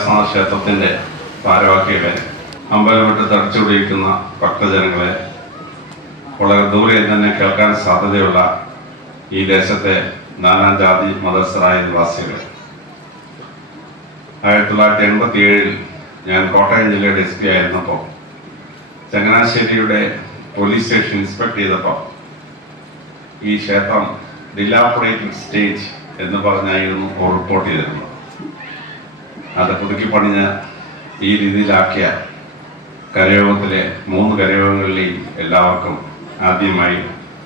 വ്യാസനാഥ ക്ഷേത്രത്തിൻ്റെ ഭാരവാഹികളെ, അമ്പലം വിട്ട് തടിച്ചുപിടിക്കുന്ന ഭക്തജനങ്ങളെ, വളരെ ദൂരെ തന്നെ കേൾക്കാൻ സാധ്യതയുള്ള ഈ ദേശത്തെ നാനാജാതി മതസ്ഥരായ നിവാസികൾ, 1987 ഞാൻ കോട്ടയം ജില്ലയുടെ SP ആയിരുന്നപ്പോൾ ചങ്ങനാശ്ശേരിയുടെ പോലീസ് സ്റ്റേഷൻ ഇൻസ്പെക്ട് ചെയ്തപ്പോൾ ഈ ക്ഷേത്രം ഡിലാപ്പറേറ്റഡ് സ്റ്റേജ് എന്ന് പറഞ്ഞായിരുന്നു റിപ്പോർട്ട് ചെയ്തിരുന്നത്. അത് പുതുക്കി പണിഞ്ഞ് ഈ രീതിയിലാക്കിയ കരയോഗത്തിലെ 3 കരയോഗങ്ങളിലെയും എല്ലാവർക്കും ആദ്യമായി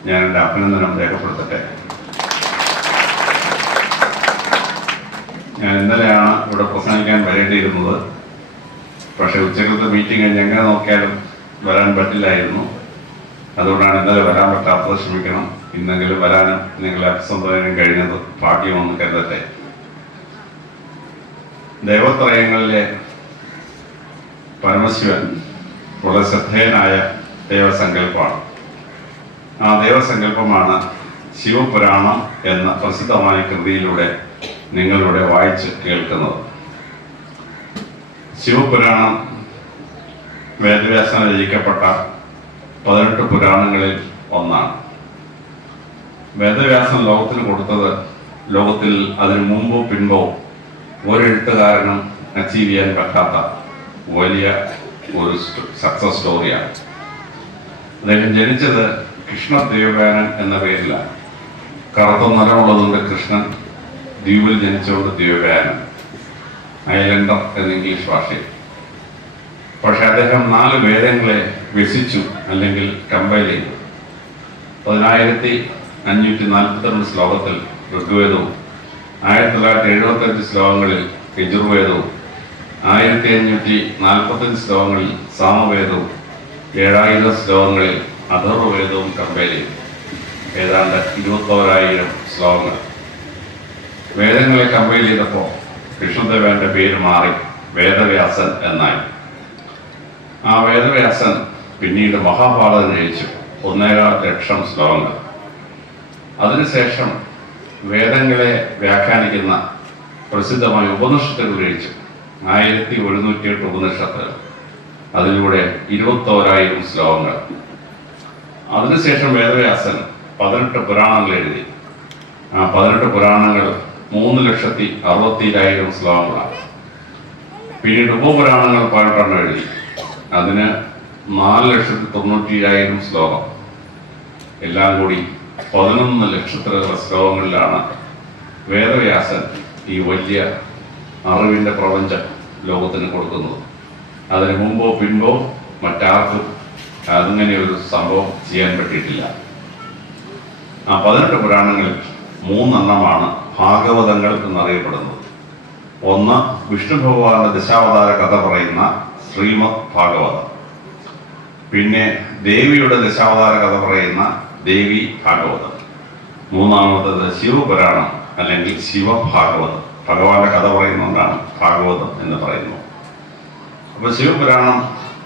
ഞാൻ എൻ്റെ അഭിനന്ദനം രേഖപ്പെടുത്തട്ടെ. ഞാൻ ഇന്നലെയാണ് ഇവിടെ പ്രസംഗിക്കാൻ വരേണ്ടിയിരുന്നത്. പക്ഷേ ഉച്ചക്കലത്തെ മീറ്റിംഗ് കഴിഞ്ഞ് എങ്ങനെ നോക്കിയാലും വരാൻ പറ്റില്ലായിരുന്നു. അതുകൊണ്ടാണ് ഇന്നലെ വരാൻ പറ്റാത്തത്. ക്ഷമിക്കണം. ഇന്നെങ്കിലും വരാനും നിങ്ങളെ അഭിസംബോധന കഴിഞ്ഞത് ഭാഗ്യമെന്ന് കരുതട്ടെ. ദേവത്രയങ്ങളിലെ പരമശിവൻ വളരെ ശ്രദ്ധേയനായ ദേവസങ്കല്പമാണ്. ആ ദേവസങ്കല്പമാണ് ശിവപുരാണം എന്ന പ്രസിദ്ധമായ കൃതിയിലൂടെ നിങ്ങളിവിടെ വായിച്ച് കേൾക്കുന്നത്. ശിവപുരാണം വേദവ്യാസന് രചിക്കപ്പെട്ട 18 പുരാണങ്ങളിൽ ഒന്നാണ്. വേദവ്യാസൻ ലോകത്തിന് കൊടുത്തത് ലോകത്തിൽ അതിനു മുമ്പോ പിൻപോ ഒരെഴുത്തുകാരനും അച്ചീവ് ചെയ്യാൻ പറ്റാത്ത വലിയ ഒരു സക്സസ് സ്റ്റോറിയാണ്. അദ്ദേഹം ജനിച്ചത് കൃഷ്ണദ്വൈപായനൻ എന്ന പേരിലാണ്. കറുത്ത നിറമുള്ളതുകൊണ്ട് കൃഷ്ണൻ, ദ്വീപിൽ ജനിച്ചുകൊണ്ട് ദ്വൈപായനൻ, ഐലൻഡർ എന്ന ഇംഗ്ലീഷ് ഭാഷയിൽ. പക്ഷെ അദ്ദേഹം 4 വേദങ്ങളെ വ്യസിച്ചു, അല്ലെങ്കിൽ കമ്പൈൽ ചെയ്തു. 10542 ശ്ലോകത്തിൽ ഋഗ്വേദവും 1975 ശ്ലോകങ്ങളിൽ യജുർവേദവും 1545 ശ്ലോകങ്ങളിൽ സാമവേദവും 7000 ശ്ലോകങ്ങളിൽ അഥർവവേദവും കമ്പൈൽ ചെയ്തു. ഏതാണ്ട് 21,000 ശ്ലോകങ്ങൾ. വേദങ്ങളെ കമ്പൈൽ ചെയ്തപ്പോൾ കൃഷ്ണദേവന്റെ പേര് മാറി വേദവ്യാസൻ എന്നായി. ആ വേദവ്യാസൻ പിന്നീട് മഹാഭാരതം രചിച്ചു, 1,50,000 ശ്ലോകങ്ങൾ. അതിനുശേഷം വേദങ്ങളെ വ്യാഖ്യാനിക്കുന്ന പ്രസിദ്ധമായ ഉപനിഷത്തുകൾ രചിച്ചു, 1108 ഉപനിഷത്തുകൾ. അതിലൂടെ 21,000 ശ്ലോകങ്ങൾ. അതിനുശേഷം വേദവ്യാസൻ 18 പുരാണങ്ങൾ എഴുതി. ആ 18 പുരാണങ്ങൾ 3,60,000 ശ്ലോകങ്ങളാണ്. പിന്നീട് ഉപപുരാണങ്ങൾ 12 എഴുതി. അതിന് 4,97,000 ശ്ലോകം. എല്ലാം കൂടി 11 ലക്ഷത്തിലേറെ ശ്ലോകങ്ങളിലാണ് വേദവ്യാസൻ ഈ വലിയ അറിവിൻ്റെ പ്രപഞ്ചം ലോകത്തിന് കൊടുക്കുന്നത്. അതിന് മുമ്പോ പിൻപോ മറ്റാർക്കും അങ്ങനെ ഒരു സംഭവം ചെയ്യാൻ പറ്റിയിട്ടില്ല. ആ 18 പുരാണങ്ങളിൽ 3 എണ്ണമാണ് ഭാഗവതങ്ങൾ എന്നറിയപ്പെടുന്നത്. ഒന്ന് വിഷ്ണു ഭഗവാന്റെ ദശാവതാര കഥ പറയുന്ന ശ്രീമദ് ഭാഗവതം. പിന്നെ ദേവിയുടെ ദശാവതാര കഥ പറയുന്ന ദേവി ഭാഗവതം. മൂന്നാമത്തത് ശിവപുരാണം അല്ലെങ്കിൽ ശിവഭാഗവതം. ഭഗവാന്റെ കഥ പറയുന്നതുകൊണ്ടാണ് ഭാഗവതം എന്ന് പറയുന്നത്. അപ്പോൾ ശിവപുരാണം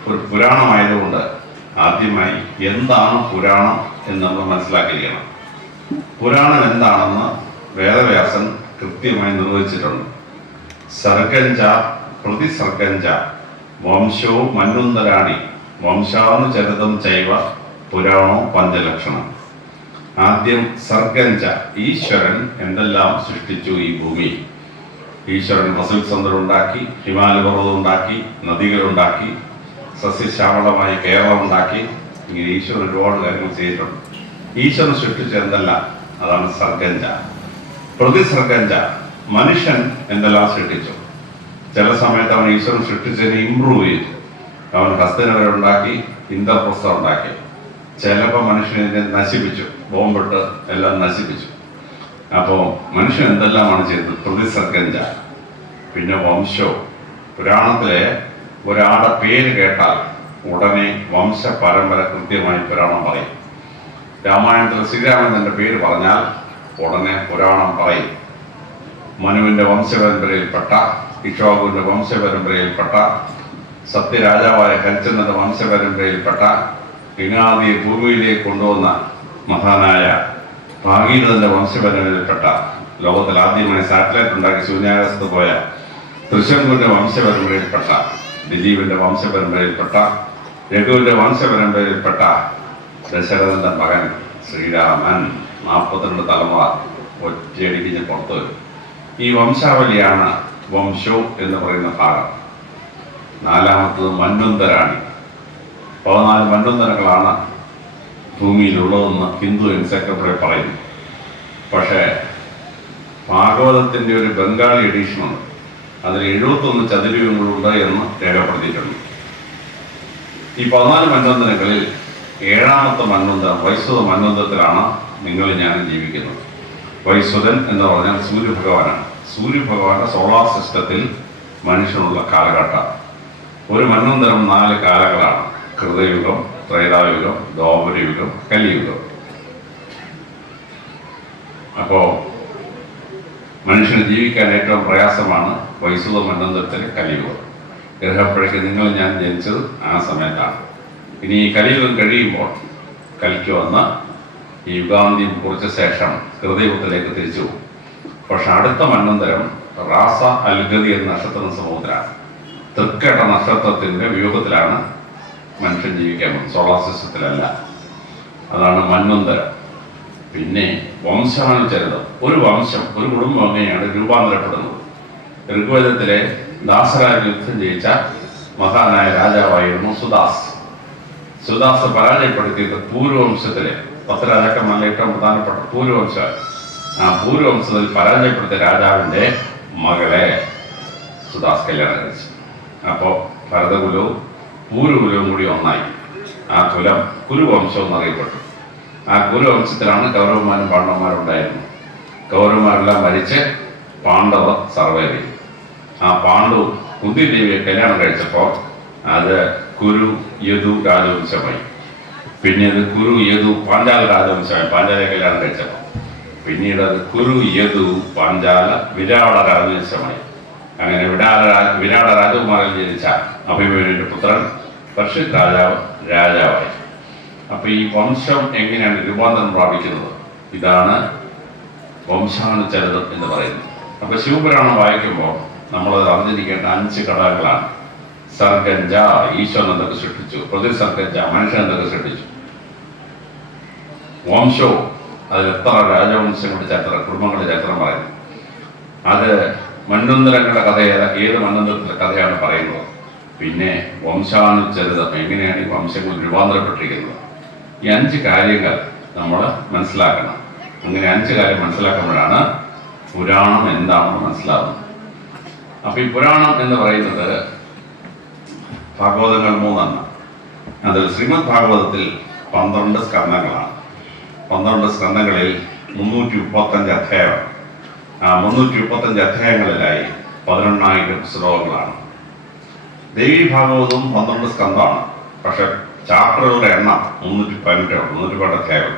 ഒരു പുരാണമായതുകൊണ്ട് ആദ്യമായി എന്താണ് പുരാണം എന്ന് നമ്മൾ മനസ്സിലാക്കിയിരിക്കണം. പുരാണം എന്താണെന്ന് വേദവ്യാസൻ കൃത്യമായി നിർവചിച്ചിട്ടുണ്ട്. സർഗഞ്ച പ്രതിസർഗഞ്ച വംശോ മന്വന്തരാണി വംശാനുചരിതം ചൈവ പുരാണോ പഞ്ചലക്ഷണം. ആദ്യം സർഗഞ്ച, ഈശ്വരൻ എന്തെല്ലാം സൃഷ്ടിച്ചു ഈ ഭൂമി. ഈശ്വരൻ മസിൽസന്ധരുണ്ടാക്കി, ഹിമാലയപർവ്വതം ഉണ്ടാക്കി, നദികളുണ്ടാക്കി, സസ്യശ്യാമളമായ കേരളം ഉണ്ടാക്കി. ഇങ്ങനെ ഈശ്വരൻ ഒരുപാട് കാര്യങ്ങൾ ചെയ്തിട്ടുണ്ട്. ഈശ്വരൻ സൃഷ്ടിച്ച എന്തല്ല, അതാണ് സർഗഞ്ച. പ്രതിസർഗഞ്ച, മനുഷ്യൻ എന്തെല്ലാം സൃഷ്ടിച്ചു. ചില സമയത്ത് അവൻ ഈശ്വരൻ സൃഷ്ടിച്ചതിനെ ഇമ്പ്രൂവ് ചെയ്തു. അവൻ ഹസ്തനവരെ ഉണ്ടാക്കി, ഇന്ദ്രപ്രസ്ഥം ഉണ്ടാക്കി. ചിലപ്പോൾ മനുഷ്യനെ നശിപ്പിച്ചു, ബോംബിട്ട് എല്ലാം നശിപ്പിച്ചു. അപ്പോൾ മനുഷ്യൻ എന്തെല്ലാമാണ് ചെയ്തത്, പ്രതിസർഗഞ്ച. പിന്നെ വംശോ, പുരാണത്തിലെ ഒരാളുടെ പേര് കേട്ടാൽ ഉടനെ വംശ പരമ്പര കൃത്യമായി പുരാണം പറയും. രാമായണത്തിൽ ശ്രീരാമചന്ദ്രന്റെ പേര് പറഞ്ഞാൽ ഉടനെ പുരാണം പറയും. മനുവിന്റെ വംശപരമ്പരയിൽപ്പെട്ട, ഇക്ഷ്വാകുവിന്റെ വംശപരമ്പരയിൽപ്പെട്ട, സത്യരാജാവായ ഹരിചന്ദ്രന്റെ വംശപരമ്പരയിൽപ്പെട്ട, ഗംഗാനദിയെ ഭൂമിയിലേക്ക് കൊണ്ടുവന്ന മഹാനായ ഭാഗീരഥന്റെ വംശപരമ്പരയിൽപ്പെട്ട, ലോകത്തിൽ ആദ്യമായി സാറ്റലൈറ്റ് ഉണ്ടാക്കി ശൂന്യാകാശത്ത് പോയ തൃശങ്കുവിന്റെ വംശപരമ്പരയിൽപ്പെട്ട, ദിലീപിന്റെ വംശപരമ്പരയിൽപ്പെട്ട, രഘുവിന്റെ വംശപരമ്പരയിൽപ്പെട്ട ദശരഥന്റെ മകൻ ശ്രീരാമൻ 42 തലമുറ ഒറ്റയടിക്ക് പുറത്തു വരും. ഈ വംശാവലിയാണ് വംശോ എന്ന് പറയുന്ന ഭാഗം. 4-മത്തത് മന്വന്തരാണി. 14 മന്വന്തരങ്ങളാണ് ഭൂമിയിലുള്ളതെന്ന് ഹിന്ദു എൻസൈക്ലോപ്പീഡിയ പറയുന്നു. പക്ഷേ ഭാഗവതത്തിൻ്റെ ഒരു ബംഗാളി എഡീഷനുണ്ട്. അതിൽ 71 ചതുരയുഗങ്ങളുണ്ട് എന്ന് രേഖപ്പെടുത്തിയിട്ടുണ്ട്. ഈ 14 മന്വന്തരങ്ങളിൽ 7-മത്തെ മന്വന്തരം വൈശ്വത മന്വന്തരത്തിലാണ് നിങ്ങൾ ഞാനും ജീവിക്കുന്നത്. വൈശ്വതൻ എന്ന് പറഞ്ഞാൽ സൂര്യഭഗവാനാണ്. സൂര്യഭഗവാന്റെ സോളാർ സിസ്റ്റത്തിൽ മനുഷ്യനുള്ള കാലഘട്ടം. ഒരു മന്വന്തരം 4 കാലങ്ങളാണ്: കൃതയുഗം, ത്രേതായുഗം, ദ്വാപരയുഗം, കലിയുഗം. അപ്പോൾ മനുഷ്യന് ജീവിക്കാൻ ഏറ്റവും പ്രയാസമാണ് വൈശ്വത മന്വന്തരത്തിലെ കലിയുഗം. ഗ്രഹപ്പഴയ്ക്ക് നിങ്ങൾ ഞാൻ ജനിച്ചത് ആ സമയത്താണ്. ഇനി ഈ കലിയുഗം കഴിയുമ്പോൾ കലിക്ക് വന്ന് ഈ യുഗാന്തി കുറിച്ച ശേഷം ഹൃദയത്തിലേക്ക് തിരിച്ചു പോകും. പക്ഷെ അടുത്ത മന്വന്തരം റാസ അൽഗതി എന്ന നക്ഷത്ര സമൂഹത്തിലാണ്. തൃക്കേട്ട നക്ഷത്രത്തിൻ്റെ വ്യൂഹത്തിലാണ് മനുഷ്യൻ ജീവിക്കാൻ പോകുന്നത്, സോളാർ സിസ്റ്റത്തിലല്ല. അതാണ് മന്വന്തരം. പിന്നെ വംശാനുചരിതം. ഒരു വംശം, ഒരു കുടുംബം അങ്ങനെയാണ് രൂപാന്തരപ്പെടുന്നത്. ഋഗ്വേദത്തിലെ ദാസരാജ യുദ്ധം ജയിച്ച മഹാനായ രാജാവായിരുന്നു സുദാസ്. സുദാസ് പരാജയപ്പെടുത്തിയത് പൂർവവംശത്തിലെ 10 രാജാക്കന്മാരിലെ ഏറ്റവും പ്രധാനപ്പെട്ട പൂർവവംശം. ആ പൂർവവംശത്തിൽ പരാജയപ്പെടുത്തിയ രാജാവിൻ്റെ മകളെ സുദാസ് കല്യാണം കഴിച്ചു. അപ്പോൾ ഭരതകുലവും പൂർവകുലവും കൂടി ഒന്നായി. ആ കുലം കുരുവംശം എന്നറിയപ്പെട്ടു. ആ കുരുവംശത്തിലാണ് കൗരവന്മാരും പാണ്ഡവന്മാരും ഉണ്ടായിരുന്നു. കൗരവന്മാരെല്ലാം മരിച്ച് പാണ്ഡവർ സർവൈവ് ചെയ്തു. ആ പാണ്ഡു കുന്തി ദേവിയെ കല്യാണം കഴിച്ചപ്പോൾ അത് കുരു യദു രാജവംശമായി. പിന്നീട് കുരു യദു പാഞ്ചാല രാജവംശമായി, പാഞ്ചാല കല്യാണം കഴിച്ചപ്പോൾ. പിന്നീട് അത് കുരു യദു പാഞ്ചാല വിരാട രാജവംശമായി. അങ്ങനെ വിരാട രാജകുമാരിൽ ജനിച്ച അഭിമന്യുവിന്റെ പുത്രൻ പർഷിത് രാജാവായി. അപ്പൊ ഈ വംശം എങ്ങനെയാണ് രൂപാന്തരം പ്രാപിക്കുന്നത്? ഇതാണ് വംശാനുചരിതം എന്ന് പറയുന്നത്. അപ്പൊ ശിവപുരാണം വായിക്കുമ്പോൾ നമ്മൾ അറിഞ്ഞിരിക്കേണ്ട 5 ഘടകങ്ങളാണ്. സർഗഞ്ച, ഈശ്വരൻ എന്തൊക്കെ സൃഷ്ടിച്ചു. പ്രതിസർഗഞ്ച, മനുഷ്യൻ എന്തൊക്കെ സൃഷ്ടിച്ചു. വംശോ, അതിൽ എത്ര രാജവംശങ്ങളുടെ ചരിത്രം, കുടുംബങ്ങളുടെ ചരിത്രം പറയുന്നു. അത് മന്വന്തരങ്ങളുടെ കഥ, ഏത് മന്വന്തരത്തിലെ കഥയാണ് പറയുന്നത്. പിന്നെ വംശാനുചരിതം, എങ്ങനെയാണ് ഈ വംശങ്ങൾ രൂപാന്തരപ്പെട്ടിരിക്കുന്നത്. ഈ 5 കാര്യങ്ങൾ നമ്മൾ മനസ്സിലാക്കണം. അങ്ങനെ 5 കാര്യം മനസ്സിലാക്കുമ്പോഴാണ് പുരാണം എന്താണെന്ന് മനസ്സിലാവുന്നത്. അപ്പൊ ഈ പുരാണം എന്ന് പറയുന്നത് ഭാഗവതങ്ങൾ 3 അതിൽ ശ്രീമദ് ഭാഗവതത്തിൽ 12 സ്കന്ധങ്ങളാണ്. 12 സ്കന്ധങ്ങളിൽ 335 അധ്യായമാണ്. ആ 335 അധ്യായങ്ങളിലായി 18,000 ശ്ലോകങ്ങളാണ്. ദേവി ഭാഗവതവും 12 സ്കന്ധമാണ്. പക്ഷെ ചാപ്റ്ററുകളുടെ എണ്ണം 318 അധ്യായങ്ങൾ.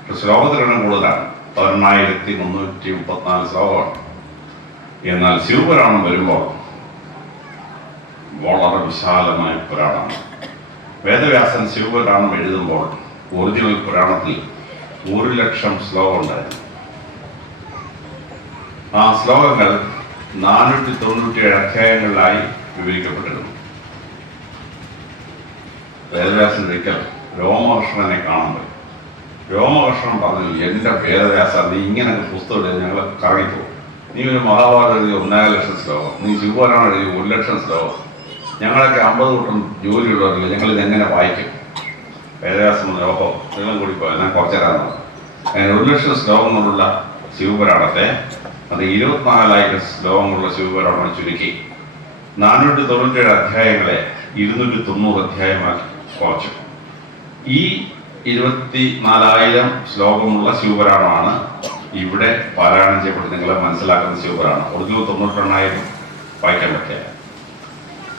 പക്ഷെ ശ്ലോകത്തിൻ്റെ എണ്ണം കൂടുതലാണ്, 18,334 ശ്ലോകമാണ്. എന്നാൽ ശിവപുരാണം വരുമ്പോൾ വളരെ വിശാലമായ പുരാണമാണ്. വേദവ്യാസൻ ശിവപുരാണം എഴുതുമ്പോൾ ഒറിജിനൽ പുരാണത്തിൽ 1,00,000 ശ്ലോകം ഉണ്ടായിരുന്നു. ആ ശ്ലോകങ്ങൾ 497 അധ്യായങ്ങളിലായി വിവരിക്കപ്പെട്ടിരുന്നു. വേദവ്യാസൻ ഒരിക്കൽ രോമകർഷണനെ കാണുമ്പോൾ രോമകർഷണൻ പറഞ്ഞു, എൻ്റെ വേദവ്യാസ, നീ ഇങ്ങനെ പുസ്തകം എഴുതി ഞങ്ങൾ കറങ്ങിപ്പോകും. നീ ഒരു മഹാഭാരതം എഴുതി 1,00,000 ശ്ലോകം, നീ ശിവപുരാണം എഴുതി 1,00,000 ശ്ലോകം. ഞങ്ങളൊക്കെ 50 കൂട്ടം ജോലിയുള്ളവരില്ല, ഞങ്ങളിത് എങ്ങനെ വായിക്കും? വേദവ്യാസം ഓഹോ നീളം കൂടി പോയാൽ ഞാൻ കുറച്ചു തരാമെന്ന്. അങ്ങനെ 1,00,000 ശ്ലോകങ്ങളുള്ള ശിവപുരാണത്തെ അത് 24,000 ശ്ലോകങ്ങളുള്ള ശിവപുരാണം ചുരുക്കി 497 അധ്യായങ്ങളെ 290 അധ്യായമാക്കി കുറച്ചു. ഈ 24,000 ശ്ലോകമുള്ള ശിവപുരാണമാണ് ഇവിടെ പാരായണം ചെയ്യപ്പെട്ട് നിങ്ങൾ മനസ്സിലാക്കുന്ന ശിവപുരാണം. ഒറിജിനൽ 92,000 വായിക്കാൻ പറ്റില്ല.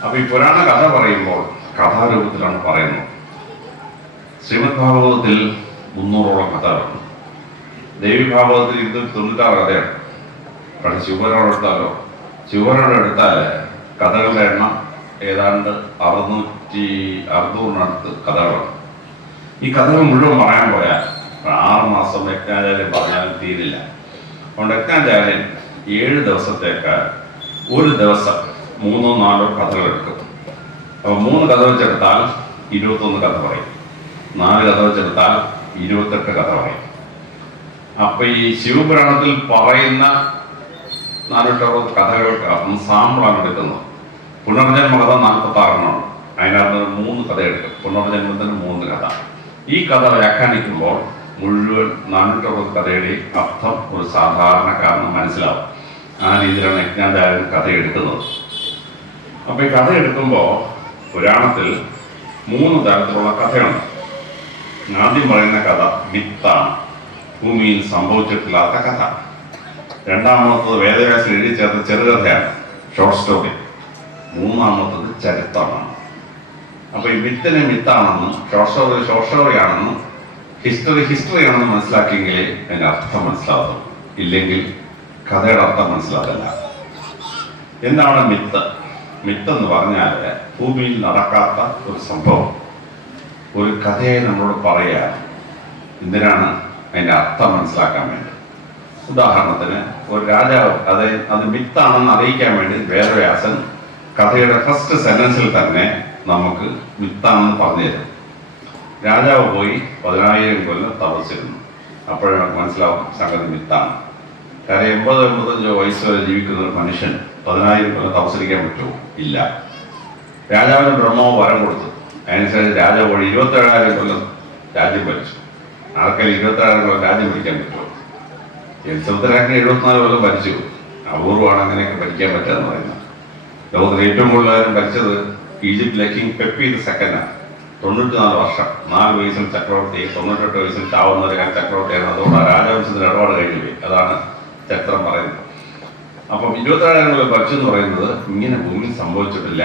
അപ്പൊ ഈ പുരാണ കഥ പറയുമ്പോൾ കഥാരൂപത്തിലാണ് പറയുന്നത്. ശ്രീമദ് ഭാഗവതത്തിൽ 300ഓളം കഥകളുണ്ട്. ദേവി ഭാഗവതത്തിൽ 296 കഥയാണ്. പക്ഷെ ശിവപുരാണം എടുത്താലോ, ശിവപുരാണം എടുത്താൽ കഥകളുടെ എണ്ണം ഏതാണ്ട് 600-600 കഥകളാണ്. ഈ കഥകൾ മുഴുവൻ പറയാൻ പോയാൽ 6 മാസം യജ്ഞാചാര്യൻ പറഞ്ഞാലും തീരില്ല. അതുകൊണ്ട് യജ്ഞാചാര്യൻ 7 ദിവസത്തേക്ക് ഒരു ദിവസം 3-4 കഥകൾ എടുക്കും. അപ്പോൾ 3 കഥ വെച്ചെടുത്താൽ 21 കഥ പറയും. 4 കഥ വെച്ചെടുത്താൽ 28 കഥ പറയും. അപ്പൊ ഈ ശിവപുരാണത്തിൽ പറയുന്ന 460 കഥകൾക്ക് സാമ്പിളാണ് എടുക്കുന്നത്. പുനർജന്മ കഥ 46 അതിനകത്ത് 3 കഥ എടുക്കും. പുനർജന്മത്തിന് 3 കഥ. ഈ കഥ വ്യാഖ്യാനിക്കുമ്പോൾ മുഴുവൻ 460 കഥയുടെയും അർത്ഥം ഒരു സാധാരണക്കാരന് മനസ്സിലാവും. ആ രീതിയിലാണ് യജ്ഞാചാര്യൻ കഥ എടുക്കുന്നത്. അപ്പൊ ഈ കഥ എടുക്കുമ്പോൾ പുരാണത്തിൽ 3 തരത്തിലുള്ള കഥയുണ്ട്. ആദ്യം പറയുന്ന കഥ മിത്താണ്, ഭൂമിയിൽ സംഭവിച്ചിട്ടില്ലാത്ത കഥ. രണ്ടാമത്തത് വേദവ്യാസൻ എഴുതി ചേർത്ത ചെറുകഥയാണ്, ഷോർട്ട് സ്റ്റോറി. മൂന്നാമത്തത് ചരിത്രമാണ്. അപ്പൊ ഈ മിത്തിനെ മിത്താണെന്നും ഷോർട്ട് സ്റ്റോറി ആണെന്നും ഹിസ്റ്ററി ആണെന്ന് മനസ്സിലാക്കിയെങ്കിലേ അതിന്റെ അർത്ഥം മനസ്സിലാകും. ഇല്ലെങ്കിൽ കഥയുടെ അർത്ഥം മനസ്സിലാകില്ല. എന്താണ് മിത്ത്? മിത്ത് എന്ന് പറഞ്ഞാൽ ഭൂമിയിൽ നടക്കാത്ത ഒരു സംഭവം ഒരു കഥയെ നമ്മളോട് പറയുക. എന്തിനാണ്? അതിന്റെ അർത്ഥം മനസ്സിലാക്കാൻ വേണ്ടി. ഉദാഹരണത്തിന് ഒരു രാജാവ് അത് മിത്താണെന്ന് അറിയിക്കാൻ വേണ്ടി വേദവ്യാസൻ കഥയുടെ ഫസ്റ്റ് സെന്റൻസിൽ തന്നെ നമുക്ക് മിത്താണെന്ന് പറഞ്ഞു തരും. രാജാവ് പോയി 10,000 കൊല്ലം തപസ്സിരുന്നു. അപ്പോഴേ നമുക്ക് മനസ്സിലാവും സംഗതി മിത്താണ്. കാര്യം 80-85 വയസ്സ് വരെ ജീവിക്കുന്ന ഒരു മനുഷ്യൻ 10,000 കൊല്ലം തപസ്സിരിക്കാൻ പറ്റുമോ? ഇല്ല. രാജാവിന് ബ്രഹ്മാവ് വരം കൊടുത്തു. അതിനനുസരിച്ച് രാജാവ് വഴി 27,000 കൊല്ലം രാജ്യം ഭരിച്ചു. ആർക്കെങ്കിലും 27,000 കൊല്ലം രാജ്യം ഭരിക്കാൻ പറ്റുമോ? എലിസബത്ത് 74 കൊല്ലം ഭരിച്ചു. അപൂർവമാണ് അങ്ങനെയൊക്കെ ഭരിക്കാൻ പറ്റുകയെന്ന് പറയുന്നത്. ലോകത്തിൽ ഏറ്റവും കൂടുതൽ ഭരിച്ചത് ഈജിപ്തിലെ കിങ് പെപ്പി II 94 വർഷം. 4 വയസ്സിൽ ചക്രവർത്തി, 98 വയസ്സിൽ ചാവുന്നവരെ ചക്രവർത്തിയാണ്. അതുകൊണ്ട് ആ രാജവംശത്തിന് ഇടപാട് കഴിഞ്ഞു പോയി. അതാണ് ചരിത്രം പറയുന്നത്. അപ്പം 27,000 കൊല്ലം ഭരിച്ചെന്ന് പറയുന്നത് ഇങ്ങനെ ഭൂമിയിൽ സംഭവിച്ചിട്ടില്ല.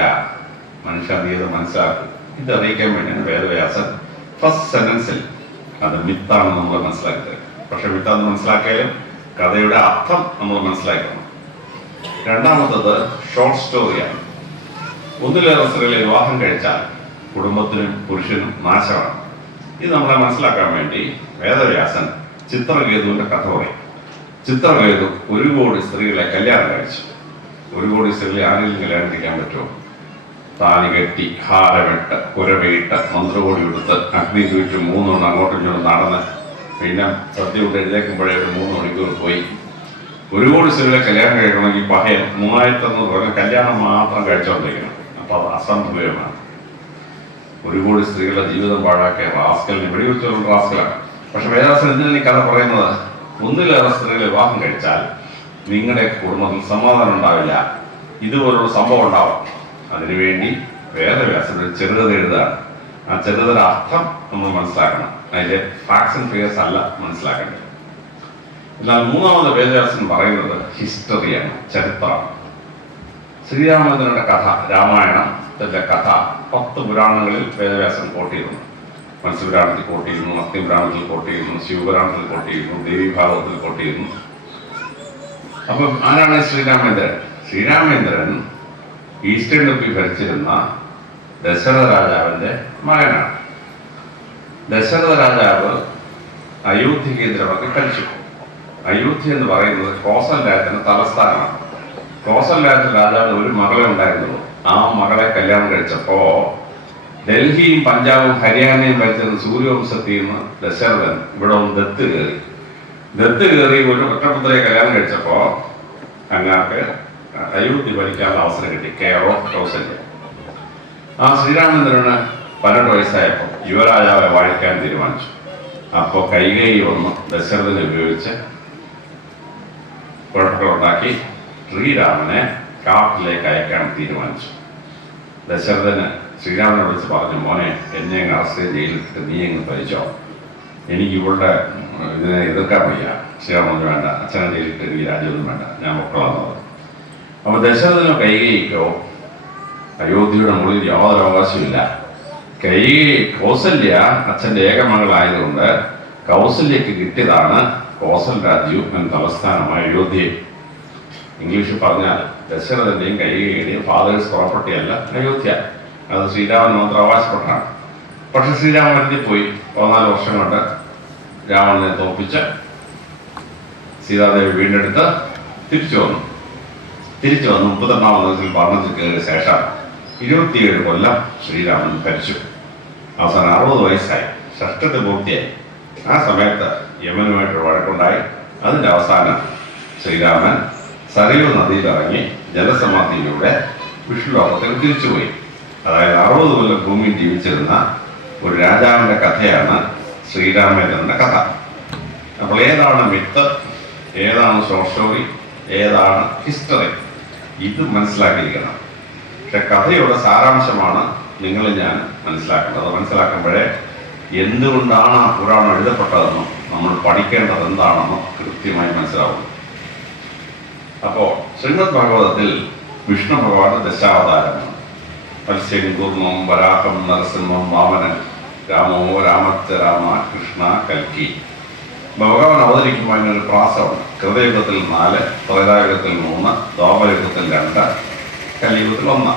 മനുഷ്യൻ ഇത് മനസ്സിലാക്കും. ഇത് അറിയിക്കാൻ വേണ്ടിയാണ് വേദവ്യാസൻ ഫസ്റ്റ് സെന്റൻസിൽ അത് മിത്താണെന്ന് നമ്മൾ മനസ്സിലാക്കി തരും. പക്ഷെ മിത്താന്ന് മനസ്സിലാക്കിയാലും കഥയുടെ അർത്ഥം നമ്മൾ മനസ്സിലാക്കണം. രണ്ടാമത്തത് ഷോർട്ട് സ്റ്റോറിയാണ്. ഒന്നിലേറെ സ്ത്രീകളെ വിവാഹം കഴിച്ചാൽ കുടുംബത്തിനും പുരുഷനും നാശമാണ്. ഇത് നമ്മളെ മനസ്സിലാക്കാൻ വേണ്ടി വേദവ്യാസൻ ചിത്രകേതുവിന്റെ കഥ പറയും. ചിത്രകേതു 1 കോടി സ്ത്രീകളെ കല്യാണം കഴിച്ചു. 1 കോടി സ്ത്രീകളെ ആരെങ്കിലും കല്യാണം കഴിക്കാൻ പറ്റുമോ? താലി കെട്ടി, ഹാരമിട്ട്, കുരവയിട്ട്, മന്ത്രകോടി എടുത്ത്, അഗ്നി കുഴിച്ച് 3 അങ്ങോട്ടും ഇങ്ങോട്ടും നടന്ന്, പിന്നെ സദ്യ കൊണ്ട് എഴുതേക്കുമ്പോഴേ 3 മണിക്കൂർ പോയി. 1 കോടി സ്ത്രീകളെ കല്യാണം കഴിക്കണമെങ്കിൽ പഹയൻ 3,500 കൊല്ലം കല്യാണം മാത്രം കഴിച്ചുകൊണ്ടിരിക്കണം. അപ്പൊ അത് അസംഭവ്യമാണ്. 1 കോടി സ്ത്രീകളുടെ ജീവിതം പാഴാക്കിയ റാസ്കലിനെ വെടിവെച്ചുള്ള റാസ്കലാണ്. പക്ഷെ വേദവ്യാസൻ എന്തിനാണ് ഈ കഥ പറയുന്നത്? ഒന്നിലേറെ സ്ത്രീകളെ വിവാഹം കഴിച്ചാൽ നിങ്ങളുടെ കുടുംബത്തിൽ സമാധാനം ഉണ്ടാവില്ല, ഇതുപോലുള്ള സംഭവം ഉണ്ടാവും. അതിനുവേണ്ടി വേദവ്യാസൻ ഒരു ചെറുകഥ എഴുതാണ്. ആ ചെറുകഥയുടെ അർത്ഥം നമ്മൾ മനസ്സിലാക്കണം. അതിന്റെ ഫാക്ട്സ് ആൻഡ് ഫിഗേഴ്സ് അല്ല മനസ്സിലാക്കേണ്ടത്. എന്നാൽ മൂന്നാമത് വേദവ്യാസൻ പറയുന്നത് ഹിസ്റ്ററിയാണ്, ചരിത്രമാണ്. ശ്രീരാമചന്ദ്രന്റെ കഥ, രാമായണത്തിന്റെ കഥ 10 പുരാണങ്ങളിൽ വേദവ്യാസൻ കോട്ട് ചെയ്യുന്നു. മത്സ്യപുരാണത്തിൽ കോട്ട് ചെയ്യുന്നു, അഗ്നിപുരാണത്തിൽ കോട്ട് ചെയ്യുന്നു, ശിവപുരാണത്തിൽ കോട്ട് ചെയ്യുന്നു, ദേവീഭാഗവത്തിൽ കോട്ട് ചെയ്യുന്നു. അപ്പം ആരാണ് ശ്രീരാമേന്ദ്രൻ? ശ്രീരാമേന്ദ്രൻ ഈസ്റ്റേൺ യുപി ഭരിച്ചിരുന്ന ദശരഥ രാജാവിന്റെ മകനാണ്. ദശരഥ രാജാവ് അയോധ്യ കേന്ദ്രമാക്കി ഭരിച്ചു. അയോധ്യ എന്ന് പറയുന്നത് കോസൽ രാജ്യത്തിന്റെ തലസ്ഥാനമാണ്. കോസൽ രാജ്യത്തിന്റെ രാജാവിന് ഒരു മകളെ ഉണ്ടായിരുന്നുള്ളൂ. ആ മകളെ കല്യാണം കഴിച്ചപ്പോ ഡൽഹിയും പഞ്ചാബും ഹരിയാനയും ഭരിച്ചിരുന്ന സൂര്യവംശത്തിൽ നിന്ന് ദശരഥൻ ഇവിടെ ദത്ത് കയറി ഒരു ഒറ്റപുത്രയെ കല്യാണം കഴിച്ചപ്പോ അങ്ങാർക്ക് അയോധ്യ ഭരിക്കാനുള്ള അവസരം കിട്ടി. കൗസല്യ. ആ ശ്രീരാമചന്ദ്രന് 12 വയസ്സായപ്പോൾ യുവരാജാവെ വാഴിക്കാൻ തീരുമാനിച്ചു. അപ്പോൾ കൈകേയി വന്ന് ദശരഥനെ ഉപയോഗിച്ച് കുഴപ്പങ്ങളുണ്ടാക്കി ശ്രീരാമനെ കാട്ടിലേക്ക് അയക്കാൻ തീരുമാനിച്ചു. ദശരഥന് ശ്രീരാമനെ വിളിച്ച് പറഞ്ഞു, മോനെ, എന്നെ അങ്ങ് അറസ്റ്റ് ജയിലിട്ട് നീ അങ്ങ് ഭരിച്ചോ, എനിക്ക് ഇവളുടെ ഇതിനെ എതിർക്കാൻ വയ്യ. ശ്രീരാമൻ വേണ്ട, അച്ഛനെ ജയിലിട്ട് ഈ രാജ്യമൊന്നും വേണ്ട, ഞാൻ മക്കളാണെന്ന് പറഞ്ഞു. അപ്പൊ ദശരഥനോ കൈകേയിക്കോ അയോധ്യയുടെ മുകളിൽ യാതൊരു അവകാശമില്ല. കൗസല്യ അച്ഛൻ്റെ ഏകമകളായതുകൊണ്ട് കൗസല്യക്ക് കിട്ടിയതാണ് കോസൽ രാജ്യവും എന്ന തലസ്ഥാനമായ അയോധ്യയും. ഇംഗ്ലീഷിൽ പറഞ്ഞാൽ ദശരഥന്റെയും കൈകേയിയുടെയും ഫാദേഴ്സ് പ്രോപ്പർട്ടി അല്ല അയോധ്യ. അത് ശ്രീരാമൻ മാത്രം അവകാശപ്പെട്ടാണ്. പക്ഷെ ശ്രീരാമൻ വരുത്തി പോയി. 14 വർഷം കൊണ്ട് രാവണനെ തോൽപ്പിച്ച് സീതാദേവി വീണ്ടെടുത്ത് തിരിച്ചു വന്നു. തിരിച്ചു വന്ന് 32-ാം വയസ്സിൽ ഭരണത്തിൽ കയറിയ ശേഷം 27 കൊല്ലം ശ്രീരാമൻ ഭരിച്ചു. അവസാനം 60 വയസ്സായി, ഷഷ്ടത്തെ പൂർത്തിയായി. ആ സമയത്ത് യമനുമായിട്ടൊരു വഴക്കുണ്ടായി. അതിൻ്റെ അവസാനം ശ്രീരാമൻ സരയൂ നദിയിലിറങ്ങി ജലസമാധിയിലൂടെ വിഷ്ണുലോകത്തിൽ തിരിച്ചുപോയി. അതായത് 60 കൊല്ലം ഭൂമിയിൽ ജീവിച്ചിരുന്ന ഒരു രാജാവിൻ്റെ കഥയാണ് ശ്രീരാമചന്ദ്രൻ്റെ കഥ. അപ്പോൾ ഏതാണ് മിത്ത്, ഏതാണ് ഷോർട്ട് സ്റ്റോറി, ഏതാണ് ഹിസ്റ്ററി, ഇത് മനസ്സിലാക്കിയിരിക്കണം. പക്ഷെ കഥയുടെ സാരാംശമാണ് നിങ്ങൾ ഞാൻ മനസ്സിലാക്കേണ്ടത്. അത് മനസ്സിലാക്കുമ്പോഴേ എന്തുകൊണ്ടാണ് ആ പുരാണം എഴുതപ്പെട്ടതെന്നും നമ്മൾ പഠിക്കേണ്ടത് എന്താണെന്നും കൃത്യമായി മനസ്സിലാവും. അപ്പോൾ ശ്രീമദ് ഭാഗവതത്തിൽ വിഷ്ണു ഭഗവാന്റെ ദശാവതാരമാണ്. മത്സ്യം, കൂർമ്മം, വരാഹം, നരസിംഹം, വാമനൻ, രാമോ രാമച്ച രാമ, കൃഷ്ണ, കൽക്കി. ഭഗവാൻ അവതരിക്കുമ്പോൾ അതിനൊരു പ്രാസമുണ്ട്. കൃതയുഗത്തിൽ 4, ത്രേതായുഗത്തിൽ 3, ദ്വാപരയുഗത്തിൽ 2, കലിയുഗത്തിൽ 1.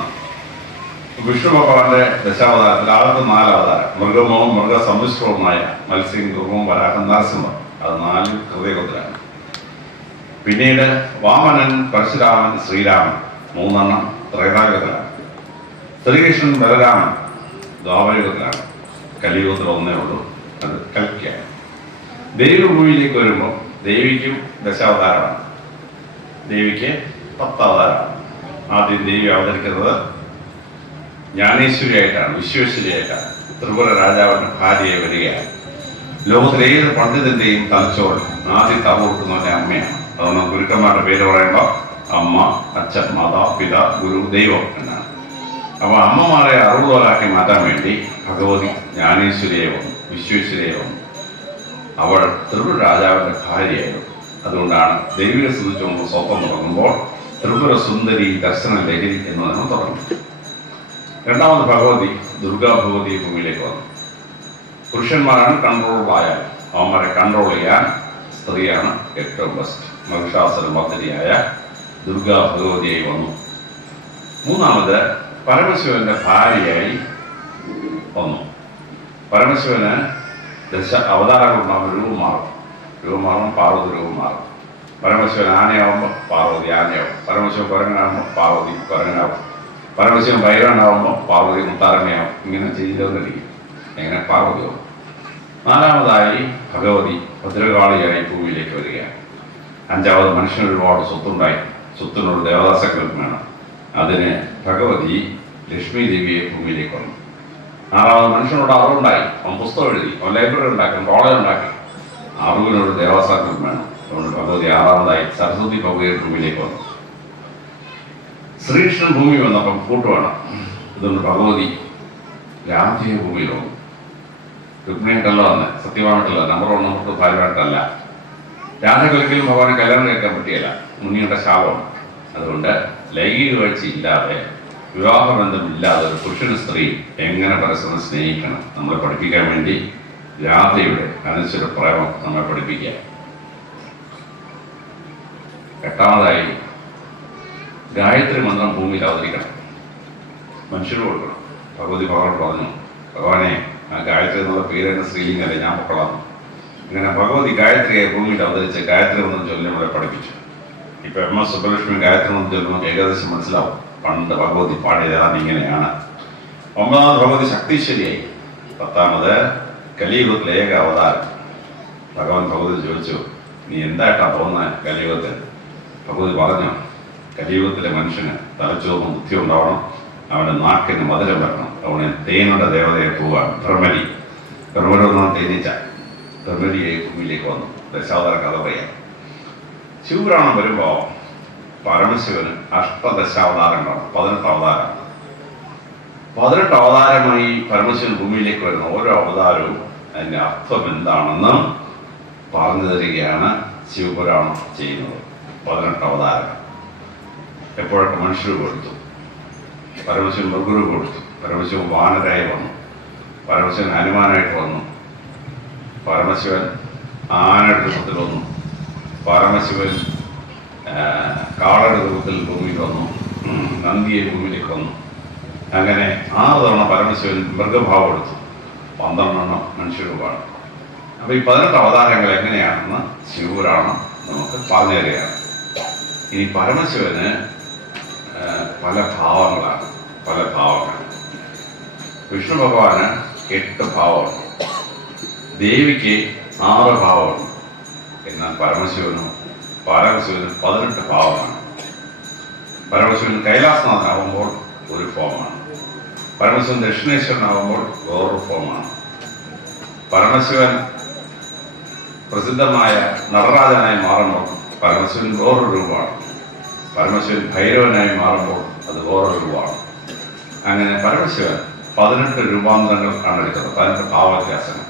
വിഷ്ണു ഭഗവാന്റെ ദശാവതാരത്തിൽ ആദ്യത്തെ 4 അവതാരം മൃഗമവും മൃഗസമ്മിശ്രവുമായ മത്സ്യം, കൂർമ്മം, വരാഹം, നരസിംഹം, അത് 4 കൃതയുഗത്തിലാണ്. പിന്നീട് വാമനൻ, പരശുരാമൻ, ശ്രീരാമൻ 3 ത്രേതായുഗത്തിലാണ്. ശ്രീകൃഷ്ണൻ, ബലരാമൻ ദ്വാപരയുഗത്തിലാണ്. കലിയുഗത്തിൽ 1 ഉള്ളൂ, അത് കൽക്കിയാണ്. ദേവി ഭൂമിയിലേക്ക് വരുമ്പോൾ ദേവിക്കും ദശാവതാരമാണ്, ദേവിക്ക് 10 അവതാരമാണ്. ആദ്യം ദേവി അവതരിക്കുന്നത് ജ്ഞാനേശ്വരിയായിട്ടാണ്, വിശ്വേശ്വരിയായിട്ടാണ്. ത്രിപുര രാജാവിൻ്റെ ഭാര്യയെ വരികയാണ്. ലോകത്തിലെ ഏത് പണ്ഡിതന്റെയും തലച്ചോറ് ആദ്യം തറ കൊടുക്കുന്നവൻ്റെ അമ്മയാണ്. അതൊന്നും ഗുരുക്കന്മാരുടെ പേര് പറയുമ്പോൾ അമ്മ, അച്ഛൻ, മാതാ, പിത, ഗുരു, ദൈവം എന്നാണ്. അപ്പോൾ അമ്മമാരെ അറിവുകളാക്കി മാറ്റാൻ വേണ്ടി ഭഗവതി ജ്ഞാനേശ്വരിയെ വന്നു, വിശ്വേശ്വരിയെ വന്നു. അവൾ ത്രിപുര രാജാവിൻ്റെ ഭാര്യയായിരുന്നു. അതുകൊണ്ടാണ് ദേവിയെ സ്തുതിച്ചുകൊണ്ട് സ്വപ്നം തുടങ്ങുമ്പോൾ ത്രിപുര സുന്ദരി ദർശന ലഹരി എന്ന് തന്നെ തുടങ്ങും. രണ്ടാമത് ഭഗവതി ദുർഗാ ഭഗവതി ഭൂമിയിലേക്ക് വന്നു. പുരുഷന്മാരാണ് കൺട്രോളായാൽ അവന്മാരെ കൺട്രോൾ ചെയ്യാൻ സ്ത്രീയാണ് ഏറ്റവും ബെസ്റ്റ്. മഹിഷാസുര മർദ്ദിനിയായ ദുർഗാ ഭഗവതിയായി വന്നു. മൂന്നാമത് പരമശിവന്റെ ഭാര്യയായി വന്നു. പരമശിവന് അവതാരങ്ങളുണ്ടാകുമ്പോൾ രൂപം മാറും, പാർവതി രൂപം മാറും. പരമശിവൻ ആനയാവുമ്പോൾ പാർവതി ആനയാവും, പരമശിവൻ കുരങ്ങനാകുമ്പോൾ പാർവതി കുരങ്ങനാവും, പരമശിവൻ ഭൈരവനാവുമ്പോൾ പാർവതി മുത്താരമ്മയാവും. ഇങ്ങനെ ചെയ്തുകൊണ്ടിരിക്കും. എങ്ങനെ പാർവതിയാവും. നാലാമതായി ഭഗവതി ഭദ്രകാളിയായി ഭൂമിയിലേക്ക് വരികയാണ്. അഞ്ചാമത് മനുഷ്യന് ഒരുപാട് സ്വത്തുണ്ടായി, സ്വത്തിനോട് ദേവദാസക്കൾ വേണം. അതിന് ഭഗവതി ലക്ഷ്മി ദേവിയെ ഭൂമിയിലേക്ക് വന്നു. ആറാമത് മനുഷ്യനോട് അറിവുണ്ടായി, അവൻ പുസ്തകം എഴുതി, അവൻ ലൈബ്രറി ഉണ്ടാക്കി, കോളേജ് ഉണ്ടാക്കി. അറിവിനോട് ദേവദാസക്കൾ വേണം. അതുകൊണ്ട് ഭഗവതി 6ാമതായി സരസ്വതി ഭഗവതിയുടെ ഭൂമിയിലേക്ക് വന്നു. ശ്രീകൃഷ്ണൻ ഭൂമി വന്നപ്പം കൂട്ട് വേണം. ഇതുകൊണ്ട് ഭഗവതി രാധയെ ഭൂമിയിൽ വന്നു. രുക്മിണിയായിട്ടല്ല വന്ന്, സത്യമായിട്ടല്ല, നമ്പർ 1 നമ്പർ 2 ഭാര്യമായിട്ടല്ല. രാധയ്ക്കൊരിക്കലും ഭഗവാനെ കല്യാണം കഴിക്കാൻ പറ്റിയല്ല, മുന്നിയുടെ ശാപമാണ്. അതുകൊണ്ട് ലൈംഗിക കാഴ്ചയില്ലാതെ, വിവാഹബന്ധമില്ലാതെ ഒരു പുരുഷനും സ്ത്രീ എങ്ങനെ പരസ്പരം സ്നേഹിക്കണം നമ്മളെ പഠിപ്പിക്കാൻ വേണ്ടി രാധയുടെ അനശ്വര പ്രേമം നമ്മളെ പഠിപ്പിക്കുക. 8ാമതായി ഗായത്രി മന്ത്രം ഭൂമിയിൽ അവതരിക്കണം, മനുഷ്യന് കൊടുക്കണം. ഭഗവതി ഭഗവാൻ പറഞ്ഞു, ഭഗവാനെ ആ ഗായത്രി എന്നുള്ള പേര് തന്നെ സ്ത്രീലിംഗല്ലേ, ഞാൻ മക്കളാണ്. ഇങ്ങനെ ഭഗവതി ഗായത്രിയെ ഭൂമിയിൽ അവതരിച്ച് ഗായത്രി മന്ത്രം ചൊല്ലി നമ്മളെ പഠിപ്പിച്ചു. ഇപ്പൊ MS സുബ്ബലക്ഷ്മി ഗായത്രി മന്ത്രം ചൊല്ലുമ്പോൾ ഏകദേശം മനസ്സിലാവും പണ്ട് ഭഗവതി പാടിയതാണ് ഇങ്ങനെയാണ്. 9ാമത് ഭഗവതി ശക്തീശ്വരിയായി. 10ാമത് കലിയുഗത്തിലെ ഏക അവതാരം. ഭഗവാൻ ഭഗവതി ചോദിച്ചു, നീ എന്തായിട്ടാ തോന്നുന്നത് കലിയുഗത്തിൽ? ഭഗവതി പറഞ്ഞു, കലിയുഗത്തിലെ മനുഷ്യന് തലച്ചോറും ബുദ്ധി ഉണ്ടാവണം, അവൻ്റെ നാക്കിന് മധുരം വരണം. അവനെ തേനുടെ ദേവതയെ പോവാൻ ബ്രഹ്മരി ഒന്നാം തേനീച്ച ബ്രഹ്മരിയെ ഭൂമിയിലേക്ക് വന്നു. ദശാവതാര കഥ പറയാം. ശിവപുരാണം വരുമ്പോൾ പരമശിവന് അഷ്ടദശാവതാരങ്ങളാണ്, 18 അവതാരമാണ്. 18 അവതാരമായി പരമശിവൻ ഭൂമിയിലേക്ക് വരുന്ന ഓരോ അവതാരവും അതിൻ്റെ അർത്ഥം എന്താണെന്ന് പറഞ്ഞു തരികയാണ് ശിവപുരാണം ചെയ്യുന്നത്. 18 അവതാരങ്ങൾ എപ്പോഴൊക്കെ മനുഷ്യർ കൊടുത്തു, പരമശിവൻ മൃഗുരു കൊടുത്തു, പരമശിവൻ വാനരായി വന്നു, പരമശിവൻ ഹനുമാനായിട്ട് വന്നു, പരമശിവൻ ആനയുടെ രൂപത്തിൽ വന്നു, പരമശിവൻ കാളയുടെ രൂപത്തിൽ ഭൂമിയിൽ വന്നു, നന്ദിയെ ഭൂമിയിലേക്ക് വന്നു. അങ്ങനെ 6 തവണ പരമശിവൻ മൃഗഭാവം എടുത്തു, 12 മനുഷ്യരൂപമാണ്. അപ്പോൾ ഈ 18 അവതാരങ്ങൾ എങ്ങനെയാണെന്ന് ശിവപുരാണം നമുക്ക് പറഞ്ഞു തരികയാണ്. ഇനി പരമശിവന് പല ഭാവങ്ങളാണ്, പല ഭാവങ്ങൾ. വിഷ്ണു ഭഗവാന് 8 ഭാവമാണ്, ദേവിക്ക് 6 ഭാവമാണ്. എന്നാൽ പരമശിവന് 18 ഭാവമാണ്. പരമശിവൻ കൈലാസനാഥനാകുമ്പോൾ ഒരു ഫോമാണ്, പരമശിവൻ ദക്ഷിണേശ്വരനാകുമ്പോൾ വേറൊരു ഫോമാണ്. പരമശിവൻ പ്രസിദ്ധമായ നടരാജനായി മാറുമ്പോൾ പരമശിവൻ വേറൊരു രൂപമാണ്. പരമശിവൻ ഭൈരവനായി മാറുമ്പോൾ അത് വേറൊരു രൂപമാണ്. അങ്ങനെ പരമശിവൻ 18 രൂപാന്തരങ്ങൾ ആണ് എടുക്കുന്നത്, 18 ഭാവവ്യത്യാസങ്ങൾ.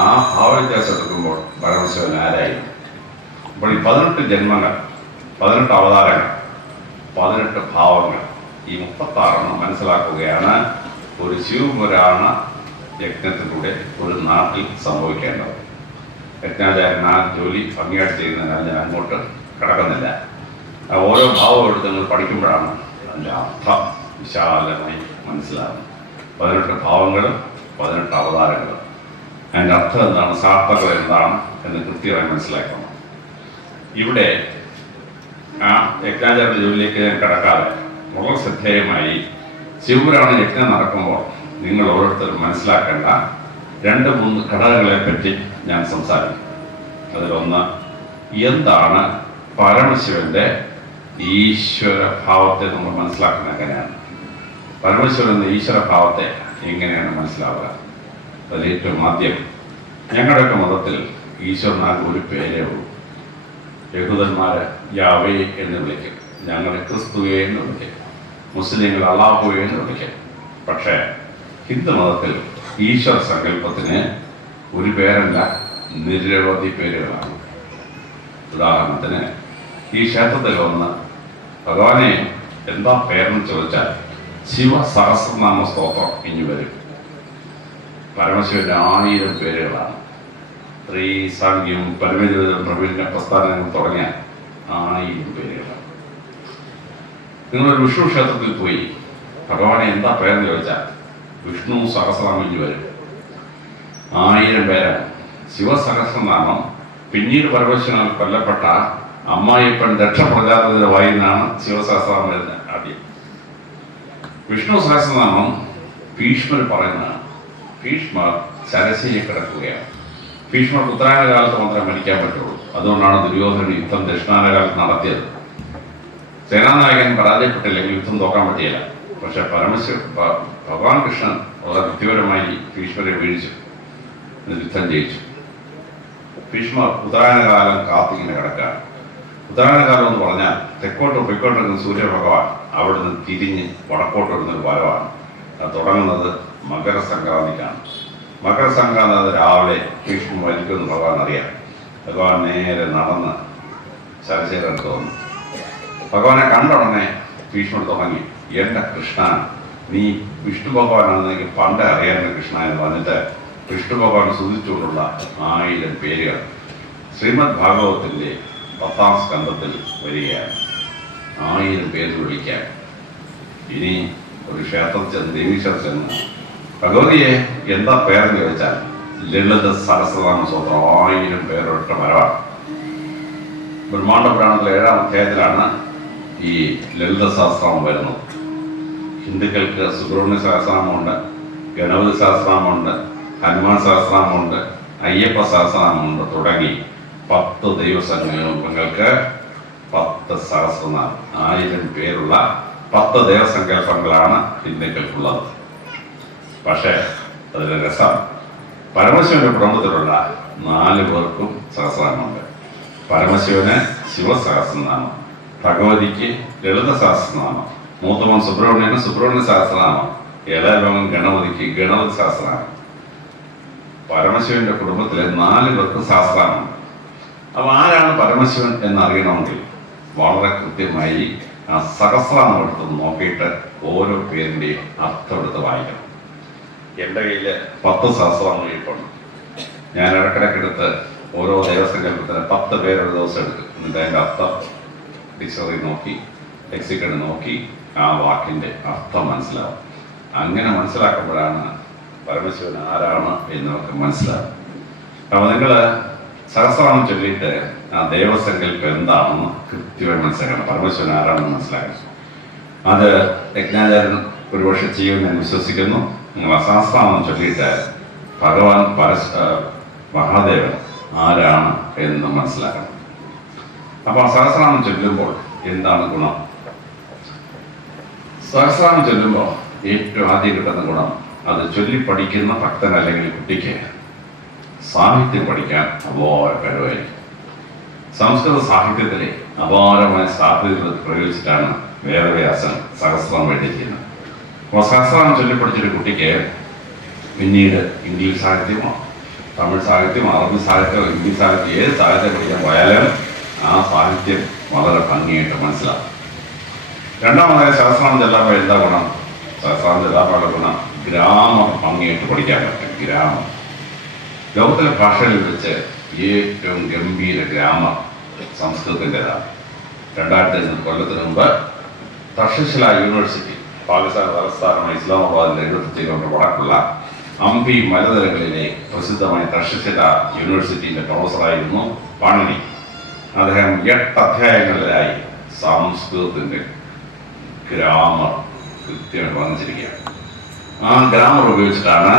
ആ ഭാവവ്യത്യാസം എടുക്കുമ്പോൾ പരമശിവൻ ആരായിരുന്നു? അപ്പോൾ ഈ 18 ജന്മങ്ങൾ, 18 അവതാരങ്ങൾ, 18 ഭാവങ്ങൾ, ഈ 36 മനസ്സിലാക്കുകയാണ് ഒരു ശിവപുരാണ യജ്ഞത്തിലൂടെ ഒരു നാട്ടിൽ സംഭവിക്കേണ്ടത്. യജ്ഞാചാര്യൻ ആ ജോലി ഭംഗിയായിട്ട് ചെയ്യുന്നതിനാൽ ഞാൻ അങ്ങോട്ട് കിടക്കുന്നില്ല. ഓരോ ഭാവം എടുത്ത് നിങ്ങൾ പഠിക്കുമ്പോഴാണ് അതിൻ്റെ അർത്ഥം വിശാലമായി മനസ്സിലാകുന്നത്. 18 ഭാവങ്ങളും 18 അവതാരങ്ങളും, അതിൻ്റെ അർത്ഥം എന്താണ്, സാർത്ഥകത എന്താണ് എന്ന് കൃത്യമായി മനസ്സിലാക്കണം. ഇവിടെ ആ യജ്ഞാചാര്യ ജോലിയിലേക്ക് ഞാൻ കിടക്കാതെ വളരെ ശ്രദ്ധേയമായി ശിവപുരാണ യജ്ഞം നടക്കുമ്പോൾ നിങ്ങൾ ഓരോരുത്തരും മനസ്സിലാക്കേണ്ട 2-3 ഘടകങ്ങളെ പറ്റി ഞാൻ സംസാരിക്കും. അതിലൊന്ന്, എന്താണ് പരമശിവന്റെ ഈശ്വരഭാവത്തെ നമ്മൾ മനസ്സിലാക്കുന്നത് എങ്ങനെയാണ്? പരമശിവൻ എന്ന ഈശ്വരഭാവത്തെ എങ്ങനെയാണ് മനസ്സിലാവുക? അതിൽ ഏറ്റവും ആദ്യം, ഞങ്ങളുടെയൊക്കെ മതത്തിൽ ഈശ്വരനാകെ ഒരു പേരേ ഉള്ളൂ. യഹൂദന്മാര് യാവേ എന്ന് വിളിക്കും, ഞങ്ങൾ ക്രിസ്തുവേ എന്ന് വിളിക്കും, മുസ്ലിങ്ങൾ അല്ലാഹുവേ എന്ന് വിളിക്കും. പക്ഷേ ഹിന്ദു മതത്തിൽ ഈശ്വര സങ്കല്പത്തിന് ഒരു പേരല്ല, നിരവധി പേരുകളാണ്. ഉദാഹരണത്തിന് ഈ ക്ഷേത്രത്തിൽ വന്ന് ഭഗവാനെ എന്താ പേരെന്ന് ചോദിച്ചാൽ ശിവ സഹസ്രനാമ സ്തോത്രം ഇനി വരും. പരമശിവന്റെ 1000 പേരുകളാണ്. സാഖ്യം പരമജീവിതം പ്രവീണ പ്രസ്ഥാനങ്ങൾ തുടങ്ങിയ 1000 പേരുകളാണ്. നിങ്ങളൊരു വിഷ്ണു ക്ഷേത്രത്തിൽ പോയി ഭഗവാനെ എന്താ പേരെന്ന് ചോദിച്ചാൽ വിഷ്ണു സഹസ്രനാമം ഇനി വരും. 1000 പേരാണ്. ശിവസഹസ്രനാമം പിന്നീട് പരമശിവനാൽ കൊല്ലപ്പെട്ട അമ്മായിപ്പൻ ദക്ഷപ്രജാപതിയുടെ വായിൽ നിന്നാണ് ശിവസഹസ്രനാമം വരുന്നത് ആദ്യം. വിഷ്ണു സഹസ്രനാമം ഭീഷ്മർ പറയുന്നതാണ്. ഭീഷ്മർ ശരശയിൽ കിടക്കുകയാണ്. ഭീഷ്മർ ഉത്തരായണ കാലത്ത് മാത്രമേ മരിക്കാൻ പറ്റുള്ളൂ. അതുകൊണ്ടാണ് ദുര്യോധന യുദ്ധം ദക്ഷിണായന കാലത്ത് നടത്തിയത്. സേനാനായകൻ പരാജയപ്പെട്ടില്ലെങ്കിൽ യുദ്ധം തോക്കാൻ പറ്റിയില്ല. പക്ഷെ ഭഗവാൻ കൃഷ്ണൻ വളരെ വ്യക്തിപരമായി ഭീഷ്മരെ വീഴ്ചു, യുദ്ധം ജയിച്ചു. ഭീഷ്മർ ഉത്തരായണ കാലം കാത്തിങ്ങനെ കിടക്കുകയാണ്. ഉത്തരായണ കാലം എന്ന് പറഞ്ഞാൽ തെക്കോട്ടും പൊയ്ക്കോട്ടും സൂര്യഭഗവാൻ അവിടെ നിന്ന് തിരിഞ്ഞ് വടക്കോട്ട് വരുന്നൊരു വരവാണ്. അത് തുടങ്ങുന്നത് മകരസംക്രാന്തിക്കാണ്. മകരസംക്രാന്തി അത് രാവിലെ ഭീഷ്മ മരിക്കുമെന്ന് ഭഗവാൻ അറിയാം. ഭഗവാൻ നേരെ നടന്ന് ശരശേഖരൻ അടുത്ത് വന്നു. ഭഗവാനെ കണ്ട ഉടനെ ഭീഷ്മർ തുടങ്ങി, എൻ്റെ കൃഷ്ണ, നീ വിഷ്ണു ഭഗവാനാണെന്ന് എനിക്ക് പണ്ടേ അറിയാവുന്ന കൃഷ്ണ എന്ന് പറഞ്ഞിട്ട് വിഷ്ണു ഭഗവാൻ സ്തുതിച്ചുകൊണ്ടുള്ള 1000 പേരുകൾ ശ്രീമദ് ഭാഗവതത്തിൻ്റെ 10ാം സ്കന്ധത്തിൽ വരികയാണ്. 1000 പേര് വിളിക്കാൻ. ഇനി ഒരു ക്ഷേത്രത്തിൽ ചെന്ന്, ദേവീക്ഷേത്രത്തിൽ ചെന്ന് ഭഗവതിയെ എന്താ പേരെന്ന് ചോദിച്ചാൽ ലളിത സഹസ്രനാമ സ്തോത്രം 1000 പേരൊട്ട വരവാണ്. ബ്രഹ്മാണ്ഡ പുരാണത്തിലെ 7ാം അധ്യായത്തിലാണ് ഈ ലളിത സഹസ്രനാമം വരുന്നത്. ഹിന്ദുക്കൾക്ക് സുബ്രഹ്മണ്യ സഹസ്രനാമമുണ്ട്, ഗണപതി സഹസ്രനാമമുണ്ട്, ഹനുമാൻ സഹസ്രനാമമുണ്ട്, അയ്യപ്പ സഹസ്രനാമമുണ്ട്, തുടങ്ങി 10 ദൈവസങ്കല്പങ്ങൾക്ക് 10 സഹസ്രനാമം, 1000 പേരുള്ള 10 ദേവസങ്കല്പങ്ങളാണ് ഹിന്ദുക്കൾക്കുള്ളത്. പക്ഷേ അതിലെ രസം, പരമശിവന്റെ കുടുംബത്തിലുള്ള 4 പേർക്കും സഹസ്രനാമമുണ്ട്. പരമശിവന് ശിവസഹസ്രനാമം, ഭഗവതിക്ക് ലളിത സഹസ്രനാമം, മൂത്തമൻ സുബ്രഹ്മണ്യന് സുബ്രഹ്മണ്യ സഹസ്രനാമം, ഇളയവൻ ഗണപതിക്ക് ഗണപതി സഹസ്രനാമം. പരമശിവന്റെ കുടുംബത്തിലെ 4 പേർക്ക് സഹസ്രനാമം. അപ്പൊ ആരാണ് പരമശിവൻ എന്നറിയണമെങ്കിൽ വളരെ കൃത്യമായി ആ സഹസ്രനാമം എടുത്ത് നോക്കിയിട്ട് ഓരോ പേരിന്റെയും അർത്ഥം എടുത്ത് വായിക്കണം. എൻ്റെ കയ്യിൽ 10 സഹസ്രനാമം ഇരിപ്പുണ്ട്. ഞാൻ ഇടക്കിടക്കെടുത്ത് ഓരോ ദേവസങ്കല്പത്തിന് 10 പേരൊരു ദിവസം എടുക്കും. എന്നിട്ട് അതിൻ്റെ അർത്ഥം ഡിക്ഷണറി നോക്കി, ലെക്സിക്കൺ നോക്കി ആ വാക്കിൻ്റെ അർത്ഥം മനസ്സിലാവും. അങ്ങനെ മനസ്സിലാക്കുമ്പോഴാണ് പരമശിവൻ ആരാണ് എന്ന് നമുക്ക് മനസ്സിലാവും. അപ്പോൾ നിങ്ങൾ സഹസ്രനാമം ചൊല്ലിയിട്ട് ആ ദേവസങ്കല്പം എന്താണെന്ന് കൃത്യമായി മനസ്സിലാക്കണം. പരമശിവൻ ആരാണെന്ന് മനസ്സിലാക്കണം. അത് യജ്ഞാചാര്യൻ ഒരുപക്ഷെ ചെയ്യുമെന്ന് ഞാൻ വിശ്വസിക്കുന്നു. നിങ്ങൾ സഹസ്രനാമം ചൊല്ലിയിട്ട് ഭഗവാൻ മഹാദേവൻ ആരാണ് എന്ന് മനസ്സിലാക്കണം. അപ്പോൾ സഹസ്രനാമം ചൊല്ലുമ്പോൾ എന്താണ് ഗുണം? സഹസ്രനാമം ചൊല്ലുമ്പോൾ ഏറ്റവും ആദ്യം കിട്ടുന്ന ഗുണം, അത് ചൊല്ലി പഠിക്കുന്ന ഭക്തൻ അല്ലെങ്കിൽ കുട്ടിക്ക് സാഹിത്യം പഠിക്കാൻ അപാര കഴിവായിരിക്കും. സംസ്കൃത സാഹിത്യത്തിലെ അപാരമായ സാധ്യതകൾ പ്രയോഗിച്ചിട്ടാണ് വേദവ്യാസൻ സഹസ്രനാമം എഴുതിയിരിക്കുന്നത്. അപ്പോൾ സഹസ്രനാമം ചൊല്ലിപ്പടിച്ചൊരു കുട്ടിക്ക് പിന്നീട് ഇംഗ്ലീഷ് സാഹിത്യമോ തമിഴ് സാഹിത്യമോ അറബി സാഹിത്യമോ ഹിന്ദി സാഹിത്യം ഏത് സാഹിത്യം പഠിക്കാൻ പോയാലും ആ സാഹിത്യം വളരെ ഭംഗിയായിട്ട് മനസ്സിലാവും. രണ്ടാമതായി സഹസ്രനാമം ചൊല്ലുമ്പോൾ എന്താ ഗുണം? സഹസ്രനാമം ചൊല്ലുമ്പോഴുള്ള ഗുണം ഗ്രാമർ ഭംഗിയായിട്ട് പഠിക്കാൻ പറ്റും. ഗ്രാമർ ലോകത്തിലെ ഭാഷകളിൽ വെച്ച് ഏറ്റവും ഗംഭീര ഗ്രാമർ സംസ്കൃതത്തിൻ്റെതാണ്. 2005 കൊല്ലത്തിന് മുമ്പ് തക്ഷശില യൂണിവേഴ്സിറ്റി, പാകിസ്ഥാൻ തലസ്ഥാനമായ ഇസ്ലാമാബാദിലെ 75 കിലോമീറ്റർ വടക്കുള്ള അംബി മലനിരകളിലെ പ്രസിദ്ധമായ തക്ഷശില യൂണിവേഴ്സിറ്റിയിലെ പ്രൊഫസറായിരുന്നു പാണിനി. അദ്ദേഹം 8 അധ്യായങ്ങളിലായി സംസ്കൃതത്തിൻ്റെ ഗ്രാമർ കൃത്യമായി വർണ്ണിച്ചിരിക്കുകയാണ്. ആ ഗ്രാമർ ഉപയോഗിച്ചിട്ടാണ്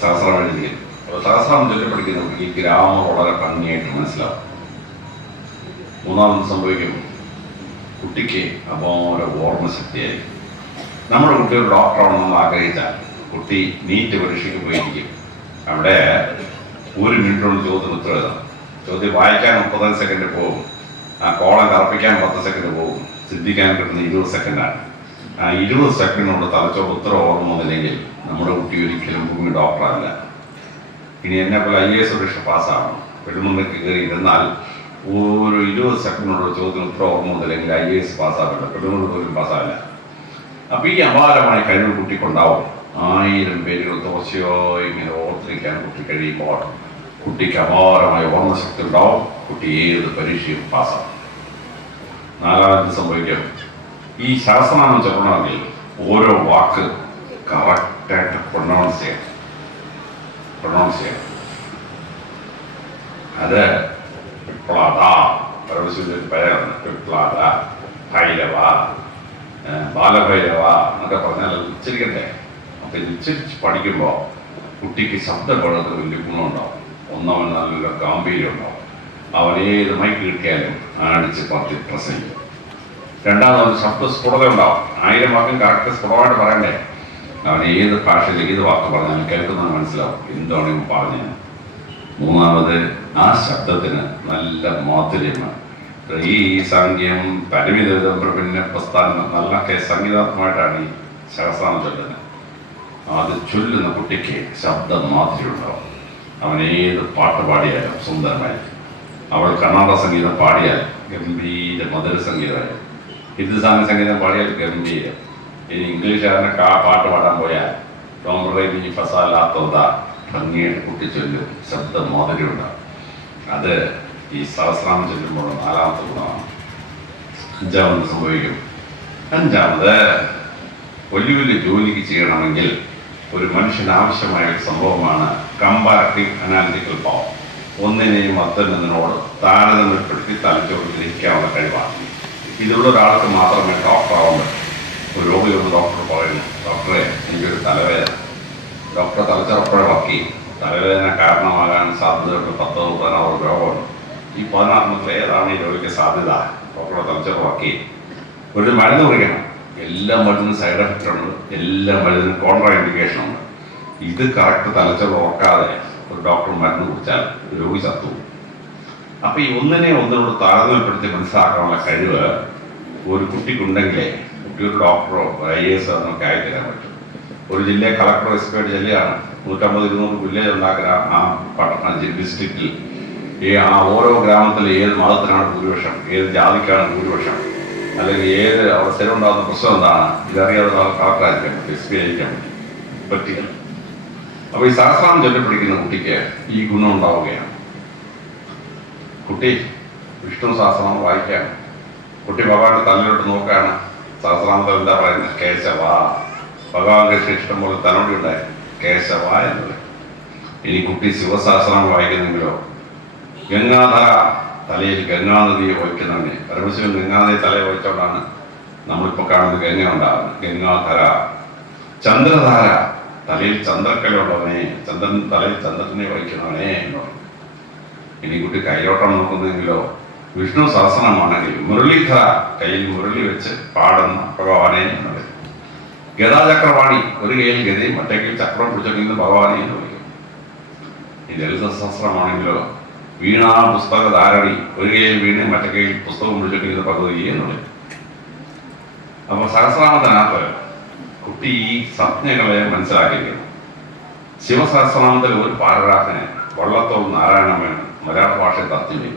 സഹസ്രം എഴുതിയത്. അപ്പോൾ സഹസ്രം ചൊല്ലിപ്പടിക്കുന്നവർക്ക് ഈ ഗ്രാമർ വളരെ ഭംഗിയായിട്ട് മനസ്സിലാവും. മൂന്നാമത് സംഭവിക്കും, കുട്ടിക്ക് അപാര ഓർമ്മശക്തിയായിരിക്കും. നമ്മുടെ കുട്ടി ഒരു ഡോക്ടറാണെന്ന് നമ്മൾ ആഗ്രഹിച്ചാൽ കുട്ടി നീറ്റ് പരീക്ഷയ്ക്ക് പോയിരിക്കും. അവിടെ 1 മിനിറ്റ് കൊണ്ട് ചോദ്യത്തിന് ഉത്തരം എഴുതാം. ചോദ്യം വായിക്കാൻ 30 സെക്കൻഡ് പോകും, ആ കോളം കറപ്പിക്കാൻ 10 സെക്കൻഡ് പോകും, ചിന്തിക്കാൻ കിട്ടുന്ന 20 സെക്കൻഡാണ്. ആ 20 സെക്കൻഡ് കൊണ്ട് തലച്ചോറ് ഉത്തരം ഓർമ്മ വന്നില്ലെങ്കിൽ നമ്മുടെ കുട്ടി ഒരിക്കലും ഭൂമി ഡോക്ടറല്ല. ഇനി എന്നെ പോലെ IAS പരീക്ഷ പാസ്സാവണം, പെരുമുണ്ടക്ക് കയറി ഇരുന്നാൽ ഒരു 20 സെക്കൻഡിനോട് ചോദ്യത്തിന് ഉത്തരം ഓർമ്മ വന്നില്ലെങ്കിൽ IAS പാസ്സാവില്ല, പെരുമുണ്ട് പോലും പാസ്സാവില്ല. അപ്പം ഈ അപാരമായ കഴിവ് കുട്ടിക്കുണ്ടാവും. 1000 പേരുകൾ തുടർച്ചയോ ഇങ്ങനെ ഓർത്തിരിക്കാൻ കുട്ടി കഴിയുമ്പോൾ കുട്ടിക്ക് അപാരമായ ഓർമ്മശക്തി ഉണ്ടാവും. കുട്ടി ഏത് പരീക്ഷയും പാസ്സാവും. നാലാമത് സംഭവിക്കും, ഈ സഹസ്രനാമം ചൊല്ലണമെങ്കിൽ ഓരോ വാക്ക് കറക്റ്റായിട്ട് പ്രൊനൗൺസ് ചെയ്യണം. അത് വിപ്ലവ, പരമശിവന്റെ പേരാണ് വിപ്ലവ, ഭൈരവ, ബാലഭൈരവ എന്നൊക്കെ പറഞ്ഞാൽ ഉച്ചരിക്കണ്ടേ. അപ്പം ഇത് ഉച്ചരിച്ച് പഠിക്കുമ്പോൾ കുട്ടിക്ക് ശബ്ദപഠനത്തിന് വലിയ ഗുണമുണ്ടാവും. ഒന്നവൻ നല്ല ഗാംഭീര്യം ഉണ്ടാവും. അവൻ ഏത് മൈക്ക് കിട്ടിയാലും അടിച്ച് പത്തി പ്രസംഗിക്കും. രണ്ടാമത് ശബ്ദ സ്ഫുടത ഉണ്ടാവും. 1000 വാക്കും കറക്റ്റ് സ്ഫുടമായിട്ട് പറയണ്ടേ. അവൻ ഏത് ഭാഷയിൽ ഏത് വാക്ക് പറഞ്ഞാലും കേൾക്കുന്നത് മനസ്സിലാവും എന്താണ് ഇവൻ പറഞ്ഞത്. മൂന്നാമത് ആ ശബ്ദത്തിന് നല്ല മാധുര്യമാണ്. ഈ സംഖ്യം പരിമിതം പിന്നെ പ്രസ്ഥാനം നല്ല സംഗീതാത്മകമായിട്ടാണ് ഈ സഹസ്രനാമം ചൊല്ലുന്നത്. അത് ചൊല്ലുന്ന കുട്ടിക്ക് ശബ്ദ മാധുര്യം ഉണ്ടാവും. അവൻ ഏത് പാട്ട് പാടിയാലും സുന്ദരമായിരിക്കും. അവൾ കർണാടക സംഗീതം പാടിയാൽ ഗംഭീര മധുര സംഗീതമായിരിക്കും. ഹിന്ദുസ്ഥാനി സംഗീതം പാടിയാൽ ഗംഭീരം. ഇനി ഇംഗ്ലീഷുകാരനൊക്കെ ആ പാട്ട് പാടാൻ പോയാൽ ഡോംറേബി ഫസാലാത്തോത ഭംഗിയായിട്ട് കുട്ടി ചൊല്ലും. ശബ്ദ മാധുര്യം ഉണ്ടാവും. അത് ഈ സഹസ്രനാമം ചൊല്ലുമ്പോൾ 4ാമത്തെ ഗുണമാണ്. 5ാമത് സംഭവിക്കും. 5ാമത് വലിയ വലിയ ജോലിക്ക് ചെയ്യണമെങ്കിൽ ഒരു മനുഷ്യന് ആവശ്യമായ ഒരു സംഭവമാണ് കമ്പാരറ്റീവ് അനാലിറ്റിക്കൽ പവർ. ഒന്നിനെയും മറ്റൊന്നിനോട് താരതമ്യപ്പെടുത്തി തലച്ചോറ് ഗ്രഹിക്കാനുള്ള കഴിവാണ്. ഇതിലുള്ള ഒരാൾക്ക് മാത്രമേ ഡോക്ടറാവാൻ പറ്റൂ. ഒരു രോഗിയോട് ഡോക്ടർ പറയുന്നു, ഡോക്ടറെ എനിക്കൊരു തലവേദന. ഡോക്ടറെ തലച്ചോറപ്പോഴേ വർക്ക് ചെയ്യും. തലവേദന കാരണമാകാൻ സാധ്യതയുള്ള 10-16 രോഗമുണ്ട്. ഈ 16 ഏതാണ് ഈ രോഗിക്ക് സാധ്യത? ഡോക്ടറെ തലച്ചോറ് വർക്ക് ചെയ്യും. ഒരു മരുന്ന് കുറിക്കണം. എല്ലാ മരുന്നിനും സൈഡ് എഫക്റ്റ് ഉണ്ട്, എല്ലാ മരുന്നിനും കോൺട്രാ ഇൻഡിക്കേഷൻ ഉണ്ട്. ഇത് കറക്റ്റ് തലച്ചോറ് ഓർക്കാതെ ഒരു ഡോക്ടർ മരുന്ന് കുറിച്ചാൽ രോഗി ചത്തു. അപ്പം ഈ ഒന്നിനോട് താരതമ്യപ്പെടുത്തി മനസ്സിലാക്കാനുള്ള കഴിവ് ഒരു കുട്ടിക്കുണ്ടെങ്കിലേ കുട്ടി ഒരു ഡോക്ടറോ IAS എന്നൊക്കെ ആയിത്തരാൻ പറ്റും. ഒരു ജില്ലയെ കളക്ടറോ SP ജില്ലയാണ് 150-200 വില്ലേജ് ഉണ്ടാക്കുന്ന ആ പട്ടണ ഡിസ്ട്രിക്റ്റിൽ ആ ഓരോ ഗ്രാമത്തിൽ ഏത് മതത്തിനാണ് ഭൂരിപക്ഷം, ഏത് ജാതിക്കാണ് ഭൂരിപക്ഷം, അല്ലെങ്കിൽ ഏത് അവിടെ സ്ഥലമുണ്ടാകുന്ന പ്രശ്നം എന്താണ്, ഇതറിയാതെ കളക്ടറായിരിക്കാൻ പറ്റും, SP ആയിരിക്കാൻ പറ്റില്ല. അപ്പോൾ ഈ സഹസ്രനാമം ചൊല്ലിപ്പിടിക്കുന്ന കുട്ടിക്ക് ഈ ഗുണം ഉണ്ടാവുകയാണ്. കുട്ടി വിഷ്ണു സഹസ്രനാമം വായിക്കാൻ കുട്ടി ഭഗവാന്റെ തലയിലോട്ട് നോക്കുകയാണ്. സഹസ്രനാമത്തിൽ എന്താ പറയുന്നത്? കേശവ. ഭഗവാൻ കൃഷ്ണ ഇഷ്ടം പോലെ തലോടി ഉണ്ടായി കേശവ എന്നത്. ഇനി കുട്ടി ശിവസഹസ്രനാമം വായിക്കുന്നെങ്കിലോ ഗംഗാധര, തലയിൽ ഗംഗാനദിയെ വഹിക്കുന്നവന്. പരമശിവൻ ഗംഗാനദിയെ തലയിൽ വഹിച്ചുകൊണ്ടാണ് നമ്മളിപ്പോൾ കാണുന്ന ഗംഗ ഉണ്ടാകുന്നത്. ഗംഗാധര, ചന്ദ്രധാര, തലയിൽ ചന്ദ്രക്കലുള്ളവനെ, തലയിൽ ചന്ദ്രനെ വഹിക്കുന്നവനെ എന്ന് പറയും. ഇനി കുട്ടി കൈലോട്ടം നോക്കുന്നെങ്കിലോ വിഷ്ണു സഹസ്രനാമാണെങ്കിൽ മുരളീധര, കയ്യിൽ മുരളി വെച്ച് പാടുന്ന ഭഗവാനെ എന്ന് പറയും. ഗതാചക്രവാണി, ഒരു കയ്യിൽ ഗതയും മറ്റേ കയ്യിൽ ചക്രം പിടിച്ചിരിക്കുന്ന ഭഗവാനെ എന്ന് വിളിക്കും. ഈ ലളിത സഹസ്രമാണെങ്കിലോ വീണാ പുസ്തക ധാരണി, ഒരു കയ്യിൽ വീണ് മറ്റേ കയ്യിൽ പുസ്തകം പിടിച്ചിരിക്കുന്ന ഭഗവതി എന്ന് വിളിക്കും. അപ്പൊ സഹസ്രനാമത്തിനകത്ത് കുട്ടി ഈ സംജ്ഞകളെ മനസ്സിലാക്കിയിരിക്കണം. ശിവസഹസ്രനാമത്തിൽ ഒരു പാരഗ്രാഫിന് വള്ളത്തോൾ നാരായണമേനോൻ മലയാള ഭാഷയെ തർജ്ജമ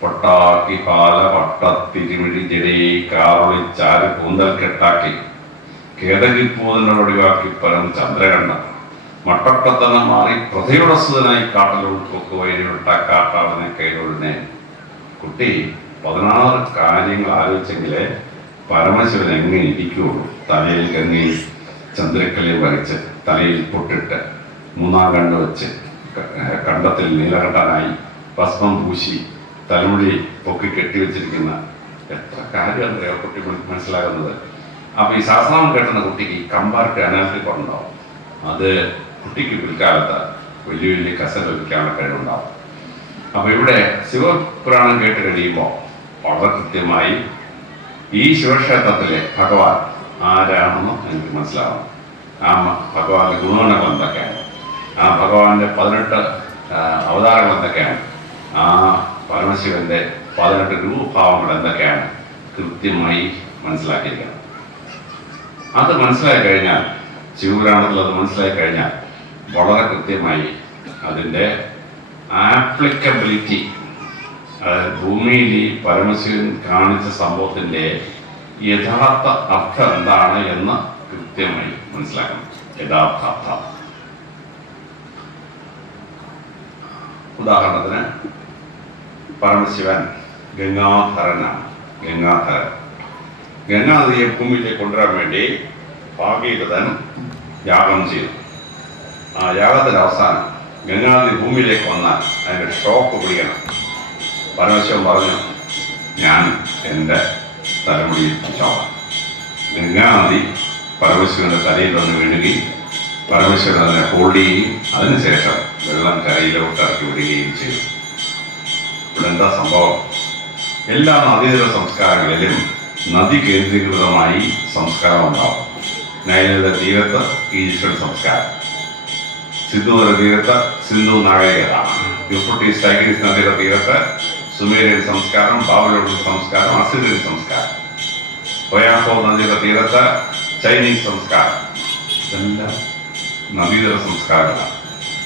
പൊട്ടാക്കി പാല പട്ടത്തിരിമിഴി ജടേ കാറൊളിച്ചാല് കൂന്തൽ കെട്ടാക്കി കേതകിപ്പൂതനൊടിവാക്കി പരം ചന്ദ്രകണ്ഠ മട്ടക്കത്തനം മാറി പ്രഥയുടസുതനായി കാട്ടിലോട്ട് വൈകിട്ട കാട്ടാളനെ കൈകൊള്ളുന്നേ. കുട്ടി 16 കാര്യങ്ങൾ ആലോചിച്ചെങ്കിലേ പരമശിവൻ എങ്ങനെ ഇരിക്കുകയുള്ളൂ. തലയിൽ ഗംഗയിൽ ചന്ദ്രക്കലയിൽ വരച്ച്, തലയിൽ പൊട്ടിട്ട്, 3-ാം കണ്ണ് വെച്ച്, കണ്ടത്തിൽ നീലകണ്ഠനായി ഭസ്മം പൂശി, തലമുടി പൊക്കി കെട്ടിവെച്ചിരിക്കുന്ന എത്ര കാര്യമാണ് കുട്ടി മനസ്സിലാകുന്നത്. അപ്പൊ ഈ സഹസ്രനാമം കേട്ടുന്ന കുട്ടിക്ക് ഈ കമ്പാർട്ട് അനാലിറ്റിക് ഉണ്ടാവും. അത് കുട്ടിക്ക് പിൽക്കാലത്ത് വലിയ വലിയ കസൽ ലഭിക്കാനുള്ള കഴിവുണ്ടാവും. അപ്പൊ ഇവിടെ ശിവപുരാണം കേട്ട് കഴിയുമ്പോൾ വളരെ കൃത്യമായി ഈ ശിവക്ഷേത്രത്തിലെ ഭഗവാൻ ആരാണെന്ന് എനിക്ക് മനസ്സിലാവണം. ആ ഭഗവാന്റെ ഗുണഗണങ്ങൾ എന്തൊക്കെയാണ്, ആ ഭഗവാന്റെ 18 അവതാരങ്ങൾ എന്തൊക്കെയാണ്, ആ പരമശിവന്റെ 18 രൂപഭാവങ്ങൾ എന്തൊക്കെയാണ് കൃത്യമായി മനസ്സിലാക്കിയിരിക്കണം. അത് മനസ്സിലാക്കി കഴിഞ്ഞാൽ, ശിവപുരാണത്തിൽ അത് മനസ്സിലാക്കി കഴിഞ്ഞാൽ വളരെ കൃത്യമായി അതിൻ്റെ ആപ്ലിക്കബിലിറ്റി, ഭൂമിയിൽ ഈ പരമശിവൻ കാണിച്ച സംഭവത്തിൻ്റെ യഥാർത്ഥ അർത്ഥം എന്താണ് എന്ന് കൃത്യമായി മനസ്സിലാക്കണം. യഥാർത്ഥ അർത്ഥം. ഉദാഹരണത്തിന് പരമശിവൻ ഗംഗാധരനാണ്. ഗംഗാനദിയെ ഭൂമിയിലേക്ക് കൊണ്ടുവരാൻ വേണ്ടി ഭാഗീരഥൻ യാഗം ചെയ്തു. ആ യാഗത്തിന്റെ അവസാനം ഗംഗാനദി ഭൂമിയിലേക്ക് വന്നാൽ അതിൻ്റെ ഷോക്ക് പിടിക്കണം. പരമശിവൻ പറഞ്ഞു, ഞാൻ എൻ്റെ തലമുടിയിൽ ചോളാം. ഗംഗാനദി പരമശിവന്റെ തലയിൽ വന്ന് വീഴുകയും പരമശിവൻ അതിനെ ഹോൾഡ് ചെയ്യുകയും അതിനുശേഷം വെള്ളം കരയിലോട്ട് ഇറക്കി വിടുകയും ചെയ്തു. ഇവിടെ എന്താ സംഭവം? എല്ലാ നദീതര സംസ്കാരങ്ങളിലും നദി കേന്ദ്രീകൃതമായി സംസ്കാരം ഉണ്ടാവും. നൈലിന്റെ തീരത്ത് ഈജിപ്ഷ്യൻ സംസ്കാരം, സിന്ധുവിന്റെ തീരത്ത് സിന്ധു നാഗരികത, യൂഫ്രട്ടീസ് ടൈഗ്രീസ് നദിയുടെ തീരത്ത് സുമേരിയൻ സംസ്കാരം, ബാബിലോണിയൻ സംസ്കാരം, അസിറിയൻ സംസ്കാരം, ഒയാഹോ നദിയുടെ തീരത്ത് ചൈനീസ് സംസ്കാരം. ഇതെല്ലാം നദീതര സംസ്കാരങ്ങളാണ്.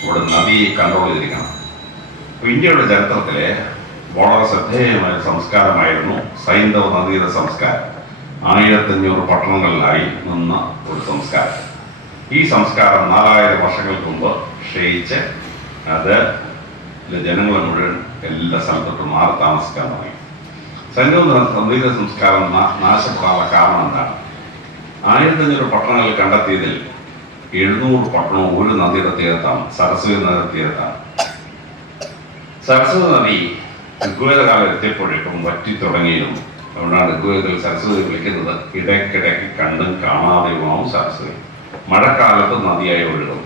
ഇവിടെ നദിയെ കൺട്രോൾ ചെയ്തിരിക്കണം. ഇന്ത്യയുടെ ചരിത്രത്തിലെ വളരെ ശ്രദ്ധേയമായ സംസ്കാരമായിരുന്നു സൈന്ധവ നദീതര സംസ്കാരം. 1500 പട്ടണങ്ങളിലായി നിന്ന ഒരു സംസ്കാരം. ഈ സംസ്കാരം 4000 വർഷങ്ങൾക്ക് മുമ്പ് ക്ഷയിച്ച് അത് ജനങ്ങളെ മുഴുവൻ എല്ലാ സ്ഥലത്തോട്ടും മാറി താമസിക്കാൻ തുടങ്ങി. സൈന്ധവ നദീതര സംസ്കാരം നാശപ്പെടാനുള്ള കാരണം എന്താണ്? 1500 പട്ടണങ്ങളിൽ കണ്ടെത്തിയതിൽ 700 പട്ടണവും ഒരു നദിയുടെ തീരത്താണ്, സരസ്വതി നദിയുടെ തീരത്താണ്. സരസ്വതി നദി ഋഗ്വേദകാലം എത്തിയപ്പോഴേക്കും വറ്റി തുടങ്ങിയിരുന്നു. അതുകൊണ്ടാണ് ഋഗ്വേദത്തിൽ സരസ്വതി വിളിക്കുന്നത് ഇടയ്ക്കിടയ്ക്ക് കണ്ടും കാണാതെയുമാവും സരസ്വതി. മഴക്കാലത്ത് നദിയായി ഒഴുകും.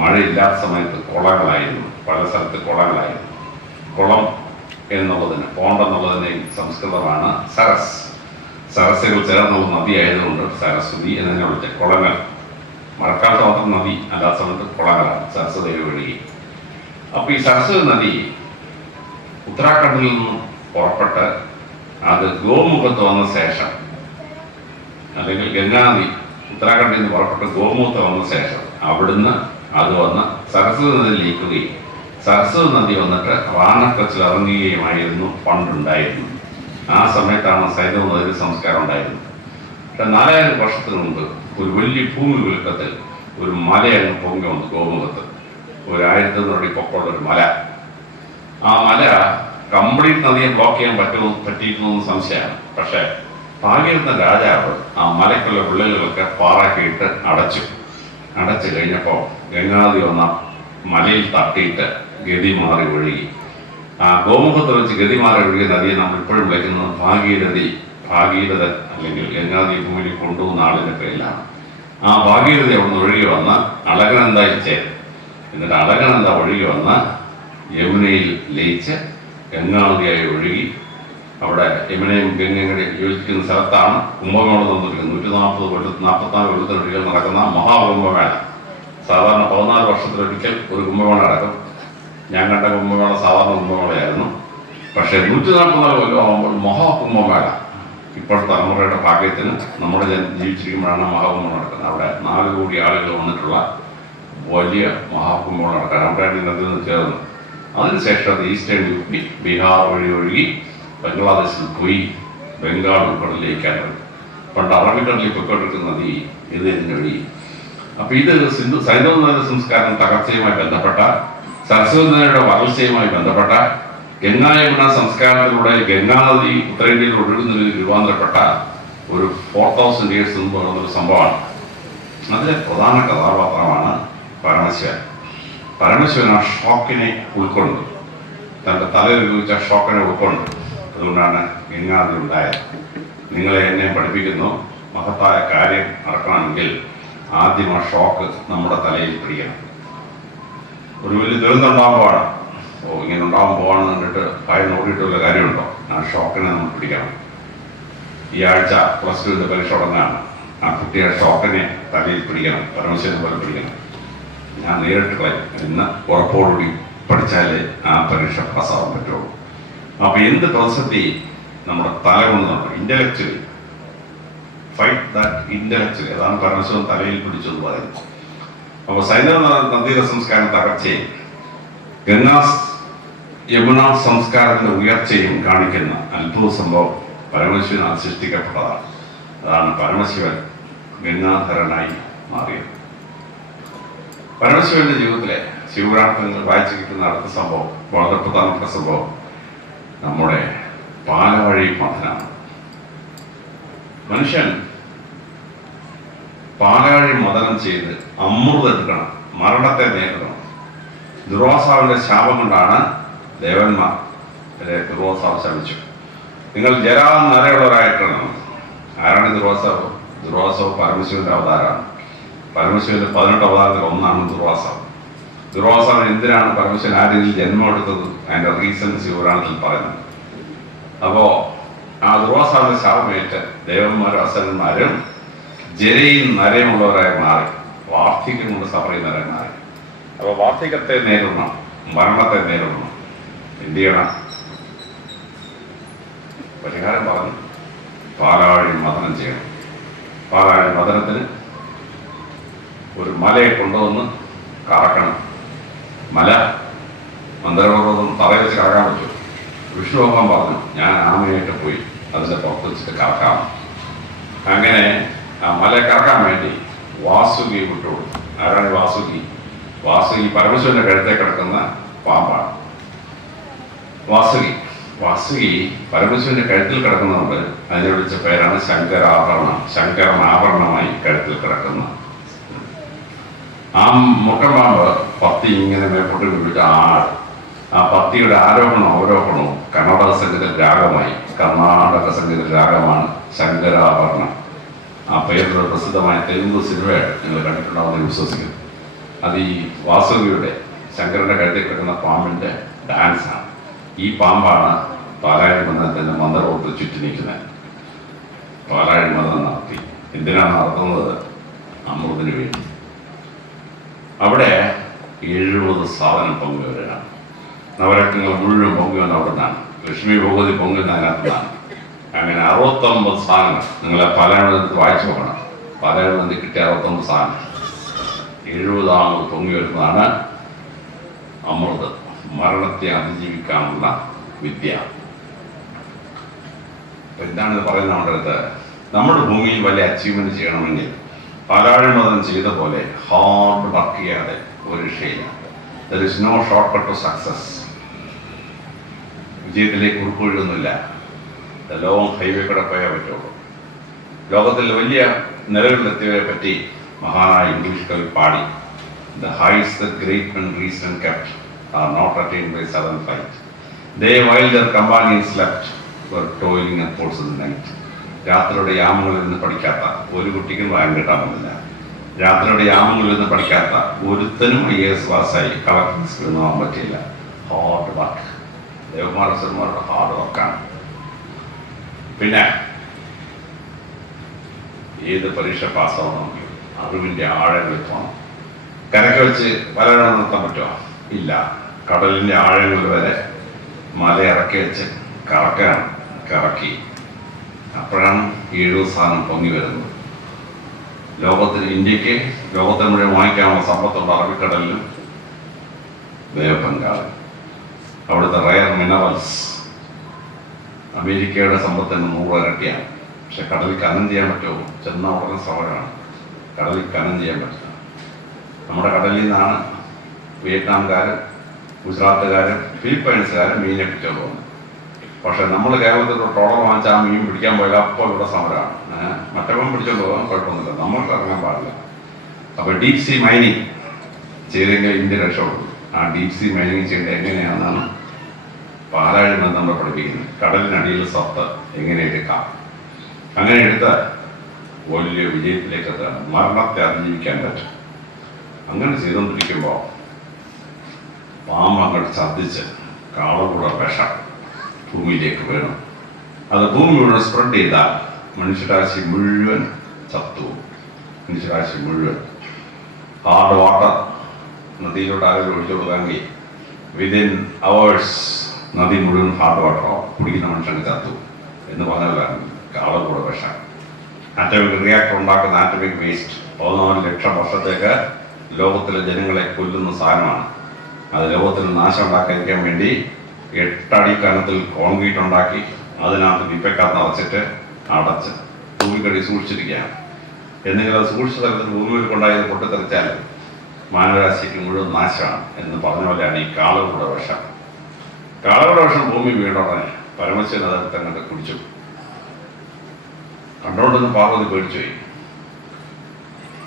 മഴയില്ലാത്ത സമയത്ത് കുളങ്ങളായിരുന്നു, പല സ്ഥലത്ത് കുളങ്ങളായിരുന്നു. കുളം എന്നുള്ളതിന്, പോണ്ട് എന്നുള്ളതിന് സംസ്കൃതമാണ് സരസ്. സരസ്സുകൾ ചേർന്നുള്ള നദിയായതുകൊണ്ട് സരസ്വതി എന്നതിനെ വിളിച്ച കുളങ്ങൾ. മഴക്കാലത്ത് മാത്രം നദി, അല്ലാത്ത സമയത്ത് കുളങ്ങളാണ്, സരസ്വതി ഒഴുകി. അപ്പൊ ഈ സരസ്വതി നദി ഉത്തരാഖണ്ഡിൽ നിന്നും പുറപ്പെട്ട് അത് ഗോമുഖത്ത് വന്ന ശേഷം, അല്ലെങ്കിൽ ഗംഗാനദി ഉത്തരാഖണ്ഡിൽ നിന്ന് പുറപ്പെട്ട് ഗോമുഖത്ത് വന്ന ശേഷം അവിടുന്ന് അത് വന്ന് സരസ്വതി നദി ലയിക്കുകയും സരസ്വതി നദി വന്നിട്ട് റാണക്കച്ചിൽ ഇറങ്ങുകയുമായിരുന്നു പണ്ടുണ്ടായിരുന്നു. ആ സമയത്താണ് സൈന്ധവ നദി സംസ്കാരം ഉണ്ടായിരുന്നത്. പക്ഷെ 4000 വർഷത്തിന് മുമ്പ് ഒരു വലിയ ഭൂമി കുലുക്കത്തിൽ ഒരു മലയങ്ങ് പൊങ്ങി വന്നു ഗോമുഖത്ത്. 1000 അടി പൊക്കമുള്ള ഒരു മല. ആ മല കംപ്ലീറ്റ് നദിയെ ബ്ലോക്ക് ചെയ്യാൻ പറ്റിയിരിക്കുന്നു സംശയമാണ്. പക്ഷെ ഭാഗീരഥൻ രാജാവ് ആ മലയ്ക്കുള്ള വിള്ളലുകളൊക്കെ പാറാക്കിയിട്ട് അടച്ചു കഴിഞ്ഞപ്പോൾ ഗംഗാനദി വന്ന മലയിൽ തട്ടിയിട്ട് ഗതി മാറി ഒഴുകി. ആ ഗോമുഖത്ത് വെച്ച് ഗതി മാറി ഒഴുകിയ നദിയെ നമ്മൾ ഇപ്പോഴും വിളിക്കുന്നത് ഭാഗീരഥൻ അല്ലെങ്കിൽ ഗംഗാനദി ഭൂമിയിൽ കൊണ്ടുപോകുന്ന ആളിൻ്റെ പേരിലാണ്. ആ ഭാഗീരഥ അവിടുന്ന് ഒഴുകി വന്ന അളകനന്ദയിൽ ചേരും. എന്നിട്ട് അളകനന്ദ ഒഴുകി വന്ന് യമുനയിൽ ലയിച്ച് ഗംഗാനദിയായി ഒഴുകി അവിടെ യമുനയും ഗംഗയും കൂടി യോജിക്കുന്ന സ്ഥലത്താണ് കുംഭമേളം തന്നിരിക്കുന്നത്. 144 കൊല്ലത്തിനൊരിക്കൽ നടക്കുന്ന മഹാകുംഭമേള. സാധാരണ 14 വർഷത്തിലൊരിക്കൽ ഒരു കുംഭമേള നടക്കും. ഞാൻ കണ്ട കുംഭമേള സാധാരണ കുംഭമേളയായിരുന്നു. പക്ഷേ 144 കൊല്ലം ആകുമ്പോൾ മഹാകുംഭമേള. ഇപ്പോഴത്തെ തലമുറയുടെ ഭാഗ്യത്തിന് നമ്മുടെ ജീവിച്ചിരിക്കുമ്പോഴാണ് മഹാകുംഭം നടക്കുന്നത്. അവിടെ 4 കോടി ആളുകൾ വന്നിട്ടുള്ള വലിയ മഹാകുംഭം നടക്കാൻ അവിടെയാണ് ഇതിനകത്ത് നിന്ന് ചേർന്നത്. അതിനുശേഷം അത് ഈസ്റ്റേൺ യു പി, ബീഹാർ വഴി ഒഴുകി ബംഗ്ലാദേശിൽ പോയി ബംഗാൾ ഉൾക്കടലിലേക്കാണ് വരും. പണ്ട് അറബിക്കടലിൽ പൊയ്ക്കൊണ്ടിരിക്കുന്ന നദി ഇതിന് വഴി. അപ്പൊ ഇത് സൈന്ധവ നദി സംസ്കാരം തകർച്ചയുമായി ബന്ധപ്പെട്ട, സരസ്വതി നദിയുടെ വരൾച്ചയുമായി ബന്ധപ്പെട്ട, ഗംഗാ യമുന സംസ്കാരത്തിലൂടെ ഗംഗാനദി ഉത്തരേന്ത്യയിൽ ഒഴുകുന്നതിൽ രൂപാന്തരപ്പെട്ട ഒരു 4000 years മുമ്പ് നടന്നൊരു സംഭവമാണ്. അതിലെ പ്രധാന കഥാപാത്രമാണ് പരമശിവൻ. പരമശിവൻ ആ ഷോക്കിനെ ഉൾക്കൊണ്ടു, തൻ്റെ തലയിൽ ഉപയോഗിച്ച ഷോക്കിനെ ഉൾക്കൊണ്ടു. അതുകൊണ്ടാണ് ഗംഗാനദി ഉണ്ടായത്. നിങ്ങളെ എന്നെ പഠിപ്പിക്കുന്നു, മഹത്തായ കാര്യം നടക്കണമെങ്കിൽ ആദ്യം ആ ഷോക്ക് നമ്മുടെ തലയിൽ പിടിക്കണം. ഒരു വലിയ ദുരന്തം ഉണ്ടാകുമ്പോഴാണ് ഇങ്ങനെ ഉണ്ടാകാൻ പോകാണെന്ന് കണ്ടിട്ട് ഭയം നോക്കിയിട്ടുള്ള കാര്യമുണ്ടോ? ആ ഷോക്കിനെ നമ്മൾ പിടിക്കണം. ഈ ആഴ്ച +2 പരീക്ഷ തുടങ്ങാണ്. ആ കുട്ടിയെ ഷോക്കിനെ തലയിൽ പിടിക്കണം, പരമശിവനെ പോലെ പിടിക്കണം. ഞാൻ നേരിട്ട് കളയും. ഇന്ന് ഉറപ്പോടുകൂടി പഠിച്ചാലേ ആ പരീക്ഷ പാസ്സാവാൻ പറ്റുള്ളൂ. അപ്പൊ എന്ത് പ്രതിസന്ധി നമ്മുടെ തല കൊണ്ട് നടക്കും. Intellectually fight that intellectually. അതാണ് പരമശിവൻ തലയിൽ പിടിച്ചെന്ന് പറയുന്നത്. അപ്പോൾ സൈന്ധവ നദീര സംസ്കാരം തകർച്ചയും ഗംഗാ യമുന സംസ്കാരത്തിന്റെ ഉയർച്ചയും കാണിക്കുന്ന അത്ഭുത സംഭവം പരമശിവനാൽ സൃഷ്ടിക്കപ്പെട്ടതാണ്. അതാണ് പരമശിവൻ ഗംഗാധരനായി മാറിയത്. പരമശിവന്റെ ജീവിതത്തിലെ ശിവപുരാണത്തിൽ വായിച്ചു കിട്ടുന്ന അടുത്ത സംഭവം, വളരെ പ്രധാനപ്പെട്ട സംഭവം, നമ്മുടെ പാലവഴി മഥനാണ്. മനുഷ്യൻ പാലവഴി മഥനം ചെയ്ത് അമൃതം എടുക്കണം, മരണത്തെ നേരിടണം. ദുർവാസാവിന്റെ ശാപം കൊണ്ടാണ് ദേവന്മാർ ദുർവാസാവ് ശപിച്ചു. നിങ്ങൾ ജരാനരയുള്ളവരായിട്ടാണ്. ആരാണ് ദുർവാസാവ്? ദുർവാസാവ് പരമശിവന്റെ അവതാരമാണ്. പരമശിവന്റെ 18 അവതാരത്തിൽ ഒന്നാണ് ദുർവാസാവ്. ദുർവാസാവിന് എന്തിനാണ് പരമശിവൻ ആ രീതിയിൽ ജന്മം എടുത്തത്? അതിന്റെ റീസൺ ശിവപുരാണത്തിൽ പറയുന്നത്. അപ്പോ ആ ദുർവാസാവിന്റെ ശാപമേറ്റ് ദേവന്മാരും അസുരന്മാരും ജരയും നരയുമുള്ളവരായി മാറി, വാർദ്ധക്യം കൊണ്ട് സഫർ ചെയ്യുന്നവരായി മാറി. അപ്പോൾ വാർദ്ധക്യത്തെ നേരിടണം, മരണത്തെ നേരിടണം. എന്ത് ചെയ്യണം? പരിഹാരം പറഞ്ഞു, പാലാഴി മഥനം ചെയ്യണം. പാലാഴി മഥനത്തിന് ഒരു മലയെ കൊണ്ടുവന്ന് കറക്കണം. മല മന്ദരപർവ്വതം തറയിൽ വെച്ച് കറക്കാൻ പറ്റും. വിഷ്ണു ഭഗവാൻ പറഞ്ഞു, ഞാൻ ആമയായിട്ട് പോയി അതിൻ്റെ പുറത്ത് വെച്ചിട്ട് കറക്കാം. അങ്ങനെ ആ മലയെ കറക്കാൻ വേണ്ടി വാസുകി വിട്ടുകൊടുത്തു. ആരാണ് വാസുകി? വാസുകി പരമശിവന്റെ കഴുത്തെ കിടക്കുന്ന പാമ്പാണ്. വാസുകി പരമശിവന്റെ കഴുത്തിൽ കിടക്കുന്നതുകൊണ്ട് അതിനെ വിളിച്ച പേരാണ് ശങ്കരാഭരണം. ശങ്കരൻ ആഭരണമായി കഴുത്തിൽ കിടക്കുന്ന ആ മുട്ടമ്പാമ്പ് പത്തി ഇങ്ങനെ മേപ്പോട്ട് വിളിച്ച ആട്. ആ പത്തിയുടെ ആരോപണവും അവരോപണവും കർണാടക സംഗീത രാഗമായി. കർണാടക സംഗീത രാഗമാണ് ശങ്കരാഭരണം. ആ പേരിലുള്ള പ്രസിദ്ധമായ തെലുങ്ക് സിനിമയാണ് നിങ്ങൾ കണ്ടിട്ടുണ്ടാവുന്ന വിശ്വസിക്കുന്നു. അത് ഈ വാസുകിയുടെ ശങ്കരന്റെ കഴുത്തിൽ കിടക്കുന്ന പാമ്പിന്റെ ഡാൻസാണ്. ഈ പാമ്പാണ് പാലാഴി മഥനത്തിന്റെ മന്ത്രോട്ട് ചുറ്റി നിൽക്കുന്നത്. പാലാഴി മഥനം നടത്തി. എന്തിനാണ് നടത്തുന്നത്? അമൃതിന് വേണ്ടി. അവിടെ 70 സാധനം പൊങ്ങുവരാണ്. നവരത്നങ്ങൾ മുഴുവൻ പൊങ്ങുവന്ന് അവിടെ നിന്നാണ്. ലക്ഷ്മി ഭഗവതി പൊങ്ങുന്ന അതിനകത്താണ്. അങ്ങനെ 69 സാധനങ്ങൾ നിങ്ങളെ പാലാഴിമഠത്തിൽ വായിച്ചു നോക്കണം. പാലാഴിമഠത്തിൽ കിട്ടിയ 69 സാധനം 70 പൊങ്ങി വരുന്നതാണ് അമൃത്. മരണത്തെ അതിജീവിക്കാനുള്ള വിദ്യ. എന്താണ് ഇത് പറയുന്നത്? നമ്മുടെ അടുത്ത് നമ്മുടെ ഭൂമിയിൽ വലിയ അച്ചീവ്മെന്റ് ചെയ്യണമെങ്കിൽ പാലാഴി മഥനം ചെയ്ത പോലെ ഹാർഡ് വർക്ക് ചെയ്യാതെ ഒരു രക്ഷയില്ല. There is no shortcut to success. വിജയത്തിലേക്ക് കുറുക്കുവഴിയൊന്നുമില്ല. ലോങ് ഹൈവേ കൂടെ പോയാൽ പറ്റുള്ളൂ. ലോകത്തിൽ വലിയ നിലകളിലെത്തിയവരെ പറ്റി മഹാനായ ഇംഗ്ലീഷ് കവി പാടി, the heights the great men reached and kept are not attained by sudden flight. They, while their companions slept, were toiling upwards in the night. രാത്രിയുടെ യാമങ്ങളിൽ നിന്ന് പഠിക്കാത്ത ഒരു കുട്ടിക്കും വായം കിട്ടാൻ പോകുന്നില്ല. രാത്രിയുടെ യാമങ്ങളിൽ നിന്ന് പഠിക്കാത്ത ഒരുത്തനും IAS പാസ്സായി കളക്ടർ സ്കൂളിൽ പോകാൻ പറ്റില്ല. ഹാർഡ് വർക്ക്, ദേവകുമാരന്മാരുടെ ഹാർഡ് വർക്കാണ്. പിന്നെ ഏത് പരീക്ഷ പാസ്സാവണമെങ്കിലും അറിവിൻ്റെ ആഴങ്ങളിൽ പോകണം. കരയ്ക്ക് വെച്ച് വലയിടം നിർത്താൻ പറ്റുമോ? ഇല്ല. കടലിൻ്റെ ആഴങ്ങൾ വരെ മല ഇറക്കി വെച്ച് കറക്കി അപ്പോഴാണ് 7 സാധനം പൊങ്ങി വരുന്നത്. ഇന്ത്യക്ക് ലോകത്തിന് മുഴുവൻ വാങ്ങിക്കാനുള്ള സമ്പത്തുണ്ട് അറബിക്കടലിലും ബേ ഓഫ് ബംഗാളിൽ. അവിടുത്തെ റയർ മിനറൽസ് അമേരിക്കയുടെ സമ്പത്തിന് 100 ഇരട്ടിയാണ്. പക്ഷെ കടലിൽ ഖനനം ചെയ്യാൻ പറ്റുമോ? ചെന്ന ഉടനെ സമരമാണ്. കടലിൽ ഖനനം ചെയ്യാൻ പറ്റില്ല. നമ്മുടെ കടലിൽ നിന്നാണ് വിയറ്റ്നാംകാരും ഗുജറാത്തുകാരും ഫിലിപ്പൈൻസുകാരും മീനെ പിടിച്ചോണ്ട് പോകുന്നത്. പക്ഷെ നമ്മൾ കേരളത്തിൽ ട്രോളർ വാങ്ങിച്ചാൽ ആ മീൻ പിടിക്കാൻ പോയാൽ അപ്പോൾ ഇവിടെ സമരമാണ്. മറ്റവൻ പിടിച്ചോണ്ട് പോകാൻ കുഴപ്പമൊന്നുമില്ല, നമ്മൾക്ക് ഇറങ്ങാൻ പാടില്ല. അപ്പോൾ ഡീപ് സീ മൈനിങ് ചെയ്തെങ്കിൽ ഇന്ത്യ രക്ഷപ്പെടും. ആ ഡീപ് സീ മൈനിങ് ചെയ്യേണ്ടത് എങ്ങനെയാണെന്നാണ് പാലാഴി നമ്മൾ പഠിപ്പിക്കുന്നത്. കടലിനടിയിൽ സ്വത്ത് എങ്ങനെ എടുക്കാം, അങ്ങനെ എടുത്താൽ വലിയ വിജയത്തിലേക്ക് എത്താൻ, മരണത്തെ അതിജീവിക്കാൻ പറ്റും. അങ്ങനെ ചെയ്തുകൊണ്ടിരിക്കുമ്പോൾ പാമ്പങ്ങൾ ഛർദ്ദിച്ച് കാളകൂട വിഷം ഭൂമിയിലേക്ക് വീണു. അത് ഭൂമി മുഴുവൻ സ്പ്രെഡ് ചെയ്താൽ മനുഷ്യരാശി മുഴുവൻ ചത്തു. മനുഷ്യരാശി മുഴുവൻ ഹാർഡ് വാട്ടർ നദിയിലോട്ട് ആരെങ്കിലും ഒഴിച്ചു കൊടുക്കാമെങ്കിൽ വിതിൻ അവേഴ്സ് നദി മുഴുവൻ ഹാർഡ് വാട്ടറോ കുടിക്കുന്ന മനുഷ്യന് ചത്തു എന്ന് പറഞ്ഞാലാണ് കാളകൂട വിഷം. ആറ്റമിക് റിയാക്ടർ ഉണ്ടാക്കുന്ന ആറ്റമിക് വേസ്റ്റ് 14 ലക്ഷം വർഷത്തേക്ക് ലോകത്തിലെ ജനങ്ങളെ കൊല്ലുന്ന സാധനമാണ്. അത് ലോകത്തിൽ നാശം ഉണ്ടാക്കാതിരിക്കാൻ വേണ്ടി 8 അടി കനത്തിൽ കോൺക്രീറ്റ് ഉണ്ടാക്കി അതിനകത്ത് ദിപ്പക്കകത്ത് നിറച്ചിട്ട് അടച്ച് ഭൂമിക്കടി സൂക്ഷിച്ചിരിക്കുകയാണ്. എന്തെങ്കിലും അത് സൂക്ഷിച്ച സ്ഥലത്ത് ഭൂമിയിൽ കൊണ്ടായത് പൊട്ടിത്തെറിച്ചാൽ മാനവരാശിക്ക് മുഴുവൻ നാശമാണ് എന്ന് പറഞ്ഞ പോലെയാണ് ഈ കാളകൂട വിഷം. കാളകൂട വിഷം ഭൂമി വീണുടനെ പരമശിവൻ അതെടുത്ത് അങ്ങോട്ട് കുടിച്ചു. കണ്ടോണ്ടെന്ന് പാർവതി പേടിച്ചുപോയി.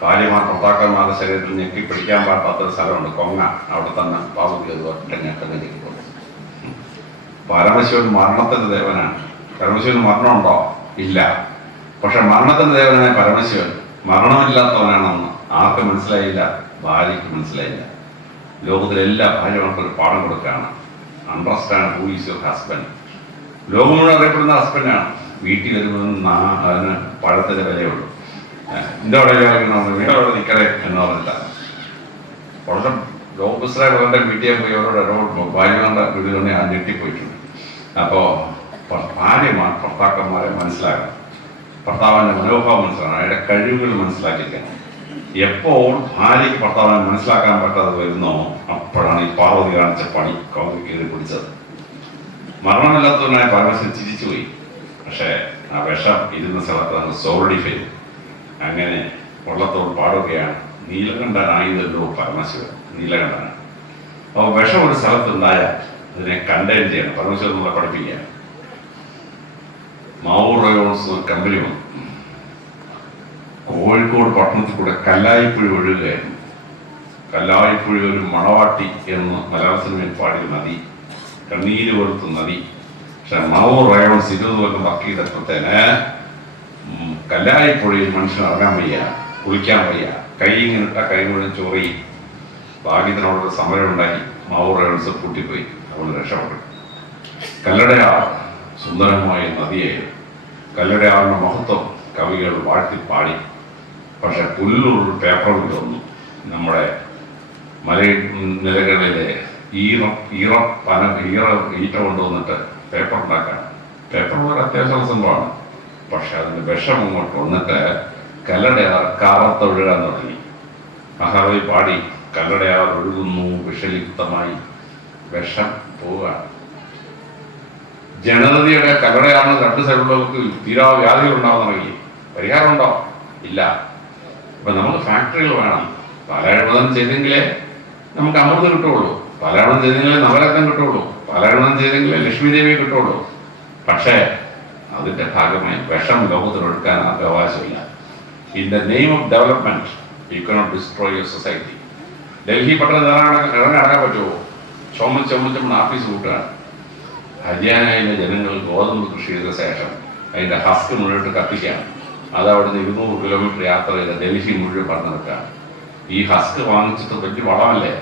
ഭാര്യമാർ ഭർത്താക്കന്മാരുടെ ശരീരത്തിൽ ഞെക്കി പിടിക്കാൻ പാടാത്തൊരു സ്ഥലമുണ്ട്, കൊങ്ങ. അവിടെ തന്നെ പാർവതി അത് ഒറ്റ ഞെക്കന്നെ ഞെക്കിക്കൊണ്ടു. പരമശിവൻ മരണത്തിന്റെ ദേവനാണ്. പരമശിവന് മരണമുണ്ടോ? ഇല്ല. പക്ഷെ മരണത്തിന്റെ ദേവനായ പരമശിവൻ മരണമില്ലാത്തവനാണെന്ന് ആർക്ക് മനസ്സിലായില്ല? ഭാര്യയ്ക്ക് മനസ്സിലായില്ല. ലോകത്തിലെ എല്ലാ ഭാര്യമാർക്കും ഒരു പാഠം കൊടുക്കുകയാണ്. Understand who is your husband. ലോകം മുഴുവൻ അറിയപ്പെടുന്ന ഹസ്ബൻഡാണ്. വീട്ടിൽ വരുമ്പോൾ അതിന് പഴത്തിന് വിലയുള്ളൂ. എൻ്റെ അവിടെ വീട് അവിടെ നിൽക്കണേ എന്ന് പറഞ്ഞില്ല. വളരെ ലോകപുസ്തക വളരെ വീട്ടിൽ പോയി അവരോട് ഇടപെടുമ്പോൾ ഭാര്യമാരുടെ വീട് തന്നെ ആ ഞെട്ടിപ്പോയിട്ടുണ്ട്. അപ്പോൾ ഭർത്താക്കന്മാരെ മനസ്സിലാക്കണം, ഭർത്താവിൻ്റെ മനോഭാവം മനസ്സിലാക്കണം, അയാളുടെ കഴിവുകൾ മനസ്സിലാക്കിയിരിക്കണം. എപ്പോൾ ഭാര്യയ്ക്ക് ഭർത്താവിനെ മനസ്സിലാക്കാൻ പറ്റാതെ വരുന്നോ അപ്പോഴാണ് ഈ പാർവതി കാണിച്ച പണി കൗതി കയറി പിടിച്ചത്. മരണമില്ലാത്തവനായ പരമശിവൻ ചിരിച്ചുപോയി. പക്ഷേ ആ വിഷം ഇരുന്ന സ്ഥലത്ത് അങ്ങ് സോളിഡിഫൈ ചെയ്തു. അങ്ങനെ വെള്ളത്തോട് പാടുകയാണ്, നീലകണ്ഠനായിരുന്നല്ലോ പരമശിവൻ, നീലകണ്ഠനാണ്. അപ്പോൾ വിഷം ഒരു സ്ഥലത്തുണ്ടായാൽ അതിനെ കണ്ടെയ്ൻ ചെയ്യണം. പരമശിവൻ നമ്മളെ പഠിപ്പിക്കുക. മാവൂർ റയോൺസ് ഒരു കമ്പനി വന്നു. കോഴിക്കോട് പട്ടണത്തിൽ കൂടെ കല്ലായിപ്പുഴ ഒഴുകുകയായിരുന്നു. കല്ലായിപ്പുഴ ഒരു മണവാട്ടി എന്ന് മലയാള സിനിമയിൽ പാടിയ നദി, കണ്ണീര് വെളുത്ത നദി. പക്ഷെ മാവൂർ റയോൺസ് 20 കൊല്ലം വർക്ക് ചെയ്തപ്പോഴത്തേന് കല്ലായിപ്പുഴയിൽ മനുഷ്യൻ ഇറങ്ങാൻ വയ്യ, കുളിക്കാൻ വയ്യ, കൈ ഇങ്ങനെ ഇട്ടാൽ കൈ മുഴുവൻ ചൊറിയും. ഭാഗ്യത്തിനോടൊരു സമരം ഉണ്ടായി. മാവൂർ റയോൺസ് പൂട്ടിപ്പോയി. അവൾ രക്ഷപ്പെട്ടു. കല്ലടയാർ സുന്ദരമായ നദിയായിരുന്നു. കല്ലടയാറിൻ്റെ മഹത്വം കവികൾ വാഴ്ത്തി പാടി. പക്ഷെ പുല്ലൂർ പേപ്പറിൽ വന്നു. നമ്മുടെ മലനിലകളിലെ ഈറ ഈറ്റ കൊണ്ടുവന്നിട്ട് പേപ്പർ ഉണ്ടാക്കാൻ. പേപ്പർ വളരെ അത്യാവശ്യമുള്ള സംഭവമാണ്. പക്ഷെ അതിൻ്റെ വിഷം അങ്ങോട്ട് വന്നിട്ട് കല്ലടയാർ കാറത്തൊഴുകാൻ തുടങ്ങി. മഹാകവി പാടി, കല്ലടയാർ ഒഴുകുന്നു വിഷലിപ്തമായി, വിഷം പോവുകയാണ്. ജനതയുടെ കല്ലടയാറിന് 2 സൈഡിലുള്ളവർക്ക് തീരാ വ്യാധികൾ ഉണ്ടാവാൻ തുടങ്ങി. പരിഹാരമുണ്ടോ? ഇല്ല. ഇപ്പൊ നമുക്ക് ഫാക്ടറികൾ വേണം. പാലാഴിമതം ചെയ്തെങ്കിലേ നമുക്ക് അമൃത് കിട്ടുള്ളൂ. പാലാഴിമതം ചെയ്തെങ്കിലേ നവരത്നം കിട്ടുള്ളൂ. പാലാഴിമതം ചെയ്തെങ്കിലേ ലക്ഷ്മി ദേവി കിട്ടുള്ളൂ. പക്ഷേ അതിന്റെ ഭാഗമായി വിഷം ലോകത്തിലൊഴുക്കാൻ ആർക്കും അവകാശമില്ല. In the name of development you cannot destroy your society. Delhi പട്ടണം ഇറങ്ങി അടക്കാൻ പറ്റുമോ? ചുമന്ന് ആഫീസ് കൂട്ടുകയാണ്. ഹരിയാനയിലെ ജനങ്ങൾ ഗോതമ്പ് കൃഷി ചെയ്ത ശേഷം അതിൻ്റെ ഹസ്ക് മുഴുവൻ കത്തിക്കുകയാണ്. അത് അവിടുന്ന് 200 കിലോമീറ്റർ യാത്ര ചെയ്ത് ഡൽഹി മുഴുവൻ പറഞ്ഞു നിൽക്കുകയാണ്. ഈ ഹസ്ക് വാങ്ങിച്ചിട്ട് വലിയ വളമല്ലേ,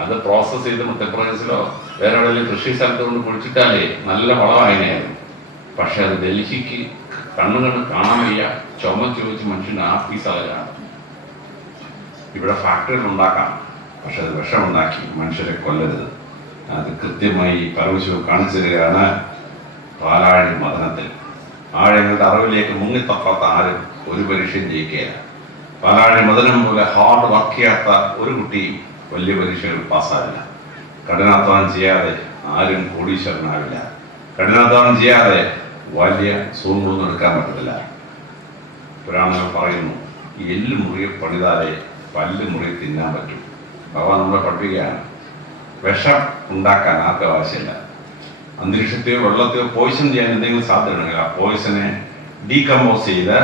അത് പ്രോസസ്സ് ചെയ്ത് മധ്യപ്രദേശിലോ വേറെ എവിടെയെങ്കിലും കൃഷി സ്ഥലത്ത് കൊണ്ട് കുഴിച്ചിട്ടാലേ നല്ല വളമായിരുന്നു. പക്ഷെ അത് ഡൽഹിക്ക് കണ്ണുകണ്ട് കാണാൻ വയ്യ, ചുമച്ച് വെച്ച് മനുഷ്യന് ആപ്പീസകലാണ്. ഇവിടെ ഫാക്ടറികൾ ഉണ്ടാക്കാം, പക്ഷെ അത് വിഷമുണ്ടാക്കി മനുഷ്യരെ കൊല്ലരുത്. അത് കൃത്യമായി പരമശിവൻ കാണിച്ചു തരികയാണ് പാലാഴി മദനത്തിൽ. ആഴങ്ങളുടെ അറിവിലേക്ക് മുങ്ങിത്തക്കാത്ത ആരും ഒരു പരീക്ഷയും ജയിക്കുകയില്ല. പാലാഴി മദനം പോലെ ഹാർഡ് വർക്ക് ചെയ്യാത്ത ഒരു കുട്ടിയും വലിയ പരീക്ഷകൾ പാസ്സാവില്ല. കഠിനാധ്വാനം ചെയ്യാതെ ആരും കോടീശ്വരനാവില്ല. കഠിനാധ്വാനം ചെയ്യാതെ വലിയ സൂങ്ങൊന്നും എടുക്കാൻ പറ്റത്തില്ല. പുരാണങ്ങൾ പറയുന്നു, എല്ല് മുറിയെ പണിതാലേ പല്ല് മുറിയെ തിന്നാൻ പറ്റും. ഭഗവാൻ നമ്മളെ പഠിപ്പിക്കുകയാണ്. വിഷം ഉണ്ടാക്കാൻ ആർക്കും ആവശ്യമില്ല. അന്തരീക്ഷത്തെയോ വെള്ളത്തെയോ പോയിസൺ ചെയ്യാൻ എന്തെങ്കിലും സാധ്യതയുണ്ടെങ്കിൽ ആ പോയിസനെ ഡീകമ്പോസ് ചെയ്ത്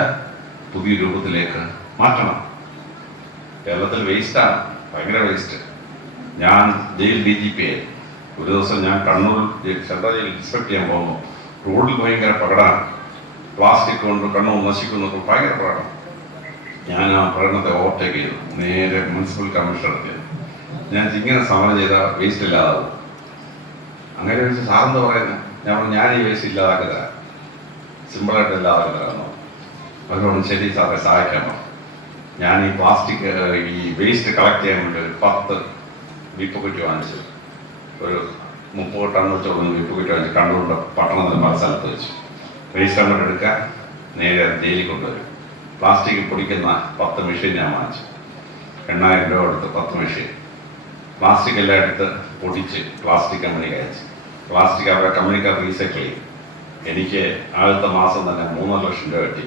പുതിയ രൂപത്തിലേക്ക് മാറ്റണം. കേരളത്തിൽ വേസ്റ്റാണ്, ഭയങ്കര വേസ്റ്റ്. ഞാൻ ജയിൽ DGP ആയി. ഒരു ദിവസം ഞാൻ കണ്ണൂർ സെൻട്രൽ ജയിൽ ഇൻസ്പെക്ട് ചെയ്യാൻ പോകുമ്പോൾ റോഡിൽ ഭയങ്കര പകടാണ്. പ്ലാസ്റ്റിക് കൊണ്ട് കണ്ണൂർ നശിക്കുന്നൊക്കെ ഭയങ്കര പകടാണ്. ഞാൻ ആ പ്രകടനത്തെ ഓവർടേക്ക് ചെയ്തു. നേരെ മുനിസിപ്പൽ കമ്മീഷണർക്ക് ഞാൻ ഇങ്ങനെ സമരം ചെയ്താൽ വേസ്റ്റ് ഇല്ലാതാവും. അങ്ങനെ വെച്ച് സാറെന്താ പറയുന്നത്? ഞാൻ ഈ വേസ്റ്റ് ഇല്ലാതാക്കി തരാം, സിമ്പിളായിട്ട് ഇല്ലാതാക്കി തരാമെന്നോ. അവരോട് ശരി സാറെ സഹായിക്കാമോ? ഞാൻ ഈ പ്ലാസ്റ്റിക് ഈ വേസ്റ്റ് കളക്ട് ചെയ്യാൻ വേണ്ടി 10 വീപ്പക്കുറ്റി വാങ്ങിച്ചു. ഒരു 30 ടൺ വെച്ച് ഒന്ന് വീപ്പക്കുറ്റി വാങ്ങിച്ച് കണ്ണൂരിൻ്റെ പട്ടണത്തിൽ പല സ്ഥലത്ത് വെച്ചു. വേസ്റ്റ് അങ്ങോട്ട് എടുക്കാൻ നേരെ ജയിലിൽ കൊണ്ടുവരും. പ്ലാസ്റ്റിക് പൊടിക്കുന്ന 10 മെഷീൻ ഞാൻ വാങ്ങിച്ചു. 8000 രൂപ കൊടുത്ത് 10 മെഷീൻ. പ്ലാസ്റ്റിക് എല്ലാം എടുത്ത് പൊടിച്ച് പ്ലാസ്റ്റിക് കമ്പനിക്ക് അയച്ചു. പ്ലാസ്റ്റിക് അവരുടെ കമ്പനിക്കാർ റീസൈക്കിൾ ചെയ്യും. എനിക്ക് ആദ്യത്തെ മാസം തന്നെ 3 ലക്ഷം രൂപ കിട്ടി.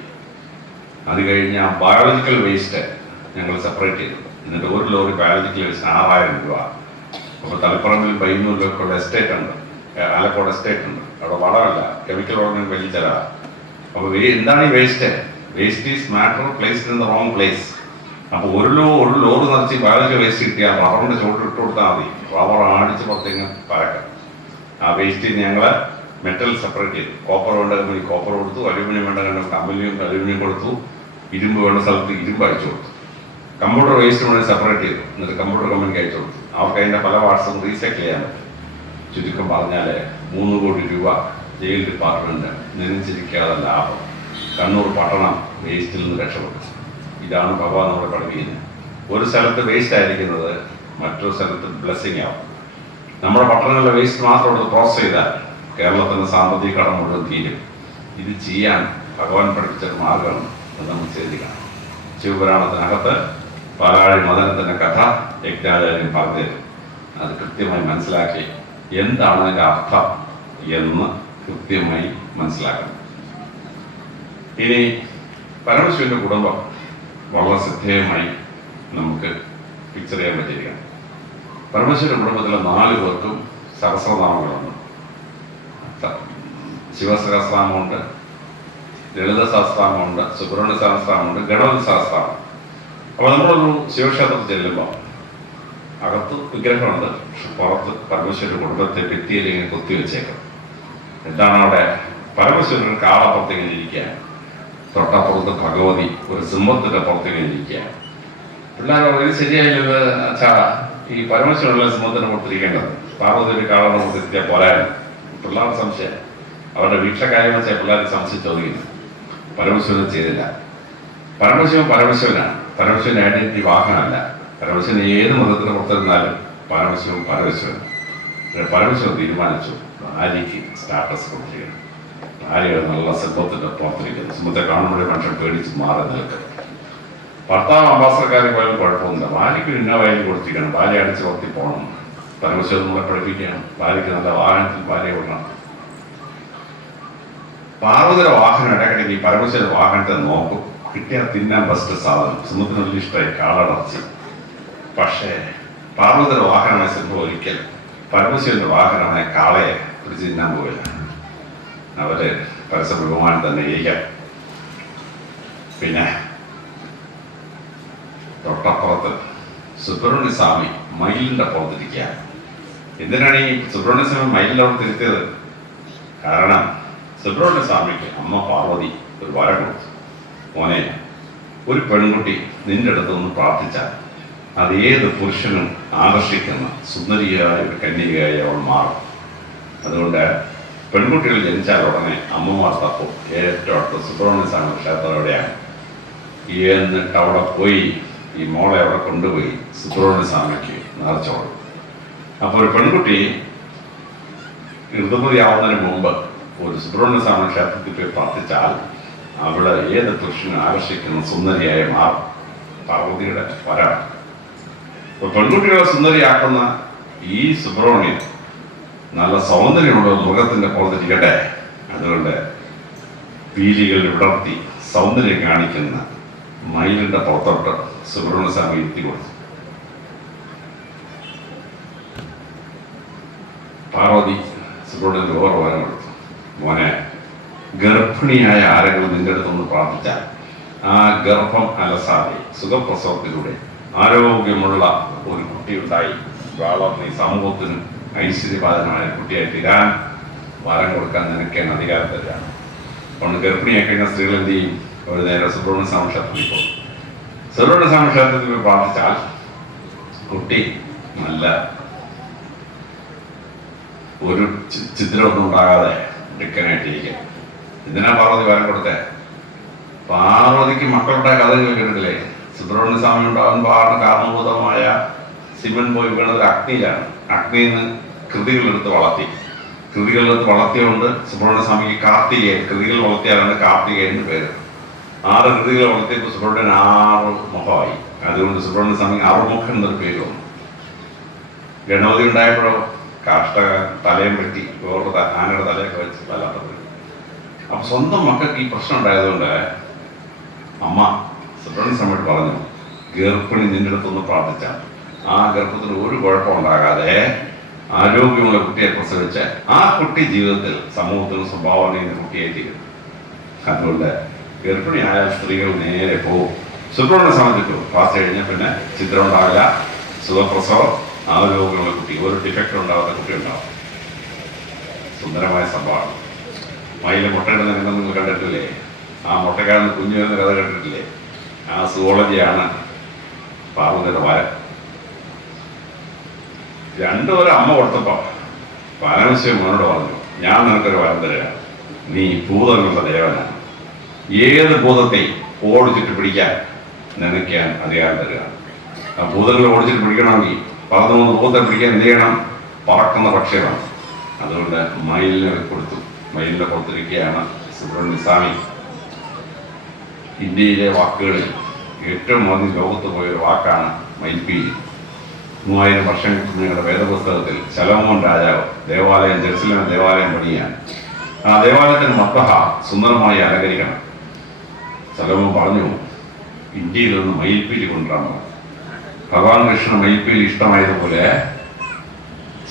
അത് കഴിഞ്ഞ് ആ ബയോളജിക്കൽ വേസ്റ്റ് ഞങ്ങൾ സെപ്പറേറ്റ് ചെയ്തു. എന്നിട്ട് ഒരു ലോറി ബയോളജിക്കൽ വേസ്റ്റ് 6000 രൂപ. അപ്പോൾ തലപ്പറമ്പിൽ 500 രൂപക്കുള്ള എസ്റ്റേറ്റ് ഉണ്ട്, ആലക്കോട് എസ്റ്റേറ്റ് ഉണ്ട്. അവിടെ വളമല്ല, കെമിക്കൽ വളങ്ങൾ വലിയ ചിലവാണ്. അപ്പോൾ എന്താണ് ഈ waste? Waste is matter placed in the wrong place. അപ്പോൾ ഒരു ലോഡ് നിറച്ച് ബയോളജിക്കൽ വേസ്റ്റ് കിട്ടിയാൽ റബ്ബറിൻ്റെ ചോട്ട് ഇട്ട് കൊടുത്താൽ മതി. റബ്ബർ ആടിച്ച് പുറത്തേക്ക് പരക്കാം. ആ വേസ്റ്റ് ഞങ്ങൾ മെറ്റൽ സെപ്പറേറ്റ് ചെയ്തു. കോപ്പർ വേണ്ട കമ്പനി കോപ്പർ കൊടുത്തു, അലൂമിനിയം വേണ്ട അലൂമിനിയം കൊടുത്തു, ഇരുമ്പ് വേണ്ട സ്ഥലത്ത് ഇരുമ്പ് അയച്ചു കൊടുത്തു. കമ്പ്യൂട്ടർ വേസ്റ്റ് വേണ്ടി സെപ്പറേറ്റ് ചെയ്തു. എന്നിട്ട് കമ്പ്യൂട്ടർ കമ്പനിക്ക് അയച്ചു കൊടുത്തു. അവർക്ക് അതിൻ്റെ പല പാർട്സും റീസൈക്കിൾ ചെയ്യാൻ പറ്റും. ചുരുക്കം പറഞ്ഞാൽ 3 കോടി രൂപ ജയിൽ ഡിപ്പാർട്ട്മെൻറ്റ് നിയന്ത്രിക്കാതെ ലാഭം. കണ്ണൂർ പട്ടണം വേസ്റ്റിൽ നിന്ന് രക്ഷപ്പെട്ടു. ഇതാണ് ഭഗവാൻ നമ്മളെ പഠിപ്പിക്കുന്നത്. ഒരു സ്ഥലത്ത് വേസ്റ്റ് ആയിരിക്കുന്നത് മറ്റൊരു സ്ഥലത്ത് ബ്ലെസ്സിങ് ആവും. നമ്മുടെ പട്ടണങ്ങളിലെ വേസ്റ്റ് മാത്രം എടുത്ത് പ്രോസസ് ചെയ്താൽ കേരളത്തിൻ്റെ സാമ്പത്തിക കടം മുഴുവൻ തീരും. ഇത് ചെയ്യാൻ ഭഗവാൻ പഠിപ്പിച്ച മാർഗമാണ് എന്ന് നമ്മൾ ചിന്തിക്കണം. ശിവപുരാണത്തിനകത്ത് പാലാഴി മദനത്തിൻ്റെ കഥ യജ്ഞാചാര്യൻ പറഞ്ഞു തരും. അത് കൃത്യമായി മനസ്സിലാക്കി എന്താണ് അതിൻ്റെ അർത്ഥം എന്ന് കൃത്യമായി മനസ്സിലാക്കണം. ഇനി പരമശിവന്റെ കുടുംബം വളരെ ശ്രദ്ധേയമായി നമുക്ക് പിക്ചർ ചെയ്യാൻ പറ്റിയിരിക്കണം. പരമശിവന്റെ കുടുംബത്തിലെ 4 പേർക്കും സഹസ്രനാമങ്ങളുണ്ട്. ശിവസഹസ്രനാമമുണ്ട്, ലളിത സഹസ്രനാമമുണ്ട്, സുബ്രഹ്മണ്യ സഹസ്രനാമമുണ്ട്, ഗണപതി സഹസ്രനാമം. അപ്പോൾ നമ്മളൊരു ശിവക്ഷേത്രത്തിൽ ചെല്ലുമ്പോൾ അകത്ത് വിഗ്രഹമുണ്ട്, പക്ഷെ പുറത്ത് പരമശിവന്റെ കുടുംബത്തെ ഭിത്തിയിലേക്ക് കുത്തിവെച്ചേക്കും. എന്താണ് അവിടെ? പരമശിവന് കാളപ്പുറത്തേക്ക് ഇരിക്കുക, തൊട്ടപ്പുറത്ത് ഭഗവതി ഒരു സിംഹത്തിന്റെ പുറത്തേക്ക് ഇരിക്കുക. പിള്ളേർ ഇത് ശരിയായില്ലത് അച്ഛാ, ഈ പരമശിവനുള്ള സിംഹത്തിന് പുറത്തിരിക്കേണ്ടത്, പാർവതി ഒരു കാളയുടെ പുറത്തിരിക്കാൻ പോരായിരുന്നു. പിള്ളേർക്ക് സംശയം. അവരുടെ വീട്ടിലെ കാര്യം വെച്ചാൽ പിള്ളേർ സംശയം ചോദിക്കുന്നു. പരമശിവൻ ചെയ്തില്ല. പരമശിവനാണ്. പരമശിവന്റെ ഐഡന്റിറ്റി വാഹനമല്ല. പരമശിവൻ ഏത് മതത്തിന് പുറത്തിരുന്നാലും പരമശിവൻ. പരമശിവൻ തീരുമാനിച്ചു ഭാര്യയ്ക്ക് സ്റ്റാറ്റസ് കൊടുത്തിരിക്കണം. ഭാര്യയുടെ നല്ല സിംഹത്തിന്റെ പുറത്തിരിക്കുന്നു. സിംഹത്തെ കാണുമ്പോഴേ മനുഷ്യൻ പേടിച്ച് മാറി നിൽക്കും. ഭർത്താവ് അംബാസഡർക്കാരെ പോയാലും കുഴപ്പമൊന്നുമില്ല. ഭാര്യയ്ക്ക് ഇന്ന വയലിൽ കൊടുത്തിരിക്കണം. ഭാര്യ അടിച്ച് പുറത്തി പോകണം. പരമശിവൻ നമ്മളെ പഠിപ്പിക്കുകയാണ്. ഭാര്യയ്ക്ക് നല്ല വാഹനത്തിൽ ഭാര്യ വിടണം. പാർവതിയുടെ വാഹനം ഇടയ്ക്കിടയ്ക്ക് ഈ പരമശിവന്റെ വാഹനത്തെ നോക്കും. കിട്ടിയാൽ തിന്നാൻ ബെസ്റ്റ് സാധനം. സിംഹത്തിന് വലിയ ഇഷ്ടമായി കാളടർച്ചി. പക്ഷേ പാർവതിയുടെ വാഹനമായ സിംഹം ഒരിക്കൽ പരമശിവന്റെ വാഹനമായ കാളയെ പിടിച്ച് തിന്നാൻ പോവില്ല. അവര് പരസ്പര ബഹുമാനം തന്നെ ഇരിക്കാം. പിന്നെ തൊട്ടപ്പുറത്ത് സുബ്രഹ്മണ്യ സ്വാമി മയിലിന്റെ പുറത്തിരിക്കുക. എന്തിനാണ് ഈ സുബ്രഹ്മണ്യ സ്വാമി മയിലിന്റെ പുറത്ത് ഇരുത്തിയത്? കാരണം സുബ്രഹ്മണ്യ സ്വാമിക്ക് അമ്മ പാർവതി ഒരു വരം കൊടുത്തു. മോനെ, ഒരു പെൺകുട്ടി നിന്റെ അടുത്ത് നിന്ന് പ്രാർത്ഥിച്ചാൽ അത് ഏത് പുരുഷനും ആകർഷിക്കുന്ന സുന്ദരിയായ ഒരു കന്യകയായി അവൾ മാറും. അതുകൊണ്ട് പെൺകുട്ടികൾ ജനിച്ചാൽ ഉടനെ അമ്മമാർ തപ്പും ഏറ്റവും അടുത്ത് സുബ്രഹ്മണ്യ സ്വാമി ക്ഷേത്രം എവിടെയാണ്. എന്നിട്ട് അവിടെ പോയി ഈ മോളെ അവിടെ കൊണ്ടുപോയി സുബ്രഹ്മണ്യ സ്വാമിക്ക് നേർച്ചോളും. അപ്പോൾ ഒരു പെൺകുട്ടി ഋതുമതിയാവുന്നതിന് മുമ്പ് ഒരു സുബ്രഹ്മണ്യ സ്വാമി ക്ഷേത്രത്തിൽ പോയി പ്രാർത്ഥിച്ചാൽ അവിടെ ഏത് പുരുഷനും ആകർഷിക്കുന്ന സുന്ദരിയായി മാറും. പാർവതിയുടെ വരാണ്. ഇപ്പൊ പെൺകുട്ടികളെ സുന്ദരിയാക്കുന്ന ഈ സുബ്രഹ്മണ്യൻ നല്ല സൗന്ദര്യമുള്ള മുഖത്തിന്റെ പുറത്തിരിക്കട്ടെ. അതുകൊണ്ട് പീലികൾ വിടർത്തി സൗന്ദര്യം കാണിക്കുന്ന മയിലിന്റെ പുറത്തോട്ട് സുബ്രഹ്മണ്യ സ്വാമി എത്തി കൊടുത്തു. പാർവതി സുബ്രഹ്മണ്യന് ഓരോ വരം കൊടുത്തു. മോനെ, ഗർഭിണിയായ ആരെങ്കിലും നിന്റെ അടുത്തൊന്ന് പ്രാർത്ഥിച്ചാൽ ആ ഗർഭം അലസാതെ സുഖപ്രസവത്തിലൂടെ ആരോഗ്യമുള്ള ഒരു കുട്ടിയുണ്ടായി വളർന്ന് ഈ സമൂഹത്തിന് ഐശ്വര്യപാതനമായ കുട്ടിയായി തീരാൻ വരം കൊടുക്കാൻ നിനക്ക് അധികാരം തരാണ്. അതുകൊണ്ട് ഗർഭിണിയായി കഴിഞ്ഞ സ്ത്രീകൾ എന്ത് ചെയ്യും? ഒരു നേരെ സുബ്രഹ്മണ്യ സ്വാമി ക്ഷേത്രത്തിൽ പോകും. സുബ്രഹ്മണ്യ സ്വാമി ക്ഷേത്രത്തിൽ പോയി പ്രാർത്ഥിച്ചാൽ കുട്ടി നല്ല ഒരു ചിത്രമൊന്നും ഉണ്ടാകാതെ എടുക്കാനായിട്ടിരിക്കും. ഇതിനാ പാർവതി വരം കൊടുത്തേ. പാർവതിക്ക് മക്കളുടെ കഥ കേട്ടിട്ടില്ലേ? സുബ്രഹ്മണ്യ സ്വാമി ഉണ്ടാകുമ്പോൾ കാരണഭൂതമായ ശിവൻ പോയി വീണത് അഗ്നിയിലാണ്. അഗ്നിയിൽ നിന്ന് കൃതികളെടുത്ത് വളർത്തിയുകൊണ്ട് സുബ്രഹ്മണ്യ സ്വാമിക്ക് കാർത്തികേയൻ, കൃതികൾ വളർത്തിയാലാണ് കാർത്തികേയന് പേര്. 6 കൃതികൾ വളർത്തിയപ്പോൾ സുബ്രഹ്മണ്യൻ 6 മുഖമായി. അതുകൊണ്ട് സുബ്രഹ്മണ്യ സ്വാമി ആറുമുഖൻ എന്നൊരു പേര് വന്നു. ഗണപതി ഉണ്ടായപ്പോഴോ കാഷ്ട തലയും വെട്ടി വേറൊരു ആനയുടെ തലയൊക്കെ വെച്ച് വല്ലാത്തത്. അപ്പൊ സ്വന്തം മക്കൾക്ക് ഈ പ്രശ്നം ഉണ്ടായതുകൊണ്ട് അമ്മ സുബ്രഹ്മണ്യ സ്വാമിയോട് പറഞ്ഞു, ഗർഭിണി നിന്റെ അടുത്തൊന്ന് പ്രാർത്ഥിച്ചാൽ ആ ഗർഭത്തിന് ഒരു കുഴപ്പമുണ്ടാകാതെ ആരോഗ്യമുള്ള കുട്ടിയെ പ്രസവിച്ച് ആ കുട്ടി ജീവിതത്തിൽ സമൂഹത്തിന് സ്വഭാവം ചെയ്യുന്ന കുട്ടിയായി തീരും. അതുകൊണ്ട് ഗർഭിണിയായ സ്ത്രീകൾ നേരെ പോകും. സുബ്രഹ്മണ്യ സ്വാമിക്ക് ക്ലാസ് കഴിഞ്ഞാൽ പിന്നെ ചിത്രം ഉണ്ടാവില്ല, സുഖപ്രസവം, ആരോഗ്യമുള്ള കുട്ടി, ഒരു ഡിഫക്റ്റ് ഉണ്ടാവാത്ത കുട്ടി ഉണ്ടാവും. സുന്ദരമായ സംഭവമാണ്. മയിലെ മുട്ടയിടുന്ന രംഗം നിങ്ങൾ കണ്ടിട്ടില്ലേ? ആ മുട്ടക്കാരന് കുഞ്ഞു വരുന്ന കഥ കണ്ടിട്ടില്ലേ? ആ സുവോളജിയാണ് പാർവതിയുടെ വരം. രണ്ടുപേരും അമ്മ കൊടുത്തപ്പോ പരമശിവൻ മോനോട് പറഞ്ഞു, ഞാൻ നിനക്കൊരു വരം തരികയാണ്. നീ ഭൂതങ്ങളുടെ ദേവനാണ്. ഏത് ഭൂതത്തെ ഓടിച്ചിട്ട് പിടിക്കാൻ നിനക്ക് ഞാൻ അധികാരം തരികയാണ്. ആ ഭൂതങ്ങളെ ഓടിച്ചിട്ട് പിടിക്കണമെങ്കിൽ 13 ഭൂതത്തെ പിടിക്കാൻ എന്ത് ചെയ്യണം? പറക്കുന്ന പക്ഷികളാണ്. അതുകൊണ്ട് മയിലിനെ കൊടുത്തു. മയിലിനെ കൊടുത്തിരിക്കുകയാണ് സുബ്രഹ്മണ്യ സ്വാമി. ഇന്ത്യയിലെ വാക്കുകളിൽ ഏറ്റവും ആദ്യം ലോകത്ത് പോയൊരു വാക്കാണ് മയിൽപ്പീലി. 3000 വർഷങ്ങൾക്ക് ഞങ്ങളുടെ വേദപുസ്തകത്തിൽ ശലോമോൻ രാജാവ് ദേവാലയം, ജെറുസലേം ദേവാലയം പണിയാണ്. ആ ദേവാലയത്തിന് മദ്ബഹ സുന്ദരമായി അലങ്കരിക്കണം. ശലോമോൻ പറഞ്ഞു, ഇന്ത്യയിൽ നിന്ന് മയിൽപ്പീലി കൊണ്ടുവരണം. ഭഗവാൻ കൃഷ്ണൻ മയിൽപ്പീലി ഇഷ്ടമായതുപോലെ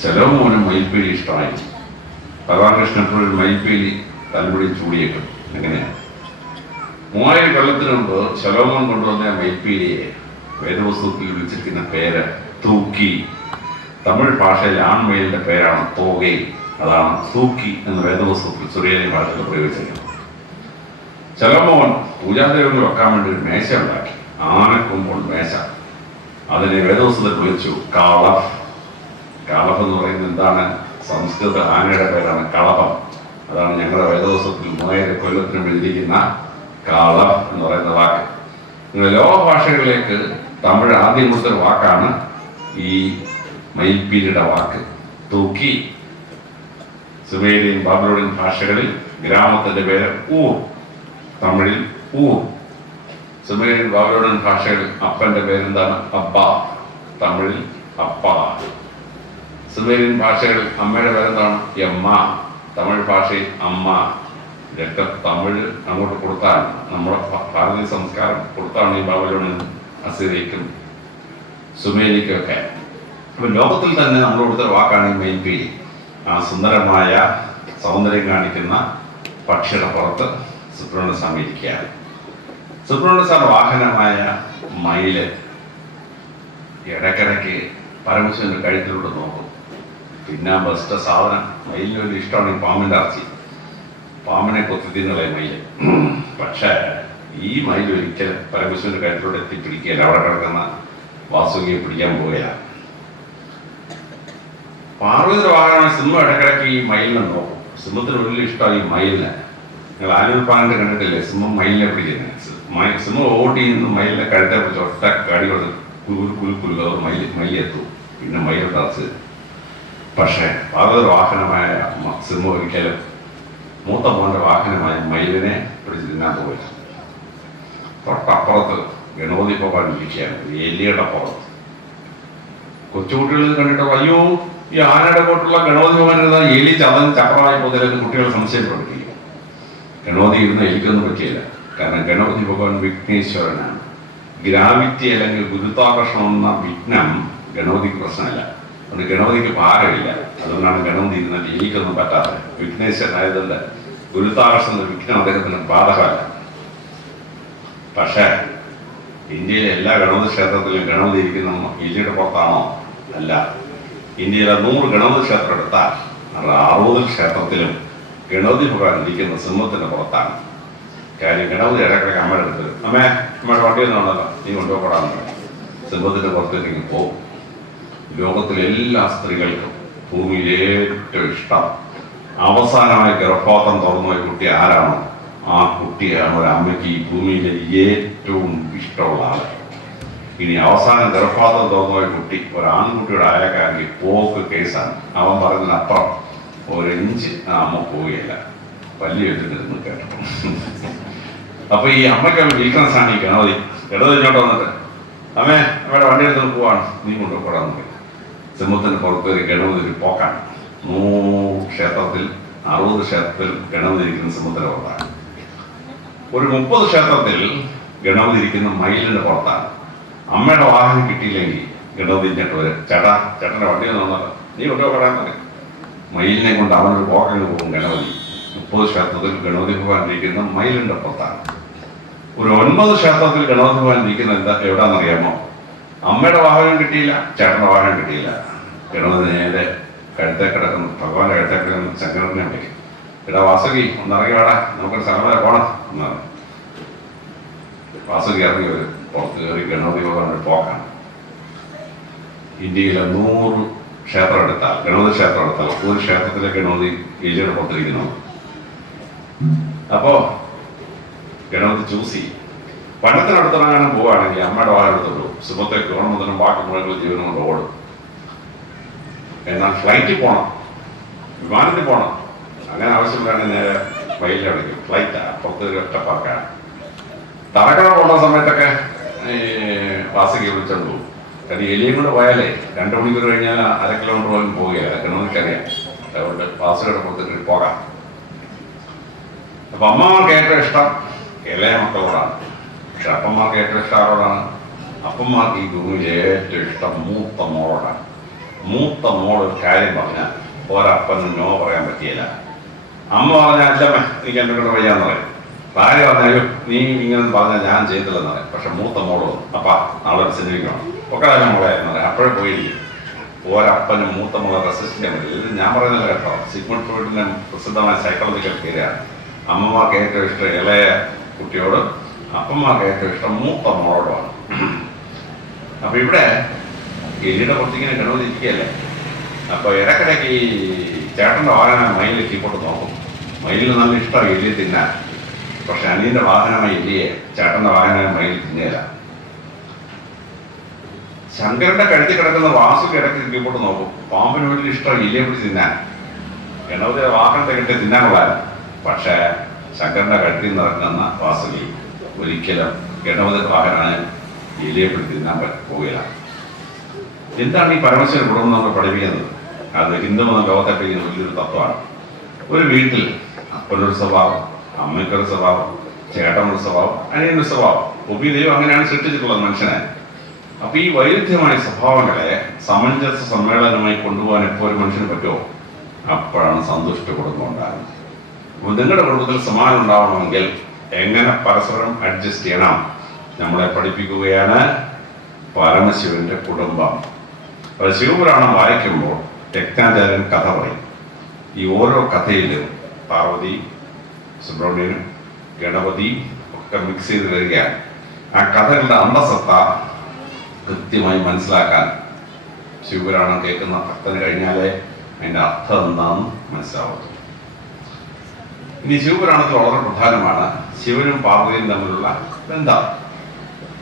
ശലോമോനും മയിൽപ്പീലി ഇഷ്ടമായി. ഭഗവാൻ കൃഷ്ണൻ എപ്പോഴും മയിൽപ്പീലി തലമുടിയിൽ ചൂടിയേക്കും. എങ്ങനെയാണ്? 3000 കൊല്ലത്തിന് മുമ്പ് ശലോമോൻ കൊണ്ടുവന്ന മയിൽപ്പീലിയെ വേദപുസ്തകത്തിൽ വിളിച്ചിരിക്കുന്ന പേര് തൂക്കി. തമിഴ് ഭാഷയിൽ ആൺമയിലിന്റെ പേരാണ് തോകൈ. അതാണ് തൂക്കി എന്ന് വേദപുസ്തകത്തിൽ സുറിയാനി ഭാഷയിൽ പ്രയോഗിച്ചിരിക്കുന്നത്. ശലോമോൻ പൂജാദേവങ്ങൾ വെക്കാൻ വേണ്ടി ഒരു മേശ ഉണ്ടാക്കി. ആനക്കൊമ്പോൾ മേശ. അതിനെ വേദപുസ്തകത്തിൽ വിളിച്ചു കാളഫ്. കാളഫ് എന്ന് പറയുന്നത് എന്താണ്? സംസ്കൃത ആനയുടെ പേരാണ് കളഭം. അതാണ് ഞങ്ങളുടെ വേദപുസ്തകത്തിൽ 3000 കൊല്ലത്തിനും എഴുതിയിരിക്കുന്ന കാളഫ് എന്ന് പറയുന്ന വാക്ക്. ലോക ഭാഷകളിലേക്ക് തമിഴ് ആദ്യം കൊടുത്തൊരു വാക്കാണ് ഈ മയിൽപ്പീലിയുടെ വാക്ക് തൂക്കി. സുമേരിയൻ, ബാബിലോണിയൻ ഭാഷകളിൽ ഗ്രാമത്തിന്റെ പേര് ഊർ, തമിഴിൽ ഊർ. സുമേരിയൻ, ബാബിലോണിയൻ ഭാഷകളിൽ അപ്പന്റെ പേരെന്താണ്? അബ്ബ, തമിഴിൽ അപ്പ. സുമേരിയൻ ഭാഷകളിൽ അമ്മയുടെ പേരെന്താണ്? യമ്മ, തമിഴ് ഭാഷയിൽ അമ്മ. ഇതൊക്കെ തമിഴ് അങ്ങോട്ട് കൊടുത്താൽ നമ്മുടെ ഭാരതീയ സംസ്കാരം കൊടുത്താണ് ഈ ബാബിലോണിയൻ, അസീറിയക്കും സുമേരിക്കും ഒക്കെ. അപ്പൊ ലോകത്തിൽ തന്നെ നമ്മൾ കൊടുത്ത വാക്കാണ് ഈ മയിൽപ്പീലി. ആ സുന്ദരമായ സൗന്ദര്യം കാണിക്കുന്ന പക്ഷിയുടെ പുറത്ത് സുബ്രഹ്മണ്യ സ്വാമി ഇരിക്കുകയാണ്. സുബ്രഹ്മണ്യ സ്വാമി വാഹനമായ മയില് ഇടയ്ക്കിടയ്ക്ക് പരമശിവന്റെ കഴുത്തിലൂടെ നോക്കും. പിന്നെ ബെസ്റ്റ് സാധനം മയിലിന് വലിയ ഇഷ്ടമാണ് ഈ പാമ്പിന്റെ ഇറച്ചി. പാമ്പിനെ കൊത്തിത്തിന്നുള്ള മയിൽ. പക്ഷേ ഈ മയിൽ ഒരിക്കലും പരമശിവന്റെ കഴുത്തിലൂടെ എത്തിപ്പിടിക്കുകയില്ല. അവിടെ കിടക്കുന്ന വാസുകിയെ പിടിക്കാൻ പോവുകയില്ല. പാർവതിയുടെ വാഹനമായ സിംഹം ഇടക്കിടയ്ക്ക് ഈ മയിലിനെ നോക്കും. സിംഹത്തിന് വലിയ ഇഷ്ടമാണ് ഈ മയിലിനെ. നിങ്ങൾ ആനുൽപ്പാലന്റെ കണ്ടിട്ടില്ലേ സിംഹം മയിലിനെ പിടിക്കുന്നത്? സിംഹം ഓടി നിന്ന് മയിലിനെ കഴുത്തെ പിടിച്ച് ഒറ്റ കടി കൊടുത്ത് കുലുക്കുലുക മയിലെത്തും. പിന്നെ മയിൽ തറച്ച്. പക്ഷേ പാർവതിയുടെ വാഹനമായ സിംഹം ഒരിക്കലും മൂത്ത മോന്റെ വാഹനമായ മയിലിനെ പിടിച്ച് തിന്നാൻ പോയില്ല. തൊട്ടപ്പുറത്ത് ഗണപതി ഭഗവാൻ ഇരിക്കുകയാണ്, എലിയുടെ പുറത്ത്. കൊച്ചുകുട്ടികൾ കണ്ടിട്ട് അയ്യോ ഈ ആനയുടെ കൂട്ടുള്ള ഗണപതി ഭഗവാൻ എലി ചക്രമായി പോകുന്നതിലെന്ന് കുട്ടികൾ സംശയപ്പെടുകയും. ഗണപതി ഇരുന്ന് എലിക്കൊന്നും പറ്റിയില്ല. കാരണം ഗണപതി ഭഗവാൻ വിഘ്നേശ്വരനാണ്. ഗ്രാവിറ്റി അല്ലെങ്കിൽ ഗുരുത്വാകർഷണം എന്ന വിഘ്നം ഗണപതിക്ക് പ്രശ്നമല്ല. അതുകൊണ്ട് ഗണപതിക്ക് ഭാരമില്ല. അതുകൊണ്ടാണ് ഗണപതി ഇരുന്നിട്ട് എലിക്കൊന്നും പറ്റാത്തത്. വിഘ്നേശ്വരനായതുകൊണ്ട് ഗുരുത്വാകർഷണ വിഘ്നം അദ്ദേഹത്തിന് ബാധകമല്ല. പക്ഷേ ഇന്ത്യയിലെ എല്ലാ ഗണപതി ക്ഷേത്രത്തിലും ഗണപതി ഇരിക്കുന്ന എലിയുടെ പുറത്താണോ? അല്ല. ഇന്ത്യയിലെ 100 ഗണപതി ക്ഷേത്രം എടുത്താൽ 60 ക്ഷേത്രത്തിലും ഗണപതി ഭഗവാൻ ഇരിക്കുന്ന സിംഹത്തിന്റെ പുറത്താണ്. കാര്യം ഗണപതി ഇടയ്ക്കിടയ്ക്ക് അമ്മയുടെ അടുത്ത് അമ്മേ അമ്മയുടെ വണ്ടിയിൽ നിന്നുണ്ടല്ലോ നീ കൊണ്ടുപോകപ്പെടാന്ന് സിംഹത്തിന്റെ പുറത്തേക്ക് പോകും. ലോകത്തിലെ എല്ലാ സ്ത്രീകൾക്കും ഭൂമിയിൽ ഏറ്റവും ഇഷ്ടം അവസാനമായി ഗർഭപാത്രം തുറന്നുപോയ കുട്ടി ആരാണോ ആ കുട്ടിയാണ് ഒരു അമ്മയ്ക്ക് ഈ ഭൂമിയിലെ ഏറ്റവും ഇഷ്ടമുള്ള ആള്. ഇനി അവസാനം ഗർഭപാത്രം തുറന്നുപോയ കുട്ടി ഒരു ആൺകുട്ടിയുടെ അയക്കാണെങ്കിൽ പോക്ക് കേസാണ്. അവൻ പറഞ്ഞതിനപ്പുറം 1 ഇഞ്ച് ആ അമ്മ പോവുകയില്ല. വലിയ വെച്ചിട്ട് കേട്ടോ. അപ്പൊ ഈ അമ്മയ്ക്ക് വീക്ക്നെസ് ആണ് ഈ ഗണപതി. ഗണപതി ഇങ്ങോട്ട് വന്നിട്ട് അമ്മേ അമ്മയുടെ വണ്ടി എടുത്ത് പോവാണ് നീ കൊണ്ടുപോകാന്ന് പറയും. സിംഹത്തിന് പുറത്ത് ഗണപതി ഒരു പോക്കാണ്. 100 ക്ഷേത്രത്തിൽ 60 ക്ഷേത്രത്തിൽ ഗണപതി ഇരിക്കുന്ന സിംഹത്തിന് പുറത്താണ്. ഒരു 30 ക്ഷേത്രത്തിൽ ഗണപതി ഇരിക്കുന്ന മയിലിന്റെ പുറത്താണ്. അമ്മയുടെ വാഹനം കിട്ടിയില്ലെങ്കിൽ ഗണപതി ഇങ്ങോട്ട് വരും. ചേട്ടന്റെ വണ്ടി വന്നാൽ നീ കൊണ്ടുപോകാൻ പറയും. മയിലിനെ കൊണ്ട് അവനൊരു പോക്കങ്ങ് പോകും ഗണപതി. 30 ക്ഷേത്രത്തിൽ ഗണപതി ഭഗവാൻ ഇരിക്കുന്ന മയിലിന്റെ പുറത്താണ്. ഒരു 9 ക്ഷേത്രത്തിൽ ഗണപതി ഭഗവാൻ ഇരിക്കുന്ന എവിടാന്നറിയാമോ? അമ്മയുടെ വാഹനം കിട്ടിയില്ല, ചേട്ടന്റെ വാഹനം കിട്ടിയില്ല. ഗണപതി നേരെ കഴുത്തേ കിടക്കുന്നു, ഭഗവാന്റെ കഴുത്തേ കിടക്കുന്ന ശങ്കരനെ വിളിക്കും. എടാ വാസുകി ഒന്നിറങ്ങി വേടാ നമുക്കൊരു സ്ഥലം വരെ പോണം എന്നാണ്. വാസുകി ഇറങ്ങി വരും. പുറത്ത് കയറി ഗണപതി ഭഗവാന്റെ പോക്കാണ്. ഇന്ത്യയിലെ 100 ക്ഷേത്രം എടുത്താൽ ഗണപതി ക്ഷേത്രം എടുത്താൽ ഒരു ക്ഷേത്രത്തിലെ ഗണപതി എലിയുടെ പുറത്തിരിക്കുന്നു. അപ്പോ ഗണപതി ചൂസ് ചെയ്യും. പണ്ടത്തിനടുത്തിറങ്ങാനും പോവുകയാണെങ്കിൽ അമ്മയുടെ വാഹനം എടുത്തുള്ളൂ. സുഖത്തേക്ക് ഓർമ്മത്തിനും ബാക്കി മുഴുവൻ ജീവനും കൊണ്ട് ഓടും. എന്നാൽ ഫ്ലൈറ്റിൽ പോകണം, വിമാനത്തിൽ പോകണം, അങ്ങനെ ആവശ്യമില്ലാണ്ട് നേരെ വയലിലടയ്ക്കും. ഫ്ലൈറ്റാ പുറത്ത് ഒറ്റ പാർക്കാണ്. തറക്കട പോകുന്ന സമയത്തൊക്കെ വാസുകി വിളിച്ചോണ്ട് പോകും. കാരണം എലിയും കൂടെ പോയാലേ 2 മണിക്കൂർ കഴിഞ്ഞാൽ 1/2 കിലോമീറ്റർ പോലും പോവുകയില്ല. ഗണപതിക്കറിയാം. അതുകൊണ്ട് വാസുകയുടെ പുറത്തേക്ക് പോകാം. അപ്പൊ അമ്മമാർക്ക് ഏറ്റവും ഇഷ്ടം ഇളയ മക്കളോടാണ്. പക്ഷെ അപ്പന്മാർക്ക് ഏറ്റവും ഇഷ്ടം ആരോടാണ്? അപ്പന്മാർക്ക് ഈ ഭൂമിയിൽ ഏറ്റവും ഇഷ്ടം മൂത്ത മോളോടാണ്. മൂത്ത മോൾ ഒരു കാര്യം പറഞ്ഞാൽ ഒരപ്പനും നോ പറയാൻ പറ്റിയില്ല. അമ്മ പറഞ്ഞാൽ അല്ലമ്മ എനിക്ക് എന്നെ കൊണ്ട് വയ്യാന്ന് പറയും. ഭാര്യ പറഞ്ഞാലും നീ ഇങ്ങനെ പറഞ്ഞാൽ ഞാൻ ചെയ്തില്ലെന്ന് പറയും. പക്ഷെ മൂത്ത മോള് അപ്പാ നാളെ ഒരു സിനിമയ്ക്കണം ഒക്കെ മോളെ എന്ന് പറയും. അപ്പോഴേ പോയിരിക്കും. ഒരപ്പനും മൂത്ത മോളെ റെസിസ്റ്റ് ചെയ്യാൻ പറ്റില്ല. ഇത് ഞാൻ പറയുന്നില്ല കേട്ടോ, സിഗ്മണ്ട് ഫ്രോയിഡിന്റെ പ്രസിദ്ധമായ സൈക്കോളജിക്കൽ പേരാണ്. അമ്മമാർക്ക് ഏറ്റവും ഇഷ്ടം ഇളയ കുട്ടിയോട്, അപ്പന്മാർക്ക് ഏറ്റവും ഇഷ്ടം മൂത്ത മോളോടാണ്. അപ്പൊ ഇവിടെ എലിയുടെ പുറത്തിങ്ങനെ ഗണപതി ഇരിക്കുകയല്ലേ. അപ്പൊ ഇടക്കിടയ്ക്ക് ഈ ചേട്ടന്റെ വാഹനം മയിലിൽ കീപ്പോട്ട് നോക്കും. മയിലിന് നല്ല ഇഷ്ടമാണ് എലിയെ തിന്നാൻ. പക്ഷെ അനിയന്റെ വാഹനമായി എലിയെ ചേട്ടന്റെ വാഹനമായ മയിൽ തിന്നുകയില്ല. ശങ്കരന്റെ കഴുത്തിൽ കിടക്കുന്ന വാസുക്ക് ഇടയ്ക്ക് കീപ്പോട്ട് നോക്കും. പാമ്പിന് വലിയ ഇഷ്ടം എലിയെ പിടിച്ച് തിന്നാൻ. ഗണപതിയുടെ വാഹനത്തെ കെട്ടി തിന്നാനുള്ളതാണ്. പക്ഷേ ശങ്കരന്റെ കഴുത്തിൽ നിന്ന് ഇറങ്ങുന്ന വാസുകി ഒരിക്കലും ഗണപതിയുടെ വാഹനമാണ് എലിയെ പിടിച്ച് തിന്നാൻ പോവുകയില്ല. എന്താണ് ഈ പരമശിവൻ കുടുംബം നമുക്ക് പഠിപ്പിക്കുന്നത്? അത് ഹിന്ദുമത ലോകത്തെ പഠിക്കുന്ന വലിയൊരു തത്വമാണ്. ഒരു വീട്ടിൽ അപ്പനൊരു സ്വഭാവം, അമ്മയ്ക്കൊരു സ്വഭാവം, ചേട്ടനൊരു സ്വഭാവം, അനിയനൊരു സ്വഭാവം. ദൈവം അങ്ങനെയാണ് സൃഷ്ടിച്ചിട്ടുള്ളത് മനുഷ്യനെ. അപ്പൊ ഈ വൈരുദ്ധ്യമായ സ്വഭാവങ്ങളെ സമഞ്ജസ സമ്മേളനമായി കൊണ്ടുപോകാൻ എപ്പോഴും മനുഷ്യന് പറ്റുമോ? അപ്പോഴാണ് സന്തുഷ്ട കുടുംബം ഉണ്ടാകുന്നത്. അപ്പൊ നിങ്ങളുടെ കുടുംബത്തിൽ സമാനം ഉണ്ടാവണമെങ്കിൽ എങ്ങനെ പരസ്പരം അഡ്ജസ്റ്റ് ചെയ്യണം നമ്മളെ പഠിപ്പിക്കുകയാണ് പരമശിവന്റെ കുടുംബം. അത് ശിവപുരാണം വായിക്കുമ്പോൾ രത്നാചാര്യൻ കഥ പറയും. ഈ ഓരോ കഥയിലും പാർവതി, സുബ്രഹ്മണ്യനും ഗണപതിയും ഒക്കെ മിക്സ് ചെയ്ത് വരികയാണ്. ആ കഥകളുടെ അന്തസത്ത കൃത്യമായി മനസ്സിലാക്കാൻ ശിവപുരാണം കേൾക്കുന്ന ഭക്തന് കഴിഞ്ഞാലേ അതിൻ്റെ അർത്ഥം എന്താണെന്ന് മനസ്സിലാവുള്ളൂ. ഇനി ശിവപുരാണത്തിൽ വളരെ പ്രധാനമാണ് ശിവനും പാർവതിയും തമ്മിലുള്ള ബന്ധം.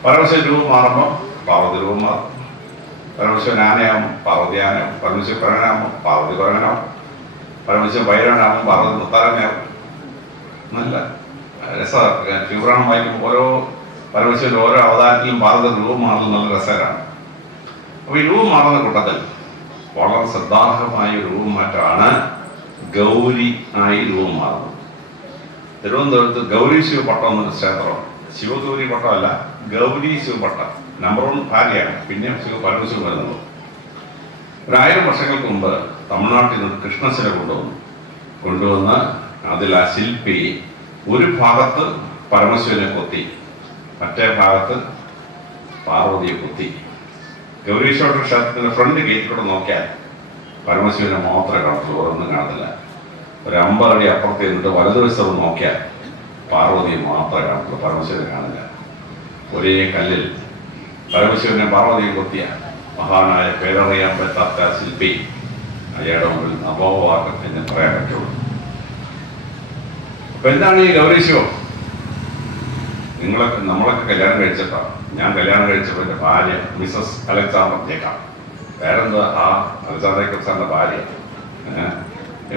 പരമശിവൻ രൂപം മാറുമ്പോൾ പാർവതി രൂപം മാറും, പരമശിവൻ ആനയാവും പാർവതി ആനയാവും, പരമശിവൻ കുരങ്ങനാവും പാർവതി കുരങ്ങനാവും, പരമശിവൻ ഭൈരവനാവും പാർവതി മുത്താരനാവും. നല്ല രസമാണ്. ശിവപുരാണം വായിക്കുമ്പോൾ ഓരോ പരമശിവൻ ഓരോ അവതാരത്തിലും പാർവതി രൂപം മാറുന്നത് നല്ല രസകരമാണ്. അപ്പോൾ ഈ രൂപം മാറുന്ന കൂട്ടത്തിൽ വളരെ ശ്രദ്ധാർഹമായ രൂപം മാറ്റമാണ് ഗൗരി ആയി രൂപം മാറുന്നത്. തിരുവനന്തപുരത്ത് ഗൗരി ശിവപട്ടം എന്നൊരു ക്ഷേത്രമാണ്. ശിവഗൗരി പട്ടമല്ല, ഗൗരി ശിവപട്ടം. നമ്പർ 1 ഭാര്യയാണ്, പിന്നെ പരമശിവൻ വരുന്നത്. 1000 വർഷങ്ങൾക്ക് മുമ്പ് തമിഴ്നാട്ടിൽ നിന്ന് കൃഷ്ണശില കൊണ്ടുവന്ന് അതിൽ ആ ശില്പി ഒരു ഭാഗത്ത് പരമശിവനെ കൊത്തി, മറ്റേ ഭാഗത്ത് പാർവതിയെ കൊത്തി. ഗൗരീശ്വര ക്ഷേത്രത്തിന്റെ ഫ്രണ്ട് ഗേറ്റിൽ കൂടെ നോക്കിയാൽ പരമശിവനെ മാത്രമേ കാണത്തുള്ളൂ, ഒന്നും കാണത്തില്ല. ഒരു 50 അടി അപ്പുറത്ത് നിന്നിട്ട് വലതുവശത്ത് നോക്കിയാൽ പാർവതിയെ മാത്രമേ കാണത്തുള്ളൂ, പരമശിവനെ കാണില്ല. ഒരേ കല്ലിൽ പരമശിവനെ പാർവതിയെ കൊത്തിയ മഹാനായ പേരറിയാൻ പറ്റാത്ത ശില്പി അയാളുടെ മുമ്പിൽ അപോവാക്കം എന്ന് പറയാൻ പറ്റുള്ളൂ. അപ്പൊ എന്താണ് ഈ ഗൗരീശിവം? നമ്മളൊക്കെ കല്യാണം കഴിച്ചപ്പോൾ, ഞാൻ കല്യാണം കഴിച്ചപ്പോൾ എൻ്റെ ഭാര്യ മിസസ് അലക്സാണ്ടർ ജേക്കബ്, വേറെന്താ ആ അലക്സാണ്ടർ ജേക്കബ് സാറിൻ്റെ ഭാര്യ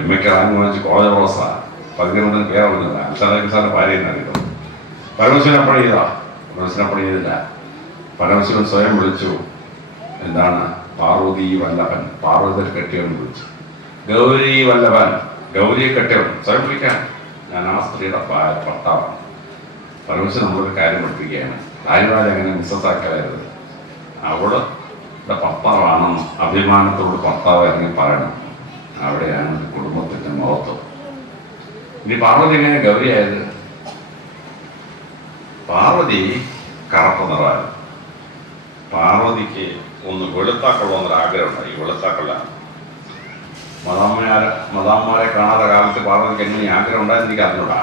MA റാങ്ക് വാങ്ങിച്ച് കോളേജ് പ്രൊഫസറാണ്. 11 പേരെ വിളിക്കുന്നത് അലക്സാണ്ടർ ജേക്കബ് സാറിൻ്റെ ഭാര്യ എന്നാണ് കിട്ടുന്നത്. പരമശിവൻ അപ്പോൾ ചെയ്താ? പരമശിവൻ അപ്പോൾ ചെയ്തില്ല. പരമശിവൻ സ്വയം വിളിച്ചു, എന്താണ്, പാർവതി വല്ലഭൻ, പാർവതി കെട്ടിയവൻ വിളിച്ചു. ഗൗരി വല്ലഭൻ, ഗൗരിയെ കെട്ടിയവൻ സ്വയം വിളിക്കാൻ, ഞാൻ ആ സ്ത്രീയുടെ ഭർത്താവാണ്. പരമശിവൻ നമ്മളൊരു കാര്യം പഠിപ്പിക്കുകയാണ്, ഭാര്യമാരെ എങ്ങനെ മിസ്സാക്കലായിരുന്നു, അവളുടെ ഭർത്താവാണെന്ന് അഭിമാനത്തോട് ഭർത്താവ് ഇറങ്ങി പറയണം. അവിടെയാണ് കുടുംബത്തിന്റെ മഹത്വം. ഇനി പാർവതി എങ്ങനെ ഗൗരിയായത്? പാർവതി കറുത്ത നിറമായിരുന്നു. പാർവതിക്ക് ഒന്ന് വെളുത്താക്കൊള്ളാന്നൊരു ആഗ്രഹമുണ്ടായി. വെളുത്താക്കൊള്ള മദാമ്മമാരെ കാണാത്ത കാലത്ത് പാർവതിക്ക് എങ്ങനെ ആഗ്രഹം ഉണ്ടായെന്ന് എനിക്ക് അറിഞ്ഞൂടാ.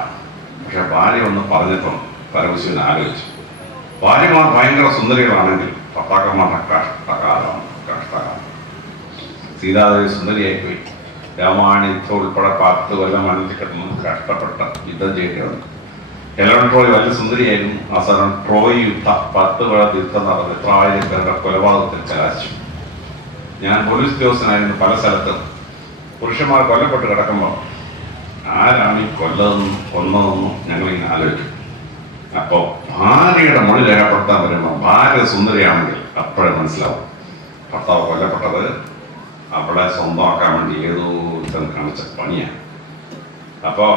പക്ഷെ ഭാര്യ ഒന്ന് പറഞ്ഞപ്പം പരമശിവൻ ആലോചിച്ചു, ഭാര്യമാർ ഭയങ്കര സുന്ദരികളാണെങ്കിൽ ഭർത്താക്കന്മാരുടെ കഷ്ടകാലമാണ്, കഷ്ടകാലം. സീതാദേവി സുന്ദരിയായിപ്പോയി. രാമായണ യുദ്ധം ഉൾപ്പെടെ 10 കൊല്ലം മനസ്സിൽ കിടന്നു കഷ്ടപ്പെട്ട യുദ്ധം ചെയ്യേണ്ടി വന്നു. ഹെലൻ ട്രോയ് വലിയ സുന്ദരിയായിരുന്നു. അവസാനം ട്രോയ് യുദ്ധം 10 കൊല്ലം യുദ്ധം നടന്ന് 1000 പേരുടെ കൊലപാതകത്തിൽ കലാശിച്ചു. ഞാൻ പോലീസ് ഉദ്യോഗസ്ഥനായിരുന്നു. പല സ്ഥലത്തും പുരുഷന്മാർ കൊല്ലപ്പെട്ട് കിടക്കുമ്പോൾ ആരാണ് ഈ കൊന്നതെന്നും ഞങ്ങളിങ്ങനെ ആലോചിക്കും. അപ്പോൾ ഭാര്യയുടെ മൊഴി രേഖപ്പെടുത്താൻ വരുമ്പോൾ ഭാര്യ സുന്ദരിയാണെങ്കിൽ അപ്പോഴേ മനസ്സിലാവും ഭർത്താവ് കൊല്ലപ്പെട്ടത് അവളെ സ്വന്തമാക്കാൻ വേണ്ടി ഏതോ കാണിച്ച പണിയാണ്. അപ്പോൾ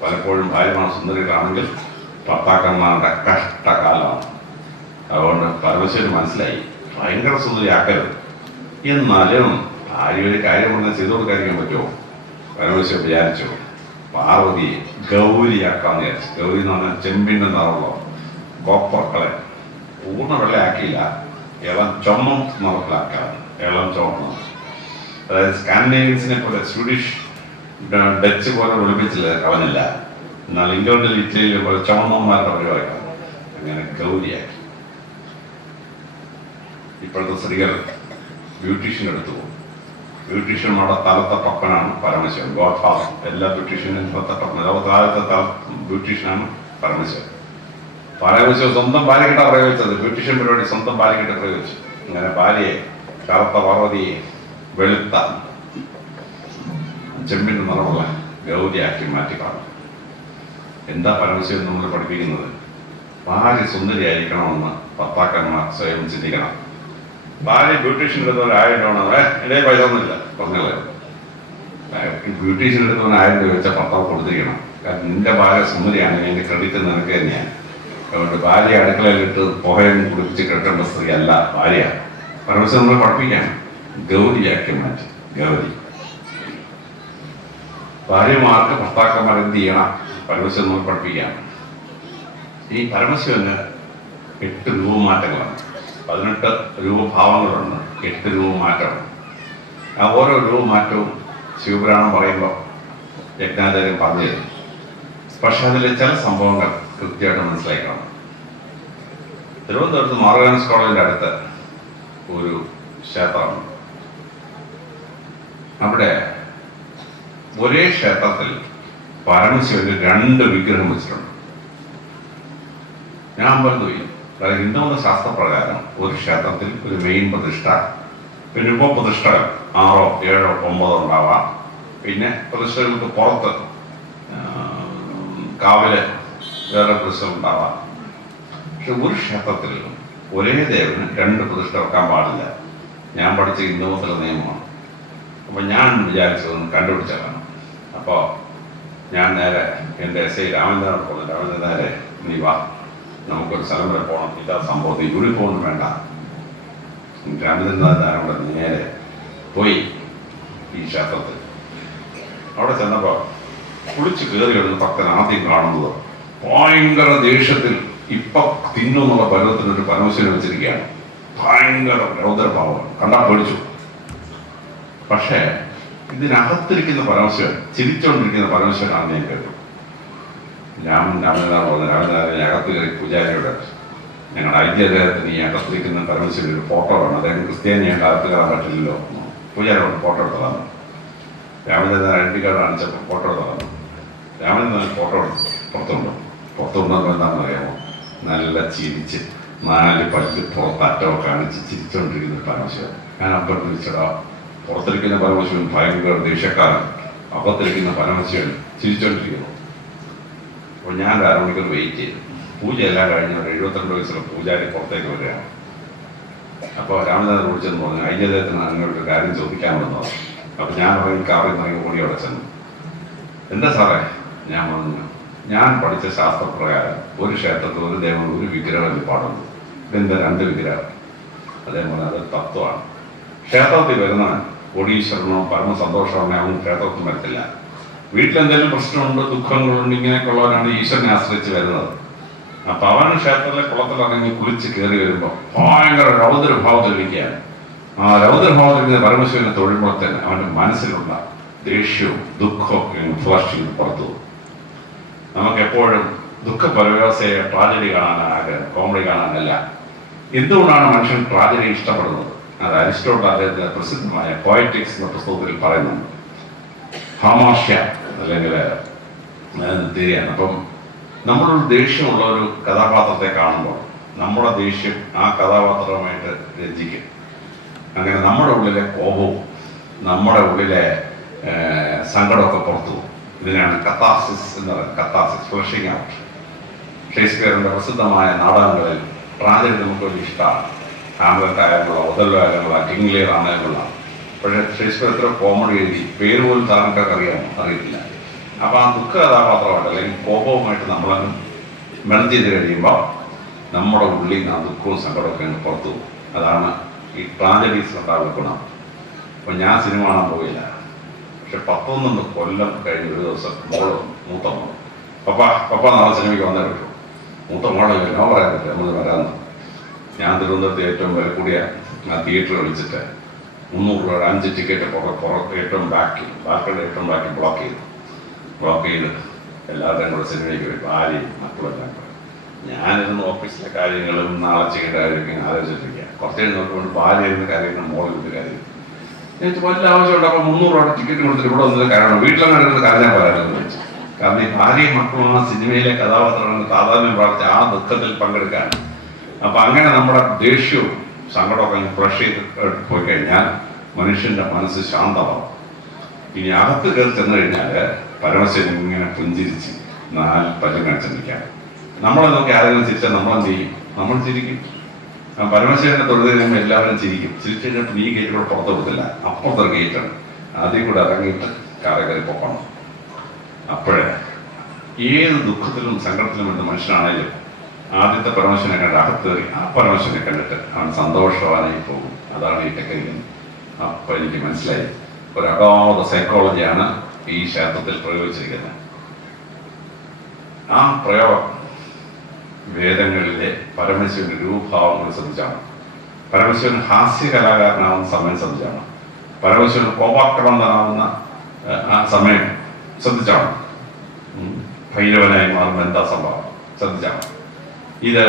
പലപ്പോഴും ഭാര്യമാർ സുന്ദരികളാണെങ്കിൽ ഭർത്താക്കന്മാരുടെ കഷ്ടകാലമാണ്. അതുകൊണ്ട് പരമശിവന് മനസ്സിലായി ഭയങ്കര സുന്ദരിയാക്കരുത്. എന്നാലും ഭാര്യ ഒരു കാര്യം പറഞ്ഞാൽ ചെയ്തു കൊടുക്കാതിരിക്കാൻ പറ്റുമോ? പരമശിവൻ വിചാരിച്ചു പാർവതിയെ ഗൗരിയാക്കാന്ന് വിചാരിച്ചു. ഗൗരി എന്ന് പറഞ്ഞാൽ ചെമ്പിൻ്റെ നിറമുള്ള കോപ്പർക്കളെ പൂർണ്ണ വെള്ളയാക്കിയില്ല, ഇളം ചുമം നിറത്തിലാക്കാതെ ഇളം ചുവന്ന, അതായത് സ്കാൻഡിനേവിയൻസിനെ പോലെ സ്വീഡിഷ് ഡച്ച് പോലെ ഒളിപ്പിച്ചില്ല കളഞ്ഞില്ല. എന്നാൽ ഇംഗ്ലണ്ടിൽ ഇറ്റലിയിലെ പോലെ ചുമന്നന്മാരുടെ പരിപാടിയാണ്. അങ്ങനെ ഗൗരിയാക്കി. ഇപ്പോഴത്തെ സ്ത്രീകൾ ബ്യൂട്ടീഷ്യൻ്റെ അടുത്ത് പോകും. ബ്യൂട്ടീഷ്യന്മാരുടെ തലത്തെ പപ്പനാണ് പരമശിവൻ. God father. എല്ലാ ബ്യൂട്ടീഷ്യനും ലോകത്താലത്തെ ബ്യൂട്ടീഷ്യനാണ് പരമശിവൻ. പരമശിവൻ സ്വന്തം ഭാര്യക്കിട്ട പ്രയോഗിച്ചത്. ബ്യൂട്ടീഷ്യൻ പരിപാടി സ്വന്തം ഭാര്യക്കിട്ട് പ്രയോഗിച്ചു. അങ്ങനെ ഭാര്യയെ കറുത്ത പാർവതിയെ വെളുത്ത ചെമ്പിൻ്റെ നിറമുള്ള ഗൗരിയാക്കി മാറ്റിക്കാണും. എന്താ പരമശിവൻ നമ്മൾ പഠിപ്പിക്കുന്നത്? ഭാര്യ സുന്ദരിയായിരിക്കണമെന്ന് ഭർത്താക്കന്മാർ സ്വയം ചിന്തിക്കണം. ഭാര്യ ബ്യൂട്ടീഷ്യൻ എടുത്തവർ 1000 രൂപ എൻ്റെ പൈസ ഒന്നുമില്ല പറഞ്ഞത്. ബ്യൂട്ടീഷ്യൻ എടുത്തവന് 1000 രൂപ വെച്ചാൽ ഭർത്താവ് കൊടുത്തിരിക്കണം. കാരണം നിന്റെ ഭാര്യ സുന്ദരിയാണെങ്കിൽ അതിൻ്റെ ക്രെഡിറ്റ് നിനക്ക് തന്നെയാണ്. അതുകൊണ്ട് ഭാര്യ അടുക്കളയിലിട്ട് പുകയും കുടിപ്പിച്ച് കിടക്കേണ്ട സ്ത്രീ അല്ല ഭാര്യ. പരമശിവൻ നമ്മൾ പഠിപ്പിക്കുകയാണ്, ഗൗരിയാക്കി മാറ്റി. ഗൗരി ഭാര്യമാർക്ക് ഭർത്താക്കന്മാർ എന്ത് ചെയ്യണം? പരമശിവൻ നമ്മൾ പഠിപ്പിക്കുകയാണ്. ഈ പരമശിവന് 8 രൂപമാറ്റങ്ങളാണ്. 18 രൂപഭാവങ്ങളുണ്ട്, 8 രൂപമാറ്റമാണ്. ആ ഓരോ രൂപമാറ്റവും ശിവപുരാണം പറയുമ്പോൾ യജ്ഞാചാര്യൻ പറഞ്ഞു തരും. പക്ഷെ അതിലെ ചില സംഭവങ്ങൾ കൃത്യമായിട്ട് മനസ്സിലാക്കണം. തിരുവനന്തപുരത്ത് മാർഗാനസ് കോളേജിന്റെ അടുത്ത് ഒരു ക്ഷേത്രമാണ്. അവിടെ ഒരേ ക്ഷേത്രത്തിൽ പരമശിവന്റെ 2 വിഗ്രഹം വെച്ചിട്ടുണ്ട്. ഞാൻ അമ്പലത്തിൽ പോയി. അതായത് ഹിന്ദുമത ശാസ്ത്രപ്രകാരം ഒരു ക്ഷേത്രത്തിൽ ഒരു മെയിൻ പ്രതിഷ്ഠ, പിന്നെ ഉപപ്രതിഷ്ഠകൾ 6, 7, 9 ഉണ്ടാവാം. പിന്നെ പ്രതിഷ്ഠകൾക്ക് പുറത്ത് കാവില് വേറെ പ്രതിഷ്ഠ ഉണ്ടാവാം. പക്ഷെ ഒരു ക്ഷേത്രത്തിൽ ഒരേ ദേവന് 2 പ്രതിഷ്ഠ വെക്കാൻ പാടില്ല. ഞാൻ പഠിച്ച ഹിന്ദുമതത്തിലെ നിയമമാണ്. അപ്പം ഞാൻ വിചാരിച്ചതൊന്ന് കണ്ടുപിടിച്ചതാണ്. അപ്പോൾ ഞാൻ നേരെ എൻ്റെ എസ് ഐ രാമചന്ദ്രൻ പറഞ്ഞു, രാമചന്ദ്രൻ നേരെ നീ വാ, നമുക്കൊരു സ്ഥലം വരെ പോകണം, ഇതാ സംഭവത്തിൽ യൂണിഫോം വേണ്ട. രാമചന്ദ്രനാഥനോട് നേരെ പോയി ഈ ക്ഷേത്രത്തിൽ. അവിടെ ചെന്നപ്പോൾ കുളിച്ച് കയറി വരുന്ന ഭക്തൻ ആദ്യം കാണുന്നത് ഭയങ്കര ദേഷ്യത്തിൽ ഇപ്പൊ തിന്നുന്നുള്ള പരുവത്തിനൊരു പരമശിവനെ വെച്ചിരിക്കുകയാണ്. ഭയങ്കര രൗദ്രഭാവം, കണ്ടാൽ പേടിച്ചു. പക്ഷേ ഇതിനകത്തിരിക്കുന്ന പരമശിവൻ, ചിരിച്ചുകൊണ്ടിരിക്കുന്ന പരമശിവനാണെന്ന് ഞാൻ കേട്ടു. രാമനാഥൻ പറഞ്ഞു, രാമനാഥൻ അകത്ത് കയറി പൂജാരിയോട് ഞങ്ങളുടെ ഐക്യദേഹത്തിന് ഈ അകത്തിരിക്കുന്ന പരമശിവൻ ഒരു ഫോട്ടോ വേണം, അദ്ദേഹം ക്രിസ്ത്യാനിയായിട്ട് അകത്ത് കയറാൻ പറ്റില്ലല്ലോ. പൂജാരിയോട് ഫോട്ടോ എടുത്തതാണ്. രാമചന്ദ്രൻ ഐഡന്റി കാർഡ് കാണിച്ചപ്പോൾ ഫോട്ടോ എടുത്തതാണ്. രാമചന്ദ്രൻ ഫോട്ടോ എടുത്തു പുറത്തുകൊണ്ടുവന്നപ്പോൾ എന്താണെന്ന് അറിയാമോ? നല്ല ചിരിച്ച് 4 പല്ല് പുറത്തറ്റമൊക്കെ കാണിച്ച് ചിരിച്ചുകൊണ്ടിരിക്കുന്ന പരമശിവൻ. ഞാൻ അപ്പം വിളിച്ചടാ, പുറത്തിരിക്കുന്ന പരമശിവൻ ഭയങ്കര ദേഷ്യക്കാരൻ, അപ്പത്തിരിക്കുന്ന പരമശിവൻ ചിരിച്ചോണ്ടിരിക്കുന്നു. അപ്പോൾ ഞാൻ 1 മണിക്കൂർ വെയിറ്റ് ചെയ്തു. പൂജ എല്ലാം കഴിഞ്ഞ ഒരു 72 വയസ്സുള്ള പൂജാരി പുറത്തേക്ക് വരികയാണ്. അപ്പോൾ രാമചന്ദ്രൻ വിളിച്ചെന്ന് പറഞ്ഞു, ഐക്യദേഹത്തിന് അങ്ങോട്ടൊരു കാര്യം ചോദിക്കാമെന്ന്. അപ്പോൾ ഞാൻ പറയും കാറിൽ നിന്ന് ഓടി അവിടെ ചെന്നു. എന്താ സാറേ? ഞാൻ പറഞ്ഞു, ഞാൻ പഠിച്ച ശാസ്ത്രപ്രകാരം ഒരു ക്ഷേത്രത്തിൽ ഒരു ദേവൻ ഒരു വിഗ്രഹം പാടുന്നു. ഇതെന്താ 2 വിഗ്രഹം? അതേപോലെ അത് തത്വമാണ്. ക്ഷേത്രത്തിൽ വരുന്നവൻ കോടീശ്വരനോ പരമസന്തോഷമോ അവൻ ക്ഷേത്രത്തിൽ വരത്തില്ല. വീട്ടിലെന്തെങ്കിലും പ്രശ്നമുണ്ട്, ദുഃഖങ്ങളുണ്ട്, ഇങ്ങനെയൊക്കെ ഉള്ളവരാണ് ഈശ്വരനെ ആശ്രയിച്ച് വരുന്നത്. അപ്പൊ അവൻ ക്ഷേത്രത്തിലെ കുളത്തിലിറങ്ങി കുളിച്ച് കയറി വരുമ്പോൾ ഭയങ്കര രൗദ്രഭാവത്തിലിരിക്കുകയാണ്. ആ രൗദ്രഭാവത്തിലിരിക്കുന്ന പരമശിവനെ തൊഴുമ്പോൾ തന്നെ അവന്റെ മനസ്സിലുള്ള ദേഷ്യവും ദുഃഖവും ഫ്ലഷ് ചെയ്ത് പുറത്തു പോകും. നമുക്കെപ്പോഴും ദുഃഖപരവ്യവസ്ഥയെ ട്രാജഡി കാണാനാണ് ആഗ്രഹം, കോമഡി കാണാനല്ല. എന്തുകൊണ്ടാണ് മനുഷ്യൻ ട്രാജഡി ഇഷ്ടപ്പെടുന്നത്? അത് അരിസ്റ്റോട്ടിൽ അദ്ദേഹത്തിന്റെ പ്രസിദ്ധമായ പോയറ്റിക്സ് എന്ന പുസ്തകത്തിൽ പറയുന്നുണ്ട്. ഹാമാഷ്യ അല്ലെങ്കിൽ തിരിയാണ്. അപ്പം നമ്മളൊരു ദേഷ്യമുള്ള ഒരു കഥാപാത്രത്തെ കാണുമ്പോൾ നമ്മുടെ ദേഷ്യം ആ കഥാപാത്രവുമായിട്ട് രചിക്കും. അങ്ങനെ നമ്മുടെ ഉള്ളിലെ കോപവും നമ്മുടെ ഉള്ളിലെ സങ്കടമൊക്കെ പുറത്തു പോകും. ഇതിനാണ് കത്താസിസ് എന്ന് പറയുന്നത്. കത്താസിസ്, ഫ്ലഷിങ് ഔട്ട്. ഷേക്സ്പിയറിന്റെ പ്രസിദ്ധമായ നാടകങ്ങളിൽ ട്രാജഡി നമുക്ക് വലിയ ഇഷ്ടമാണ്. ഹാംലെറ്റ് ആയാലുള്ള, ഒതല്ലോ ആയാലുള്ള, കിങ് ലിയർ ആണെന്നുള്ള. പക്ഷേ ഷേക്സ്പിയർ എത്ര കോമഡി എഴുതി പേര് പോലും താങ്കൾക്ക് അറിയത്തില്ല. അപ്പോൾ ആ ദുഃഖ കഥാപാത്രമായിട്ട് അല്ലെങ്കിൽ കോപവുമായിട്ട് നമ്മളങ്ങ് മെർജ് ചെയ്ത് കഴിയുമ്പോൾ നമ്മുടെ ഉള്ളിൽ നിന്ന് ആ ദുഃഖവും സങ്കടമൊക്കെ അങ്ങ് പുറത്തു പോകും. അതാണ് ഈ ട്രാജഡീസ് ഉണ്ടാകുന്ന ഗുണം. അപ്പോൾ ഞാൻ സിനിമ കാണാൻ പോയില്ല. പക്ഷെ 11 കൊല്ലം കഴിഞ്ഞ ഒരു ദിവസം മൂത്ത മോള് പപ്പ നാളെ സിനിമയ്ക്ക് വന്നേ പറ്റൂ. മൂത്ത മോളെ നോ പറയാൻ പറ്റില്ല, നമ്മൾ വരാമെന്ന്. ഞാൻ തിരുവനന്തപുരത്ത് ഏറ്റവും വില കൂടിയ ആ തിയേറ്റർ വിളിച്ചിട്ട് 300 രൂപ 5 ടിക്കറ്റ് പുറത്ത് ഏറ്റവും ബാക്കിയുടെ ഏറ്റവും ബാക്കി ബ്ലോക്ക് ചെയ്ത് എല്ലാവരുടെയും കൂടെ സിനിമയ്ക്ക് പോയി. ഭാര്യയും മക്കളെല്ലാം കൂടെ. ഞാനിരുന്ന് ഓഫീസിലെ കാര്യങ്ങളും നാളെ ചെയ്യേണ്ട കാര്യമൊക്കെ ആലോചിച്ചിരിക്കുക. കുറച്ച് കഴിഞ്ഞ് നോക്കുമ്പോൾ ഭാര്യ ഇരുന്ന കാര്യങ്ങൾ മോളിൽ കാര്യം എനിക്ക് വല്ല ആവശ്യമുണ്ട്. അപ്പോൾ 300 രൂപ ടിക്കറ്റ് കൊടുത്തിട്ട് ഇവിടെ വന്നത് കാരണം വീട്ടിലങ്ങനെ കരഞ്ഞാൽ പറയാമെന്ന് വെച്ചു. കാരണം ഈ ഭാര്യയും മക്കളും ആ സിനിമയിലെ കഥാപാത്രങ്ങൾ താതാത്മ്യം പ്രാപിച്ച് ആ ദുഃഖത്തിൽ പങ്കെടുക്കാൻ. അപ്പൊ അങ്ങനെ നമ്മുടെ ദേഷ്യവും സങ്കടമൊക്കെ ഫ്ലഷ് ചെയ്ത് പോയി കഴിഞ്ഞാൽ മനുഷ്യന്റെ മനസ്സ് ശാന്തമാവും. ഇനി അകത്ത് കയറി ചെന്ന് കഴിഞ്ഞാൽ പരമശിവൻ ഇങ്ങനെ പുഞ്ചിരിച്ച് 4 പല്ലും കാണിച്ചിരിക്കാം. നമ്മളെ നോക്കി ആരെങ്കിലും ചിരിച്ചാൽ നമ്മളെന്ത് ചെയ്യും? നമ്മൾ ചിരിക്കും. പരമശിവനെ തൊഴുത് കഴിയുമ്പോൾ എല്ലാവരും ചിരിക്കും. ചിരിച്ചു കഴിഞ്ഞിട്ട് ഈ ഗേറ്റ് കൂടെ പുറത്ത് കൊടുത്തില്ല, അപ്പുറത്തൊരു ഗേറ്റാണ്, ആദ്യം കൂടെ ഇറങ്ങിയിട്ട് കാറെ കയറി പോക്കണം. അപ്പോഴേ ഏത് ദുഃഖത്തിലും സങ്കടത്തിലും വരുന്ന മനുഷ്യനാണേലും ആദ്യത്തെ പരമശിവനെ കണ്ട് അകത്ത് കയറി ആ പരമശിവനെ കണ്ടിട്ട് അവൻ സന്തോഷവാനായി പോകും. അതാണ് ഈ ടെക്നിക്ക്. അപ്പൊ എനിക്ക് മനസ്സിലായി ഒരു അഗാധ സൈക്കോളജിയാണ് ഈ ക്ഷേത്രത്തിൽ പ്രയോഗിച്ചിരിക്കുന്നത്. ആ പ്രയോഗം വേദങ്ങളിലെ പരമശിവന്റെ രൂപഭാവങ്ങൾ ശ്രദ്ധിച്ചാണ്. പരമശിവൻ ഹാസ്യ കലാകാരനാവുന്ന സമയം ശ്രദ്ധിച്ചാണ്. പരമശിവൻ കോപാക്രാന്തനാവുന്ന ആ സമയം ശ്രദ്ധിച്ചാണ്. ഭൈരവനായി മാറുമ്പോൾ എന്താ സംഭവം ശ്രദ്ധിച്ചാൽ ഇത്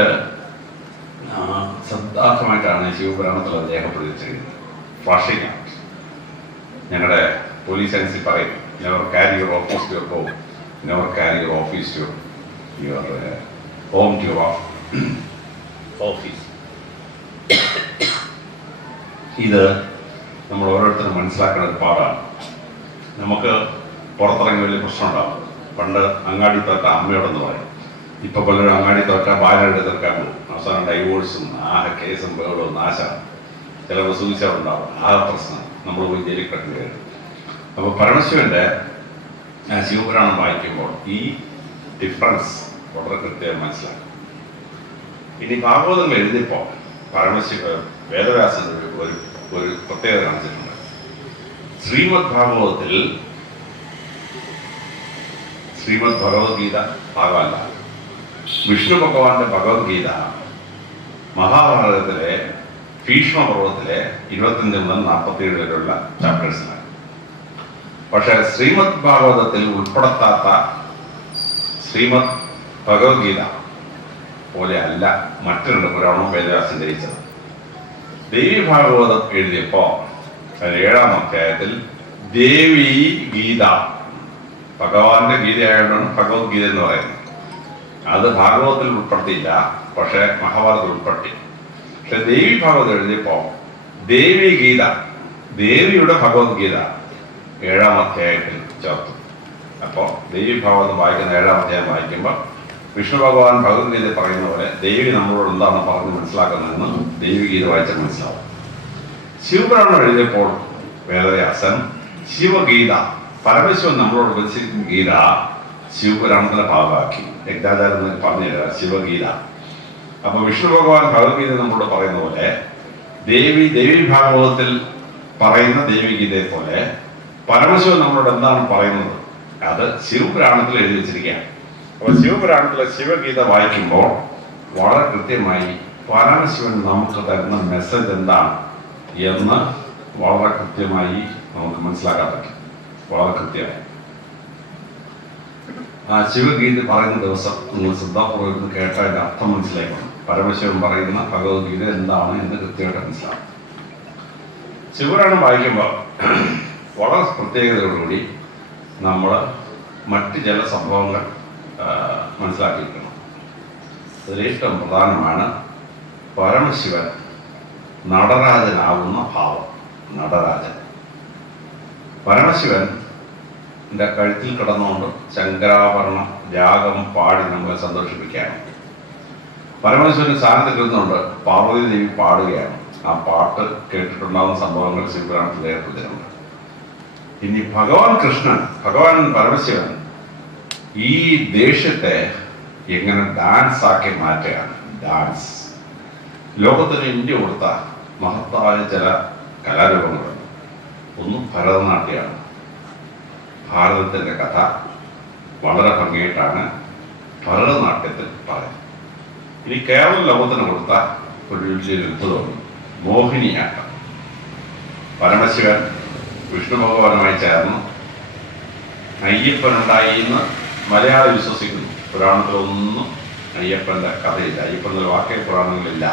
ശ്രദ്ധാർത്ഥമായിട്ടാണ് ശിവപുരാണത്തിൽ അത് രേഖപ്പെടുത്തിയിരിക്കുന്നത്. Flushing out. ഞങ്ങളുടെ പോലീസ് സയൻസിൽ പറയും never carry your office to your home, never carry your office to your home to your office. ഇത് നമ്മൾ ഓരോരുത്തരും മനസ്സിലാക്കുന്ന ഒരു പാടാണ്. നമുക്ക് പുറത്തിറങ്ങി വലിയ പ്രശ്നം ഉണ്ടാവും. പണ്ട് അങ്ങാടി തോറ്റ അമ്മയോടെന്ന് പറയും. ഇപ്പൊ പലരും അങ്ങാടി തോറ്റ ഭാര്യയുടെ തീർക്കാൻ പോകും. അവസാനം ഡൈവോഴ്സും കേസും ബഹളവും നാശം, ചിലപ്പോൾ സൂചിച്ചാൽ ഉണ്ടാവും. പ്രശ്നം നമ്മൾ പോയി ജയിലിൽ കിടക്കേണ്ടി വരും. അപ്പോൾ പരമശിവന്റെ ശിവപുരാണം വായിക്കുമ്പോൾ ഈ ഡിഫറൻസ് വളരെ കൃത്യമായി മനസ്സിലാക്കും. ഇനി ഭാഗവതങ്ങൾ എഴുതിയപ്പോൾ വേദവ്യാസൻ ഒരു പ്രത്യേകത കാണിച്ചിട്ടുണ്ട്. ശ്രീമദ് ഭാഗവതത്തിൽ ശ്രീമദ് ഭഗവത്ഗീത ഭാഗമല്ല, വിഷ്ണു ഭഗവാന്റെ ഭഗവത്ഗീത മഹാഭാരതത്തിലെ ഭീഷ്മപർവത്തിലെ 25 മുതൽ 47 വരെയുള്ള ചാപ്റ്റേഴ്സിലാണ്. പക്ഷെ ശ്രീമദ് ഭാഗവതത്തിൽ ഉൾപ്പെടുത്താത്ത ശ്രീമദ് ഭഗവത്ഗീത പോലെ അല്ല മറ്റു 2 പുരാണവും വേദവ്യാസൻ രചിച്ചത്. ദേവി ഭാഗവതം എഴുതിയപ്പോ 7-ാം അധ്യായത്തിൽ ദേവി ഗീത, ഭഗവാന്റെ ഗീതയായതുകൊണ്ടാണ് ഭഗവത്ഗീത എന്ന് പറയുന്നത്. അത് ഭാഗവതത്തിൽ ഉൾപ്പെടുത്തിയില്ല, പക്ഷെ മഹാഭാരതത്തിൽ ഉൾപ്പെടുത്തി. പക്ഷെ ദേവി ഭാഗവതം എഴുതിയപ്പോ ദേവി ഗീത, ദേവിയുടെ ഭഗവത്ഗീത 7-ാം അധ്യായത്തിൽ ചേർത്തു. അപ്പോൾ ദേവി ഭാഗവതം വായിക്കുന്ന 7-ാം അധ്യായം വായിക്കുമ്പോൾ വിഷ്ണു ഭഗവാൻ ഭഗവത്ഗീത പറയുന്ന പോലെ ദേവി നമ്മളോട് എന്താണ് പറഞ്ഞ് മനസ്സിലാക്കുന്നതെന്ന് ദേവിഗീത വായിച്ചാൽ മനസ്സിലാവും. ശിവപുരാണം എഴുതിയപ്പോൾ വേദവ്യാസൻ ശിവഗീത, പരമശിവൻ നമ്മളോട് ഉപദേശിക്കുന്ന ഗീത ശിവപുരാണത്തിന്റെ ഭാഗമാക്കി. യജ്ഞാചാര്യ പറഞ്ഞു തരാം ശിവഗീത. അപ്പൊ വിഷ്ണു ഭഗവാൻ ഭഗവത്ഗീത നമ്മളോട് പറയുന്ന പോലെ ദേവി ഭാഗവതത്തിൽ പറയുന്ന ദേവിഗീതയെ പോലെ പരമശിവൻ നമ്മളോട് എന്താണ് പറയുന്നത് അത് ശിവപുരാണത്തിൽ എഴുതി വെച്ചിരിക്കുകയാണ്. അപ്പോൾ ശിവപുരാണത്തിലെ ശിവഗീത വായിക്കുമ്പോൾ വളരെ കൃത്യമായി പരമശിവൻ നമുക്ക് തരുന്ന മെസ്സേജ് എന്താണ് എന്ന് വളരെ കൃത്യമായി നമുക്ക് മനസ്സിലാക്കാൻ പറ്റും. വളരെ കൃത്യമായി ആ ശിവഗീത പറയുന്ന ദിവസം നിങ്ങൾ ശ്രദ്ധാപൂർവ്വം കേട്ടതിൻ്റെ അർത്ഥം മനസ്സിലാക്കണം. പരമശിവൻ പറയുന്ന ഭഗവത്ഗീത എന്താണ് എന്ന് കൃത്യമായിട്ട് മനസ്സിലാക്കും. ശിവപുരാണം വായിക്കുമ്പോൾ വളരെ പ്രത്യേകതയോടുകൂടി നമ്മൾ മറ്റ് ചില സംഭവങ്ങൾ മനസ്സിലാക്കിയിരിക്കണം. അതിലേറ്റവും പ്രധാനമാണ് പരമശിവൻ നടരാജനാവുന്ന ഭാവം. നടരാജൻ പരമശിവന്റെ കഴുത്തിൽ കിടന്നുകൊണ്ട് ശങ്കരാഭരണം രാഗം പാടി നമ്മളെ സന്തോഷിപ്പിക്കുകയാണ്. പരമശിവന്റെ സ്ഥാനത്ത് ഇരുന്നുകൊണ്ട് പാർവതി ദേവി പാടുകയാണ്. ആ പാട്ട് കേട്ടിട്ടുണ്ടാകുന്ന സംഭവങ്ങൾ ശിവപുരാണത്തിൽ ഏർപ്പെടുത്തിയിട്ടുണ്ട്. ഇനി ഭഗവാൻ കൃഷ്ണൻ, ഭഗവാൻ പരമശിവൻ ഈ ദേഷ്യത്തെ എങ്ങനെ ഡാൻസ് ആക്കി മാറ്റുകയാണ്. ഡാൻസ് ലോകത്തിന് ഇന്ത്യ കൊടുത്ത മഹത്തായ ചില കലാരൂപങ്ങളുണ്ട്. ഒന്ന് ഭരതനാട്യമാണ്. ഭാരതത്തിൻ്റെ കഥ വളരെ ഭംഗിയായിട്ടാണ് ഭരതനാട്യത്തിൽ പറയുന്നത്. ഇനി കേരള ലോകത്തിന് കൊടുത്ത ഒരു വലിയൊരു അത്ഭുതമാണ് മോഹിനിയാട്ടം. പരമശിവൻ വിഷ്ണു ഭഗവാനുമായി ചേർന്ന് അയ്യപ്പനുണ്ടായി എന്ന് മലയാളി വിശ്വസിക്കുന്നു. പുരാണത്തിലൊന്നും അയ്യപ്പന്റെ കഥയില്ല, അയ്യപ്പന്റെ വാക്കേ പുരാണങ്ങളിലില്ല.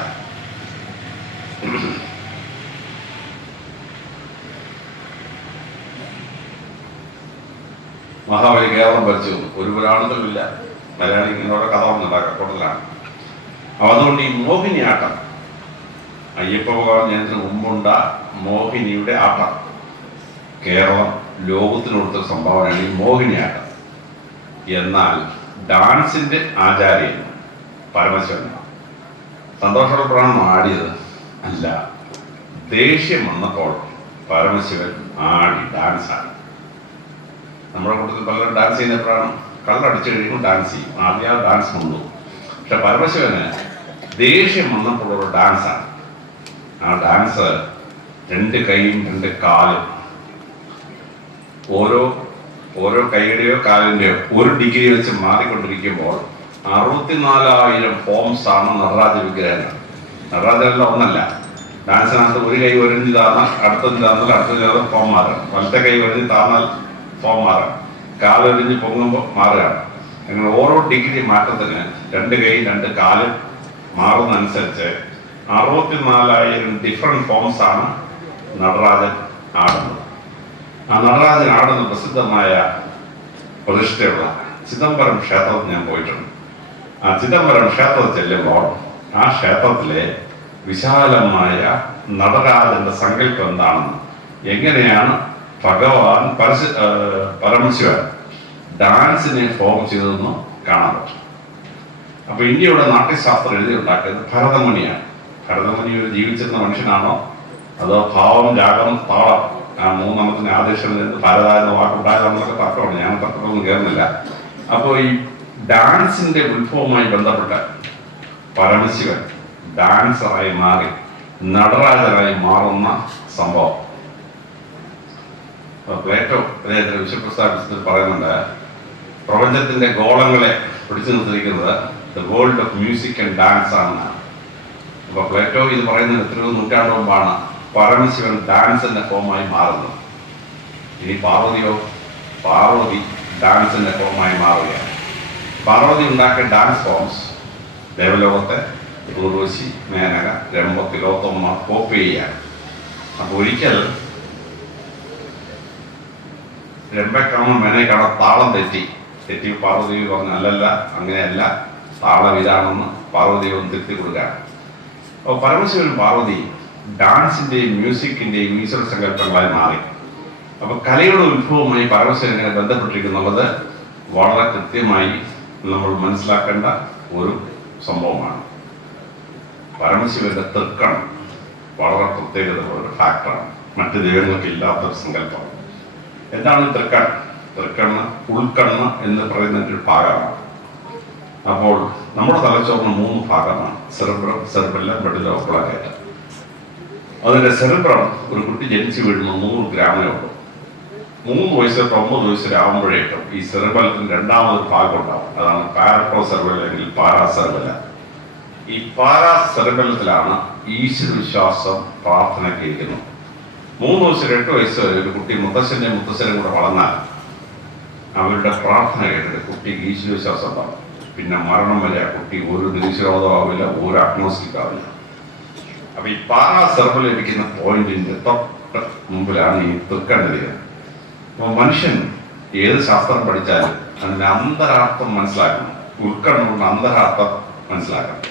മഹാബലി കേരളം ഭരിച്ചു, ഒരു പുരാണത്തിലുമില്ല. മലയാളി ഇങ്ങനെയുള്ള കഥ വന്നുണ്ടാക്കുക കൂടുതലാണ്. അതുകൊണ്ട് ഈ മോഹിനിയാട്ടം, അയ്യപ്പ ഭഗവാൻ ജയന്തിന് മുമ്പുണ്ട മോഹിനിയുടെ ആട്ടം കേരളം ലോകത്തിന് കൊടുത്ത സംഭാവനയാണ് ഈ മോഹിനിയാട്ടം. എന്നാൽ ഡാൻസിന്റെ ആചാര്യൻ പരമശിവൻ. സന്തോഷപ്രദമാണ് ആടിയത് അല്ല, ദേഷ്യം വന്നപ്പോൾ പരമശിവൻ ആടി ഡാൻസാണ്. നമ്മുടെ കൂട്ടത്തിൽ പലരും ഡാൻസ് ചെയ്യുന്നപ്പോഴാണ് കള്ളടിച്ചു കഴിയുമ്പോൾ ഡാൻസ് ചെയ്യും, ആദ്യം ഡാൻസ് കൊണ്ടു. പക്ഷെ പരമശിവന് ദേഷ്യം വന്നപ്പോൾ ഒരു ഡാൻസാണ്. ആ ഡാൻസ് 2 കൈയും 2 കാലും ഓരോ കൈയുടെയോ കാലിൻ്റെയോ 1 ഡിഗ്രി വെച്ച് മാറിക്കൊണ്ടിരിക്കുമ്പോൾ 64,000 ഫോംസ് ആണ് നടരാജ വിഗ്രഹങ്ങൾ. നടരാജനല്ല ഒന്നല്ല. ഡാൻസിനകത്ത് 1 കൈ ഒരിഞ്ഞ് താന്നാൽ അടുത്തൊന്ന് താന്നാൽ അടുത്ത ഫോം മാറുകയാണ്. വലത്തെ കൈ ഒരിഞ്ഞ് താന്നാൽ ഫോം മാറുകയാണ്. കാലൊരിഞ്ഞ് പൊങ്ങുമ്പോൾ മാറുകയാണ്. അങ്ങനെ ഓരോ ഡിഗ്രി മാറ്റത്തിന് 2 കൈ 2 കാലും മാറുന്നതനുസരിച്ച് 64,000 ഡിഫറെന്റ് ഫോംസ് ആണ് നടരാജൻ ആടുന്നത്. ആ നടരാജൻ ആടുന്ന പ്രസിദ്ധമായ പ്രതിഷ്ഠയുള്ള ചിദംബരം ക്ഷേത്രത്തിൽ ഞാൻ പോയിട്ടുണ്ട്. ആ ചിദംബരം ക്ഷേത്രത്തിൽ ചെല്ലുമ്പോൾ ആ ക്ഷേത്രത്തിലെ വിശാലമായ നടരാജന്റെ സങ്കല്പം എന്താണെന്ന്, എങ്ങനെയാണ് ഭഗവാൻ പരമശിവൻ ഡാൻസിനെ ഫോം ചെയ്തതെന്ന് കാണാൻ പറ്റും. അപ്പൊ ഇന്ത്യയുടെ നാട്യശാസ്ത്രം എഴുതിയുണ്ടാക്കിയത് ഭരതമുനിയാണ്. ഭരതമുനി ഒരു ജീവിച്ചിരുന്ന മനുഷ്യനാണോ അതോ ഭാവം, രാഗം, താളം, ആ 3 ആദേശം ഭാരത എന്ന വാക്കുണ്ടായതെന്നൊക്കെ തർക്കമാണ്. ഞാൻ തർക്കമൊന്നും കയറുന്നില്ല. അപ്പോൾ ഈ ഡാൻസിന്റെ ഉത്ഭവവുമായി ബന്ധപ്പെട്ട് പരമശിവൻ ഡാൻസറായി മാറി നടരാജനായി മാറുന്ന സംഭവം പ്ലേറ്റോ അദ്ദേഹത്തിന്റെ വിശ്വപ്രസ്ഥാനത്തിൽ പറയുന്നുണ്ട്. പ്രപഞ്ചത്തിന്റെ ഗോളങ്ങളെ പിടിച്ചു നിർത്തിയിരിക്കുന്നത് the world of music and dance ആണെന്നാണ്. അപ്പൊ പ്ലേറ്റോ ഇത് പറയുന്നത് എത്രയോ നൂറ്റാണ്ട് മുമ്പാണ് പരമശിവൻ ഡാൻസിന്റെ ഫോമായി മാറുന്നത്. ഇനി പാർവതിയോ, പാർവതി ഡാൻസിന്റെ ഫോമായി മാറുകയാണ്. പാർവതി ഉണ്ടാക്കിയ ഡാൻസ് ഫോംസ് ദേവലോകത്തെ ഉർവശി, മേനക, രംഭ, തിലോത്തമ കോപ്പി ചെയ്യാണ്. അപ്പൊ ഒരിക്കൽ രംഭക്കാണോ മേനക്കാണോ താളം തെറ്റി പാർവതി പറഞ്ഞു അല്ലല്ല അങ്ങനെയല്ല, താളം ഇതാണെന്ന് പാർവതി ഒന്ന് തിരുത്തി കൊടുക്കുകയാണ്. അപ്പോൾ പരമശിവനും പാർവതി ഡാൻസിന്റെയും മ്യൂസിക്കിന്റെയും ഈശ്വര സങ്കല്പങ്ങളായി മാറി. അപ്പൊ കലയുടെ ഉത്ഭവവുമായി പരമശിവൻ എങ്ങനെ ബന്ധപ്പെട്ടിരിക്കുന്നുള്ളത് വളരെ കൃത്യമായി നമ്മൾ മനസ്സിലാക്കേണ്ട ഒരു സംഭവമാണ്. പരമശിവന്റെ തൃക്കണ്ണ് വളരെ പ്രത്യേകതയുള്ള ഒരു ഫാക്ടറാണ്. മറ്റ് ദൈവങ്ങൾക്ക് ഇല്ലാത്തൊരു സങ്കല്പം. എന്താണ് തൃക്കണ്ണ്? തൃക്കണ്ണ് ഉൾക്കണ്ണ് എന്ന് പറയുന്നതിൻ്റെ ഒരു ഭാഗമാണ്. അപ്പോൾ നമ്മുടെ തലച്ചോറിന് 3 ഭാഗമാണ്: സെറിബ്രം, സെറിബെല്ലം, മെഡുല്ല ഒബ്ലാങ്കേറ്റ. അതിന്റെ സെറിബ്രം ഒരു കുട്ടി ജനിച്ചു വീഴുമ്പോൾ 100 ഗ്രാമേ ഉള്ളൂ. 3 വയസ്സ് 9 വയസ്സിലാവുമ്പോഴേക്കും ഈ സെറിബലത്തിന് 2ാമതൊരു ഭാഗം ഉണ്ടാവും. അതാണ് പാരപ്രോ സെറിബെല്ലം അല്ലെങ്കിൽ പാരാ സെറിബെല്ലം. ഈ പാരാ സെറിബെല്ലത്തിലാണ് ഈശ്വരവിശ്വാസം, പ്രാർത്ഥനയൊക്കെ ഇരിക്കുന്നത്. 3 വയസ്സ് 8 വയസ്സ് വരെ ഒരു കുട്ടി മുത്തശ്ശന്റെ മുത്തശ്ശനും കൂടെ വളർന്നാൽ അവരുടെ പ്രാർത്ഥന കേട്ടിട്ട് കുട്ടിക്ക് ഈശ്വരവിശ്വാസം ഉണ്ടാവും. പിന്നെ മരണം വരെ ആ കുട്ടി ഒരു നിരീശ്വരവാദം ആവില്ല, ഒരു അഗ്നോസ്റ്റിക് ആവില്ല. അപ്പൊ ഈ പാരാ സെറിബെല്ലം ലഭിക്കുന്ന പോയിന്റിന്റെ തൊട്ട് മുമ്പിലാണ് ഈ തൃക്കണ്ണിരിക്കുന്നത്. അപ്പോൾ മനുഷ്യൻ ഏത് ശാസ്ത്രം പഠിച്ചാലും അതിന്റെ അന്തരാർത്ഥം മനസ്സിലാക്കണം. ഉൾക്കണ്ണുകൊണ്ട് അന്തരാർത്ഥം മനസ്സിലാക്കണം.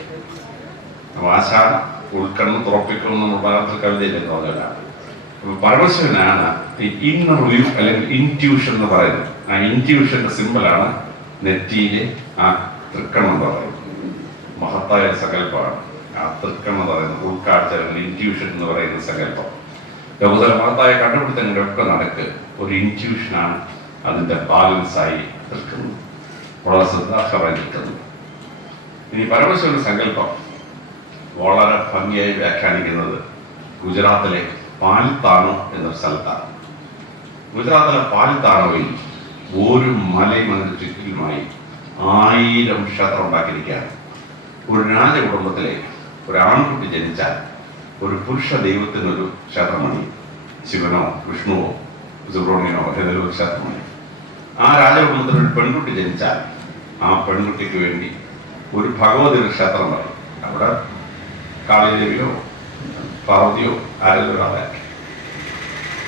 അപ്പൊ ആശാൻ ഉൾക്കണ്ണ് തുറപ്പിക്കുന്ന ഭാഗത്തിൽ കവിതയില്ലേ തോന്നലാണ്. അപ്പൊ പരമശിവനാണ് ഈ ഇന്നർ വ്യൂ അല്ലെങ്കിൽ ഇൻറ്റ്യൂഷൻ എന്ന് പറയുന്നത്. ആ ഇൻറ്റ്യൂഷന്റെ സിമ്പിളാണ് നെറ്റിയിലെ ആ തൃക്കണ്ണെന്ന് പറയുന്നത്. മഹത്തായ സങ്കല്പമാണ് ആ തൃക്കണ്ണെന്ന് പറയുന്നത്. ഉൾക്കാഴ്ച അല്ലെങ്കിൽ ഇൻറ്റ്യൂഷൻ എന്ന് പറയുന്ന സങ്കല്പം. ലോകത്തിലെ മഹത്തായ കണ്ടുപിടുത്തങ്ങളുടെ ഒക്കെ നടക്ക് ഒരു ഇൻറ്റ്യൂഷനാണ് അതിന്റെ ബാലൻസായി നിൽക്കുന്നത്, വളരെ ശ്രദ്ധാർഹമായി നിൽക്കുന്നത്. ഇനി പരമശിവന്റെ സങ്കല്പം വളരെ ഭംഗിയായി വ്യാഖ്യാനിക്കുന്നത് ഗുജറാത്തിലെ പാലിത്താനോ എന്നൊരു സ്ഥലത്താണ്. ഗുജറാത്തിലെ പാലിത്താനോയിൽ ഒരു മലയും അതിന് ചുറ്റിലുമായി 1000 ക്ഷേത്രം ഉണ്ടാക്കിയിരിക്കുകയാണ്. ഒരു രാജകുടുംബത്തിലെ ഒരു ആൺകുട്ടി ജനിച്ചാൽ ഒരു പുരുഷ ദൈവത്തിനൊരു ക്ഷേത്രമണി, ശിവനോ വിഷ്ണുവോ സുബ്രഹ്മണ്യനോ ഏതൊരു ക്ഷേത്രമണി. ആ രാജകുടുംബത്തിൽ ഒരു പെൺകുട്ടി ജനിച്ചാൽ ആ പെൺകുട്ടിക്ക് വേണ്ടി ഒരു ഭഗവതിയുടെ ക്ഷേത്രം പറയും. അവിടെ കാളിദേവിയോ പാർവതിയോ ആരെങ്കിലും ഒരാളാക്കി.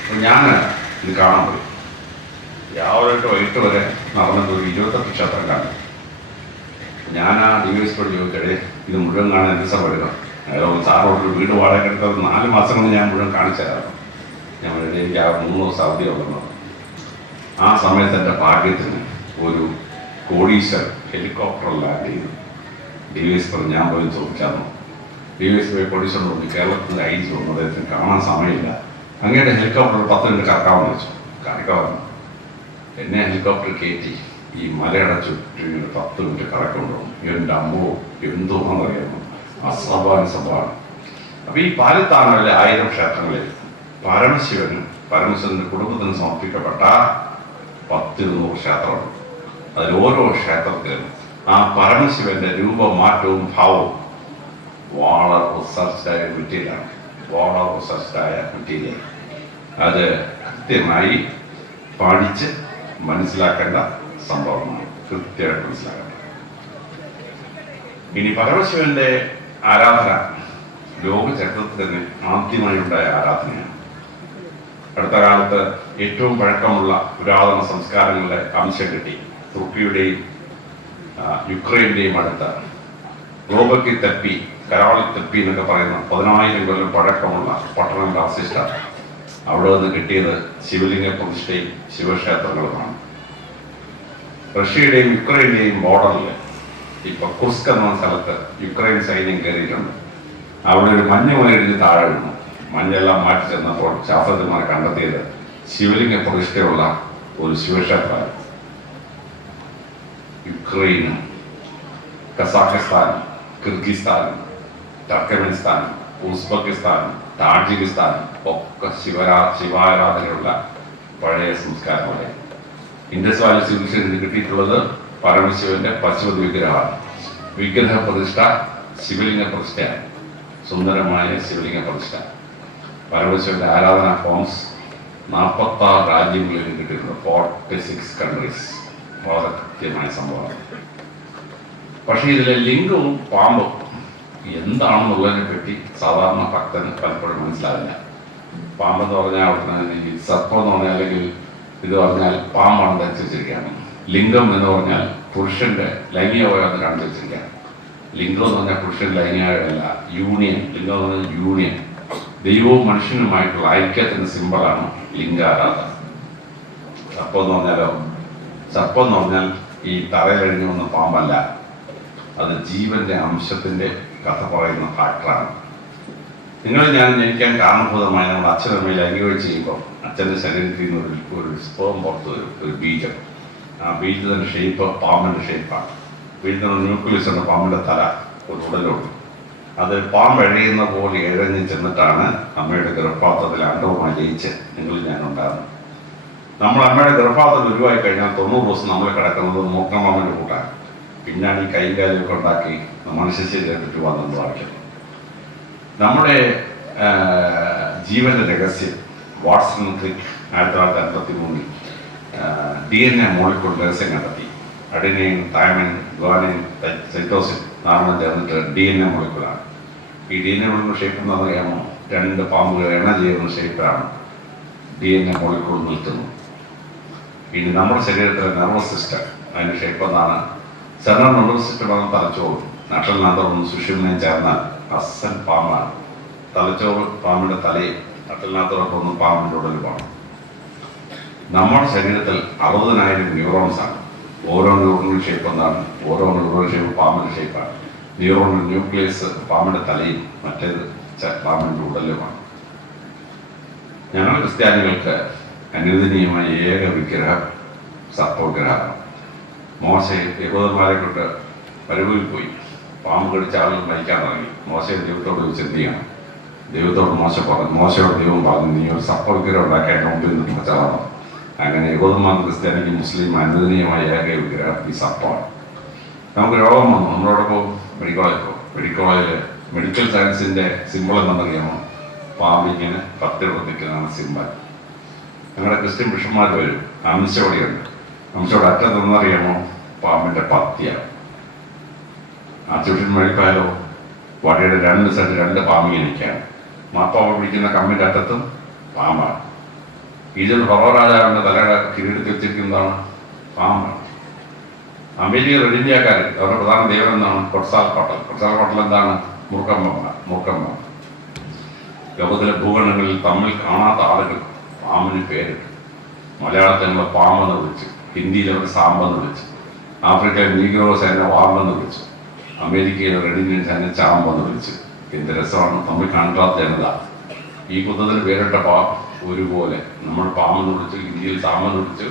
അപ്പം ഞാൻ ഇത് കാണാൻ പോയി. രാവിലെ തൊട്ട് വൈകിട്ട് വരെ നടന്നത് ഒരു 28 ക്ഷേത്രം കാണും. ഞാൻ ആ ഡിവൈസിനോട് ചോദിച്ചടേ ഇത് മുഴുവൻ കാണാൻ എന്ത് സമയം? സാറോട് വീട് വാടക എടുത്തത് 4 മാസം കൊണ്ട് ഞാൻ മുഴുവൻ കാണിച്ചു തരാം. ഞാൻ എനിക്ക് ആ 3 ദിവസം അവധിയുള്ളത്. ആ സമയത്ത് എൻ്റെ ഭാഗ്യത്തിന് ഒരു കോടീശ്വരൻ ഹെലികോപ്റ്റർ ലാൻഡ് ചെയ്തു. ഡിവൈസ് ഞാൻ പോയി ചോദിച്ചായിരുന്നു. ഡിവൈസ് പോയി കോടീശ്വരൻ തോന്നി കേരളത്തിൻ്റെ ഐസ് വന്നു, അദ്ദേഹത്തിന് കാണാൻ സമയമില്ല. അങ്ങയുടെ ഹെലികോപ്റ്റർ 10 മിനിറ്റ് കറക്കാമെന്ന് വെച്ചു. കറക്കാമെന്ന് എന്നെ ഹെലികോപ്റ്റർ കയറ്റി ഈ മലയുടെ ചുറ്റും 10 മിനിറ്റ് കറക്കൊണ്ടുപോകും. എൻ്റെ അമ്മോ എന്തോന്നറിയാമോ, അസഭാണ്. അപ്പൊ ഈ പാലിത്താനയിലെ 1000 ക്ഷേത്രങ്ങളിൽ പരമശിവനും പരമശിവന്റെ കുടുംബത്തിന് സമർപ്പിക്കപ്പെട്ട 10-200 ക്ഷേത്രമുണ്ട്. അതിൽ ഓരോ ക്ഷേത്രത്തിലും ആ പരമശിവന്റെ രൂപമാറ്റവും ഭാവവും വളരെ റിസർച്ചായ മെറ്റീരിയലാണ്. വളരെ റിസർച്ചായ മെറ്റീരിയൽ. അത് കൃത്യമായി പഠിച്ച് മനസ്സിലാക്കേണ്ട സംഭവമാണ്. കൃത്യമായിട്ട് മനസ്സിലാക്കണം. ഇനി പരമശിവന്റെ ആരാധന ലോക ചരിത്രത്തിൽ തന്നെ ആദ്യമായി ഉണ്ടായ ആരാധനയാണ്. അടുത്ത കാലത്ത് ഏറ്റവും പഴക്കമുള്ള പുരാതന സംസ്കാരങ്ങളുടെ അംശം കിട്ടി. തുർക്കിയുടെയും യുക്രൈന്റെയും അടുത്ത ഗോബക്കി തെപ്പി, കരാളി തെപ്പി എന്നൊക്കെ പറയുന്ന 10,000 കൊല്ലം പഴക്കമുള്ള പട്ടണങ്ങളുടെ അവശിഷ്ടം അവിടെ നിന്ന് കിട്ടിയത് ശിവലിംഗ പ്രതിഷ്ഠയും ശിവക്ഷേത്രങ്ങളുമാണ്. റഷ്യയുടെയും യുക്രൈന്റെയും ബോർഡറിൽ ഇപ്പൊ കുർസ്ക് എന്ന സ്ഥലത്ത് യുക്രൈൻ സൈന്യം കയറിയിട്ടുണ്ട്. അവിടെ ഒരു മഞ്ഞ് മലയിടിഞ്ഞ് താഴെ വീണു. മഞ്ഞെല്ലാം മാറ്റി ചെന്നപ്പോൾ ശാസ്ത്രജ്ഞന്മാർ കണ്ടെത്തിയത് ശിവലിംഗ പ്രതിഷ്ഠയുള്ള ഒരു ശിവക്ഷേത്രമാണ്. യുക്രൈനും കസാഖിസ്ഥാനും കിർഗിസ്ഥാനും ടർക്കമെനിസ്ഥാനും ഉസ്ബെക്കിസ്ഥാനും താജിക്കിസ്ഥാനും ഒക്കെ ശിവാരാധനയുള്ള പഴയ സംസ്കാരങ്ങളെ. ഇൻഡസ് വാലി സിവിലൈസേഷന് കിട്ടിയിട്ടുള്ളത് പരമശിവന്റെ പശുപതി വിഗ്രഹമാണ്. വിഗ്രഹ പ്രതിഷ്ഠ ശിവലിംഗ പ്രതിഷ്ഠയാണ്. സുന്ദരമായ ശിവലിംഗ പ്രതിഷ്ഠ. പരമശിവന്റെ ആരാധനാ ഫോംസ് 46 രാജ്യങ്ങളിൽ കിട്ടിയിട്ടുണ്ട്. 46 കൺട്രീസ്. വളരെ കൃത്യമായ സംഭവമാണ്. പക്ഷേ ഇതിലെ ലിംഗവും പാമ്പും എന്താണെന്നുള്ളതിനെ പറ്റി സാധാരണ ഭക്തന് പലപ്പോഴും മനസ്സിലാവില്ല. പാമ്പെന്ന് പറഞ്ഞാൽ അവിടെ സർപ്പം എന്ന് പറഞ്ഞാൽ, അല്ലെങ്കിൽ ഇത് പറഞ്ഞാൽ പാമ്പാണ് ധരിച്ചു വെച്ചിരിക്കുകയാണ്. ലിംഗം എന്ന് പറഞ്ഞാൽ പുരുഷന്റെ ലൈംഗികവയവം കാണിച്ചു വെച്ചിരിക്കുകയാണ്. ലിംഗം എന്ന് പറഞ്ഞാൽ പുരുഷൻ ലൈംഗികമല്ല, യൂണിയൻ. ലിംഗം എന്ന് പറഞ്ഞാൽ യൂണിയൻ. ദൈവവും മനുഷ്യനുമായിട്ടുള്ള ഐക്യത്തിന്റെ സിമ്പളാണ് ലിംഗാരാധന. സർപ്പം എന്ന് പറഞ്ഞാലോ, സർപ്പം എന്ന് പറഞ്ഞാൽ ഈ തറയിലഴിഞ്ഞു വന്ന പാമ്പല്ല, അത് ജീവന്റെ അംശത്തിന്റെ കഥ പറയുന്ന ഫാക്ടറാണ്. നിങ്ങൾ ഞാൻ ജനിക്കാൻ കാരണഭൂതമായി നമ്മുടെ അച്ഛനമ്മയെ ലൈംഗികം ചെയ്യുമ്പോൾ അച്ഛൻ്റെ ശരീരത്തിൽ നിന്ന് ഒരു സ്പേം പുറത്ത് വരും, ഒരു ബീജം. ആ ബീജത്തിൻ്റെ ഷേപ്പ് പാമ്പിൻ്റെ ഷേപ്പാണ്. ബീജത്തിൻ്റെ ന്യൂക്ലിയസ് ഉണ്ട്, പാമ്പിൻ്റെ തല ഒരു ഉടലുണ്ട്. അത് പാമ്പ് എഴയുന്ന പോലെ എഴഞ്ഞ് ചെന്നിട്ടാണ് അമ്മയുടെ ഗർഭപാത്രത്തിൽ അണ്ടവുമായി ജയിച്ച് നിങ്ങൾ ഞാനുണ്ടാകുന്നത്. നമ്മൾ അമ്മയുടെ ഗർഭപാത്രത്തിൽ ഉരുവായി കഴിഞ്ഞാൽ 90 ദിവസം നമ്മൾ കിടക്കുന്നത് മൂക്കമാമൻ്റെ കൂട്ടാണ്. പിന്നാണ് ഈ കൈയും കാലൊക്കെ ഉണ്ടാക്കി മനുഷ്യ ശരീരത്തിൽ വന്നെന്ന് വായിക്കുന്നത്. നമ്മുടെ ജീവന്റെ രഹസ്യം വാട്സൺ ക്രിക്ക് 1953 DNA മോളിക്കൂൾ രഹസ്യം കണ്ടെത്തി. അഡിനൈൻ, തൈമിൻ, ഗ്വാനിൻ, സൈറ്റോസിൻ 4 ചേർന്നിട്ട് DNA മോളിക്കൂളാണ്. ഈ DNA മോളിക്കൂൾ ഷേപ്പ് എന്ന് അറിയാമോ? 2 പാമ്പുകൾ എണ്ണ ചെയ്യുന്ന ഷേപ്പിലാണ് DNA മോളിക്കൂൾ നിൽക്കുന്നത്. ഇനി നമ്മുടെ ശരീരത്തിലെ നെർവസ് സിസ്റ്റം, അതിൻ്റെ ഷേപ്പ് എന്നാണ്. സെൻട്രൽ നെർവസ് സിസ്റ്റമാണ് തലച്ചോറ്. നട്ടലിനകത്തൊന്ന് സുഷിമനയും ചേർന്നാൽ അസൻ പാമ്പാണ്. തലച്ചോറ് പാമ്പിന്റെ തലയും നട്ടലിനകത്തോടൊപ്പം പാമ്പിന്റെ ഉടലുമാണ്. നമ്മുടെ ശരീരത്തിൽ 60,000 ന്യൂറോൺസ് ആണ്. ഓരോ ന്യൂറോണിന്റെ ഷേപ്പ് എന്താണ്? ഓരോ ന്യൂറോൺ ഷേപ്പ് പാമ്പിന്റെ ഷേപ്പാണ്. ന്യൂറോണിന്റെ ന്യൂക്ലിയസ് പാമ്പിന്റെ തലയും മറ്റേത് പാമ്പിന്റെ ഉടലുമാണ്. ഞങ്ങൾ ക്രിസ്ത്യാനികൾക്ക് അനുവദനീയമായ ഏക വിഗ്രഹം സർപ്പവിഗ്രഹമാണ്. മോശയെ യഹൂദന്മാരെ കൊണ്ട് പരുവിൽ പോയി പാമ്പ് കടിച്ച ആളുകൾ മരിക്കാൻ തുടങ്ങി. മോശയെ ദൈവത്തോട് ചോദിച്ച് എന്ത് ചെയ്യണം? ദൈവത്തോട് മോശയോട് ദൈവം പറഞ്ഞു, നീ ഒരു സർപ്പവിഗ്രഹം ഉണ്ടാക്കി അതിൻ്റെ മുമ്പിൽ നിന്ന് പ്രചാരണം. അങ്ങനെ യഹൂദന്മാർക്ക് ക്രിസ്ത്യാനിക്ക് മുസ്ലിം അനുവദനീയമായ ഏക വിഗ്രഹം ഈ സർപ്പമാണ്. നമുക്ക് രോഗം വന്നു, നമ്മളോടൊപ്പം മെഡിക്കൽ കോളേജിൽ മെഡിക്കൽ സയൻസിൻ്റെ സിമ്പിൾ എന്താണെന്നറിയാമോ? പാമ്പിങ്ങനെ പത്തിടത്തിക്കുന്നതാണ് സിമ്പിൾ. ഞങ്ങളുടെ ക്രിസ്ത്യൻ ബിഷപ്പ്മാർ വരും, അംശോടെയുണ്ട്. അംശോടെ അറ്റത്തെന്നറിയാമോ? പാമ്പിൻ്റെ പത്തിയാണ്. ആർച്ചുബിഷൻ മേടിപ്പായാലോ വടിയുടെ 2 സൈഡ് 2 പാമ്പിങ്ങനെ നിൽക്കുകയാണ്. മാപ്പാവ പിടിക്കുന്ന കമ്പിൻ്റെ അറ്റത്തും പാമ്പാണ്. ഇതിൽ ഫറോ രാജാവിൻ്റെ തലയുടെ കിരീടത്തിൽ വെച്ചിരിക്കുന്നതാണ് പാമ്പാണ്. അമേരിക്ക റെഡ് ഇന്ത്യക്കാർ അവരുടെ പ്രധാന ദൈവം എന്താണ്? കൊട്സാൽക്കോട്ടൽ എന്താണ്? മൂർക്കമ്പ. ലോകത്തിലെ ഭൂഖണ്ഡങ്ങളിൽ തമ്മിൽ കാണാത്ത ആളുകൾ പാമ്പിന് പേരിട്ടു. മലയാളത്തിൽ നമ്മൾ പാമ്പെന്ന് വിളിച്ചു, ഹിന്ദിയിൽ അവർ സാമ്പെന്ന് വിളിച്ചു, ആഫ്രിക്കയിൽ നീഗ്രോസ് അതിനെ വാമ്പെന്ന് വിളിച്ചു, അമേരിക്കയിൽ റെഡ് ഇന്ത്യൻസ് അതിനെ ചാമ്പെന്ന് വിളിച്ചു. എന്ത് രസമാണ് തമ്മിൽ കാണാത്ത ജനത. ഈ കുത്തത്തിന് പേരിട്ട ഒരുപോലെ നമ്മൾ പാമ്പെന്ന് വിളിച്ചു, ഇന്ത്യയിൽ സാമ്പെന്ന് വിളിച്ചു,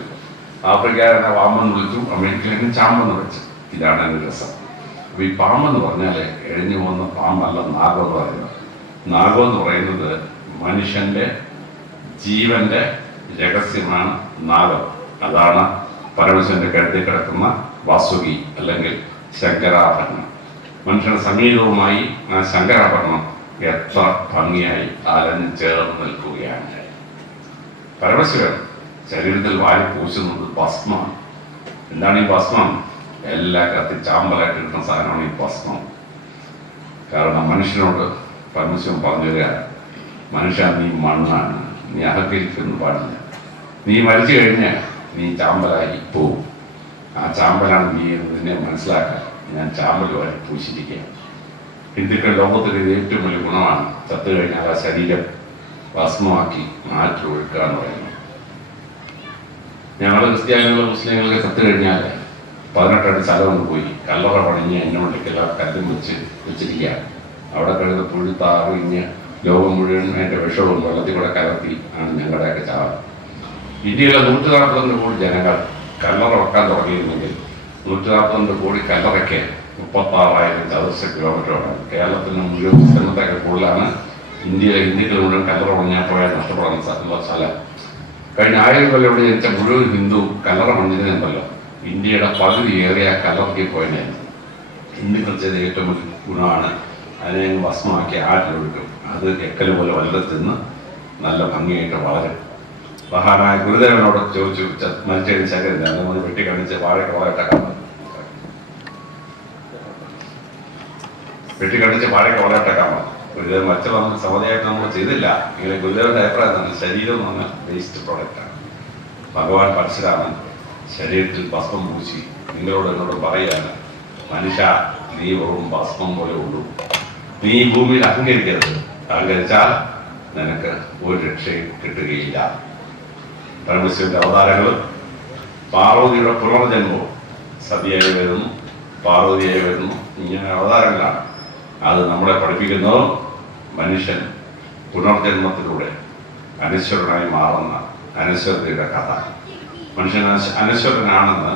ആഫ്രിക്കയിലെ വാമ്പെന്ന് വിളിച്ചു, അമേരിക്കയിലെ ചാമ്പെന്ന് വിളിച്ചു. ഇതാണ് അതിൻ്റെ രസം. അപ്പോൾ ഈ പാമ്പെന്ന് പറഞ്ഞാൽ എഴഞ്ഞു പോകുന്ന പാമ്പല്ല നാഗം എന്ന് പറയുന്നത്. നാഗം എന്ന് പറയുന്നത് മനുഷ്യൻ്റെ ജീവന്റെ രഹസ്യമാണ് നാഗം. അതാണ് പരമശിവന്റെ കഴുത്തിൽ കിടക്കുന്ന വാസുകി അല്ലെങ്കിൽ ശങ്കരാഭരണം. മനുഷ്യന്റെ സംഗീതവുമായി ആ ശങ്കരാഭരണം എത്ര ഭംഗിയായി അലഞ്ഞു ചേർന്ന് നിൽക്കുകയാണ്. പരമശിവൻ ശരീരത്തിൽ വാരി പൂശുന്നത് ഭസ്മാണ്. എന്താണ് ഈ ഭസ്മം? എല്ലാ കത്തി ചാമ്പലായിട്ട് കിട്ടുന്ന സാധനമാണ് ഈ ഭസ്മം. കാരണം മനുഷ്യനോട് പരമശിവൻ പറഞ്ഞു തരിക, മനുഷ്യ നീ മണ്ണാണ്, നീ അഹങ്കരിക്കുന്നു പാടില്ല. നീ മരിച്ചു കഴിഞ്ഞാൽ നീ ചാമ്പലായി പോവും. ആ ചാമ്പലാണ് നീ നിന്നെ മനസ്സിലാക്കാൻ ഞാൻ ചാമ്പൽ വരെ പൂശിരിക്കുക. ഹിന്ദുക്കൾ ലോകത്തിലെ ഏറ്റവും വലിയ ഗുണമാണ് ചത്തു കഴിഞ്ഞാൽ ആ ശരീരം ഭസ്മമാക്കി മാറ്റി ഒഴുക്കുക എന്ന് പറയുന്നത്. ഞങ്ങൾ ക്രിസ്ത്യാനികൾ മുസ്ലിങ്ങൾക്ക് ചത്തു കഴിഞ്ഞാൽ 18 അടി സ്ഥലം കൊണ്ട് പോയി കല്ലറ പണിഞ്ഞ് എന്നോട്ടേക്കെല്ലാം കല്ലും വെച്ചിരിക്കുക. അവിടെ കഴിയുന്ന പുഴുത്താറിഞ്ഞ് ലോകം മുഴുവൻ അതിൻ്റെ വിഷവും വെള്ളത്തിൽ കൂടെ കലർത്തി ആണ് ഞങ്ങളുടെയൊക്കെ ചാവ്. ഇന്ത്യയിലെ 142 കോടി ജനങ്ങൾ കല്ലറ വെക്കാൻ തുടങ്ങിയിരുന്നെങ്കിൽ 142 കോടി കല്ലറയ്ക്ക് 36,000 ചതുരശ്ര കിലോമീറ്ററാണ്. കേരളത്തിന് മുഴുവൻ സ്ഥലത്തൊക്കെ കൂടുതലാണ് ഇന്ത്യയിലെ ഹിന്ദുക്കൾ മുഴുവൻ കല്ലറ പണിഞ്ഞാൽ പോയാൽ നഷ്ടപ്പെടുന്ന സ്ഥലം. കഴിഞ്ഞ 1000 കൊല്ലം ഇവിടെ ജനിച്ച മുഴുവൻ ഹിന്ദു കല്ലറ പണിഞ്ഞതിനുണ്ടല്ലോ ഇന്ത്യയുടെ പകുതി ഏറിയ കല്ലറയ്ക്ക് പോയതായിരുന്നു. ഹിന്ദുക്കൾ ചെയ്ത ഏറ്റവും വലിയ ഗുണമാണ് അതിനെ ഭസ്മമാക്കി ആറ്റിലൊഴുക്കും. അത് എക്കൽ പോലെ വലുത് തിന്ന് നല്ല ഭംഗിയായിട്ട് വളരും. മഹാനായ ഗുരുദേവനോട് ചോദിച്ചു, മരിച്ചതിന് ശേഖരം നമ്മൾ വെട്ടിക്കണിച്ച് വാഴയ്ക്ക് വളരട്ടക്കാൻ ഗുരുദേവൻ മരിച്ച നമ്മൾ സമ്മതിയായിട്ട് നമ്മൾ ചെയ്തില്ല. ഇങ്ങനെ ഗുരുദേവന്റെ അഭിപ്രായം തന്നെ ശരീരം എന്ന് പറഞ്ഞാൽ വേസ്റ്റ് പ്രോഡക്റ്റാണ്. ഭഗവാൻ പരശുരാമൻ ശരീരത്തിൽ ഭസ്മം പൂശി നിങ്ങളോട് എന്നോട് പറയാണ്, മനുഷ്യ നീ വെറും ഭസ്മം പോലെ ഉള്ളൂ. നീ ഈ ഭൂമിയിൽ അഹങ്കരിക്കരുത്. അഹങ്കരിച്ചാൽ നിനക്ക് ഒരു രക്ഷയും കിട്ടുകയില്ല. പരമശിവന്റെ അവതാരങ്ങളും പാർവതിയുടെ പുനർജന്മവും സതിയായി വരുന്നു, പാർവതിയായി വരുന്നു. ഇങ്ങനെ അവതാരങ്ങളാണ്. അത് നമ്മളെ പഠിപ്പിക്കുന്നത് മനുഷ്യൻ പുനർജന്മത്തിലൂടെ അനശ്വരനായി മാറുന്ന അനശ്വരതയുടെ കഥ. മനുഷ്യൻ അനശ്വരനാണെന്ന്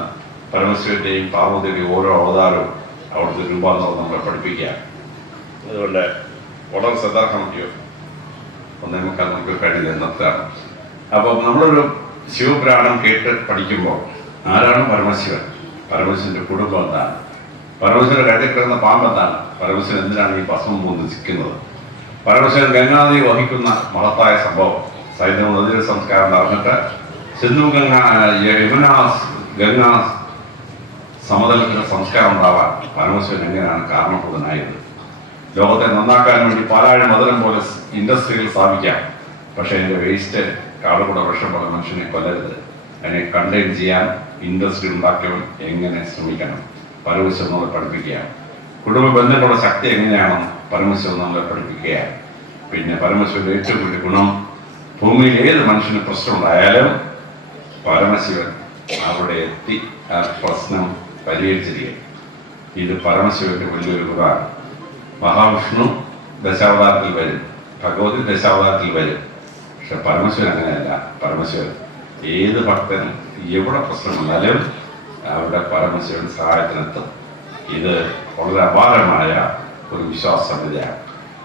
പരമശിവന്റെയും പാർവതിയുടെയും ഓരോ അവതാരവും അവിടുത്തെ രൂപാന്തരം നമ്മളെ പഠിപ്പിക്കുക. അതുകൊണ്ട് വളരെ ശ്രദ്ധാർഹം ഒന്നേമുക്കാൽ നമുക്ക് കഴിഞ്ഞ് നിർത്തുകയാണ്. അപ്പം നമ്മളൊരു ശിവപുരാണം കേട്ട് പഠിക്കുമ്പോൾ ആരാണ് പരമശിവൻ? പരമശിവന്റെ കുടുംബം എന്താണ്? പരമശിവന്റെ കഴുത്തിൽ കിടക്കുന്ന പാമ്പ് എന്താണ്? പരമശിവൻ എന്തിനാണ് ഈ ഭസ്മം പൂന്തിക്കുന്നത്? പരമശിവൻ ഗംഗാനദി വഹിക്കുന്ന മഹത്തായ സംഭവം സൈന്യം നദിയുടെ സംസ്കാരം നടന്നിട്ട് സിന്ധു യമുന ഗംഗ സമതലത്തിന്റെ സംസ്കാരം ഉണ്ടാവാൻ പരമശിവൻ എങ്ങനെയാണ് കാരണഭൂതനായത്? ലോകത്തെ നന്നാക്കാൻ വേണ്ടി പാലാഴി മധുരം പോലെ ഇൻഡസ്ട്രികൾ സ്ഥാപിക്കാം. പക്ഷെ അതിൻ്റെ വേസ്റ്റ് കാടുകൂടെ വിഷം പോലെ മനുഷ്യനെ കൊല്ലരുത്. അതിനെ കണ്ടെയ്ൻ ചെയ്യാൻ ഇൻഡസ്ട്രി ഉണ്ടാക്കിയവൻ എങ്ങനെ ശ്രമിക്കണം? പരമശിവൻ നമ്മളെ പഠിപ്പിക്കുകയാണ്. കുടുംബ ബന്ധങ്ങളുടെ ശക്തി എങ്ങനെയാണെന്ന് പരമശിവൻ നമ്മളെ പഠിപ്പിക്കുകയാണ്. പിന്നെ പരമശിവന്റെ ഏറ്റവും വലിയ ഗുണം, ഭൂമിയിൽ ഏത് മനുഷ്യന് പ്രശ്നമുണ്ടായാലും പരമശിവൻ അവിടെ എത്തി ആ പ്രശ്നം പരിഹരിച്ചിരിക്കും. ഇത് പരമശിവന്റെ വലിയൊരു ഗുണമാണ്. മഹാവിഷ്ണു ദശാവതാരത്തിൽ വരും, ഭഗവതി ദശാവതാരത്തിൽ വരും. പക്ഷെ പരമശിവൻ അങ്ങനെയല്ല. പരമശിവൻ ഏത് ഭക്തനും എവിടെ പ്രശ്നമുണ്ടായാലും അവിടെ പരമശിവൻ സഹായത്തിനെത്തും. ഇത് വളരെ അപാരമായ ഒരു വിശ്വാസ സംഹിതയാണ്.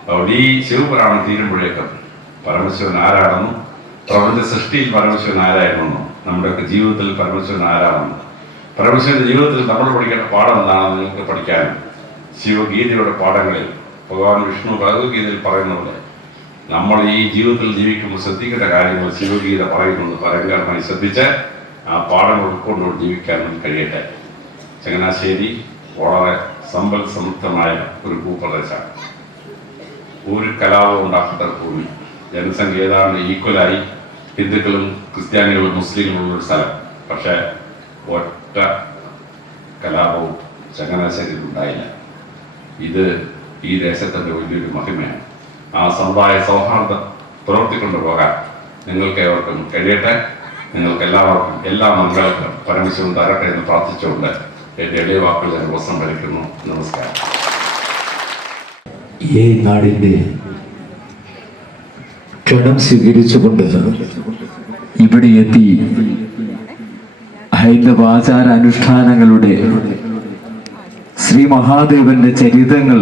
അതുകൊണ്ട് ഈ ശിവപുരാണം തീരുമ്പോഴേക്കും പരമശിവൻ ആരാണെന്നും പ്രപഞ്ച സൃഷ്ടിയിൽ പരമശിവൻ ആരായിരുന്നെന്നും നമ്മുടെയൊക്കെ ജീവിതത്തിൽ പരമശിവൻ ആരാണെന്നും പരമശിവന്റെ ജീവിതത്തിൽ നമ്മൾ പഠിക്കേണ്ട പാഠം എന്താണെന്ന് നിങ്ങൾക്ക് പഠിക്കാനും ശിവഗീതയുടെ പാഠങ്ങളിൽ ഭഗവാൻ വിഷ്ണു ഭഗവത്ഗീതയിൽ പറയുന്ന പോലെ നമ്മൾ ഈ ജീവിതത്തിൽ ജീവിക്കുമ്പോൾ ശ്രദ്ധിക്കേണ്ട കാര്യങ്ങൾ ശിവഗീത പറയുന്നത് ഭയങ്കരമായി ശ്രദ്ധിച്ച് ആ പാഠങ്ങൾ ഉൾക്കൊണ്ടുകൊണ്ട് ജീവിക്കാൻ കഴിയട്ടെ. ചങ്ങനാശ്ശേരി വളരെ സമ്പൽ സമൃദ്ധമായ ഒരു ഭൂപ്രദേശമാണ്. ഒരു കലാപം ഉണ്ടാക്കുന്ന ഭൂമി. ജനസംഖ്യ ഏതാണ്ട് ഈക്വലായി ഹിന്ദുക്കളും ക്രിസ്ത്യാനികളും മുസ്ലിങ്ങളുള്ള ഒരു സ്ഥലം. പക്ഷേ ഒറ്റ കലാപവും ചങ്ങനാശ്ശേരിയിൽ ഉണ്ടായില്ല. ഇത് ഈ ദേശത്തിൻ്റെ വലിയൊരു മഹിമയാണ്. ആ സമുദായ സൗഹാർദ്ദം പുലർത്തിക്കൊണ്ടു പോകാൻ നിങ്ങൾക്ക് ഏവർക്കും കഴിയട്ടെ. നിങ്ങൾക്ക് എല്ലാവർക്കും എല്ലാ മംഗളങ്ങളും പരമശിവൻ തരട്ടെ എന്ന് പ്രാർത്ഥിച്ചുകൊണ്ട് എൻ്റെ എളിയ വാക്കുകൾ ഞാൻ ഉപസംഹരിക്കുന്നു. നമസ്കാരം. ഈ നാടിൻ്റെ ക്ഷണം സ്വീകരിച്ചുകൊണ്ട് ഇവിടെ എത്തി ഹൈന്ദവ ആചാരാനുഷ്ഠാനങ്ങളുടെ ശ്രീ മഹാദേവന്റെ ചരിതങ്ങൾ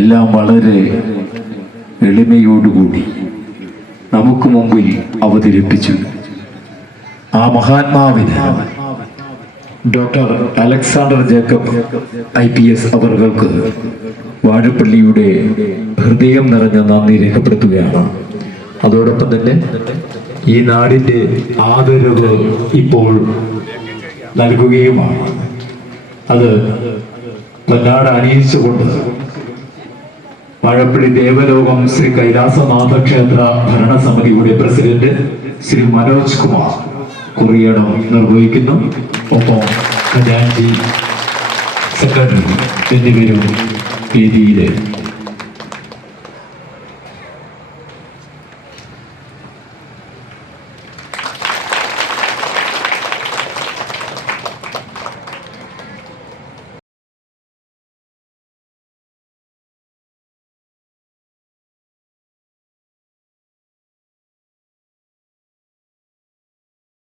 എല്ലാം വളരെ എളിമയോടുകൂടി നമുക്ക് മുമ്പിൽ അവതരിപ്പിച്ചു. ആ മഹാത്മാവിന് ഡോക്ടർ അലക്സാണ്ടർ ജേക്കബ് IPS അവർക്ക് വാഴപ്പള്ളിയുടെ ഹൃദയം നിറഞ്ഞ നന്ദി രേഖപ്പെടുത്തുകയാണ്. അതോടൊപ്പം തന്നെ ഈ നാടിൻ്റെ ആദരവ് ഇപ്പോൾ നൽകുകയുമാണ്. അത് പൊന്നാട അണിയിച്ചുകൊണ്ട് വാഴപ്പള്ളി ദേവലോകം ശ്രീ കൈലാസനാഥ ക്ഷേത്ര ഭരണസമിതിയുടെ പ്രസിഡന്റ് ശ്രീ മനോജ് കുമാർ കുറിയടം നിർവഹിക്കുന്നു. ഒപ്പം ഖജാൻജി, സെക്രട്ടറി എന്നിവരും വേദിയിൽ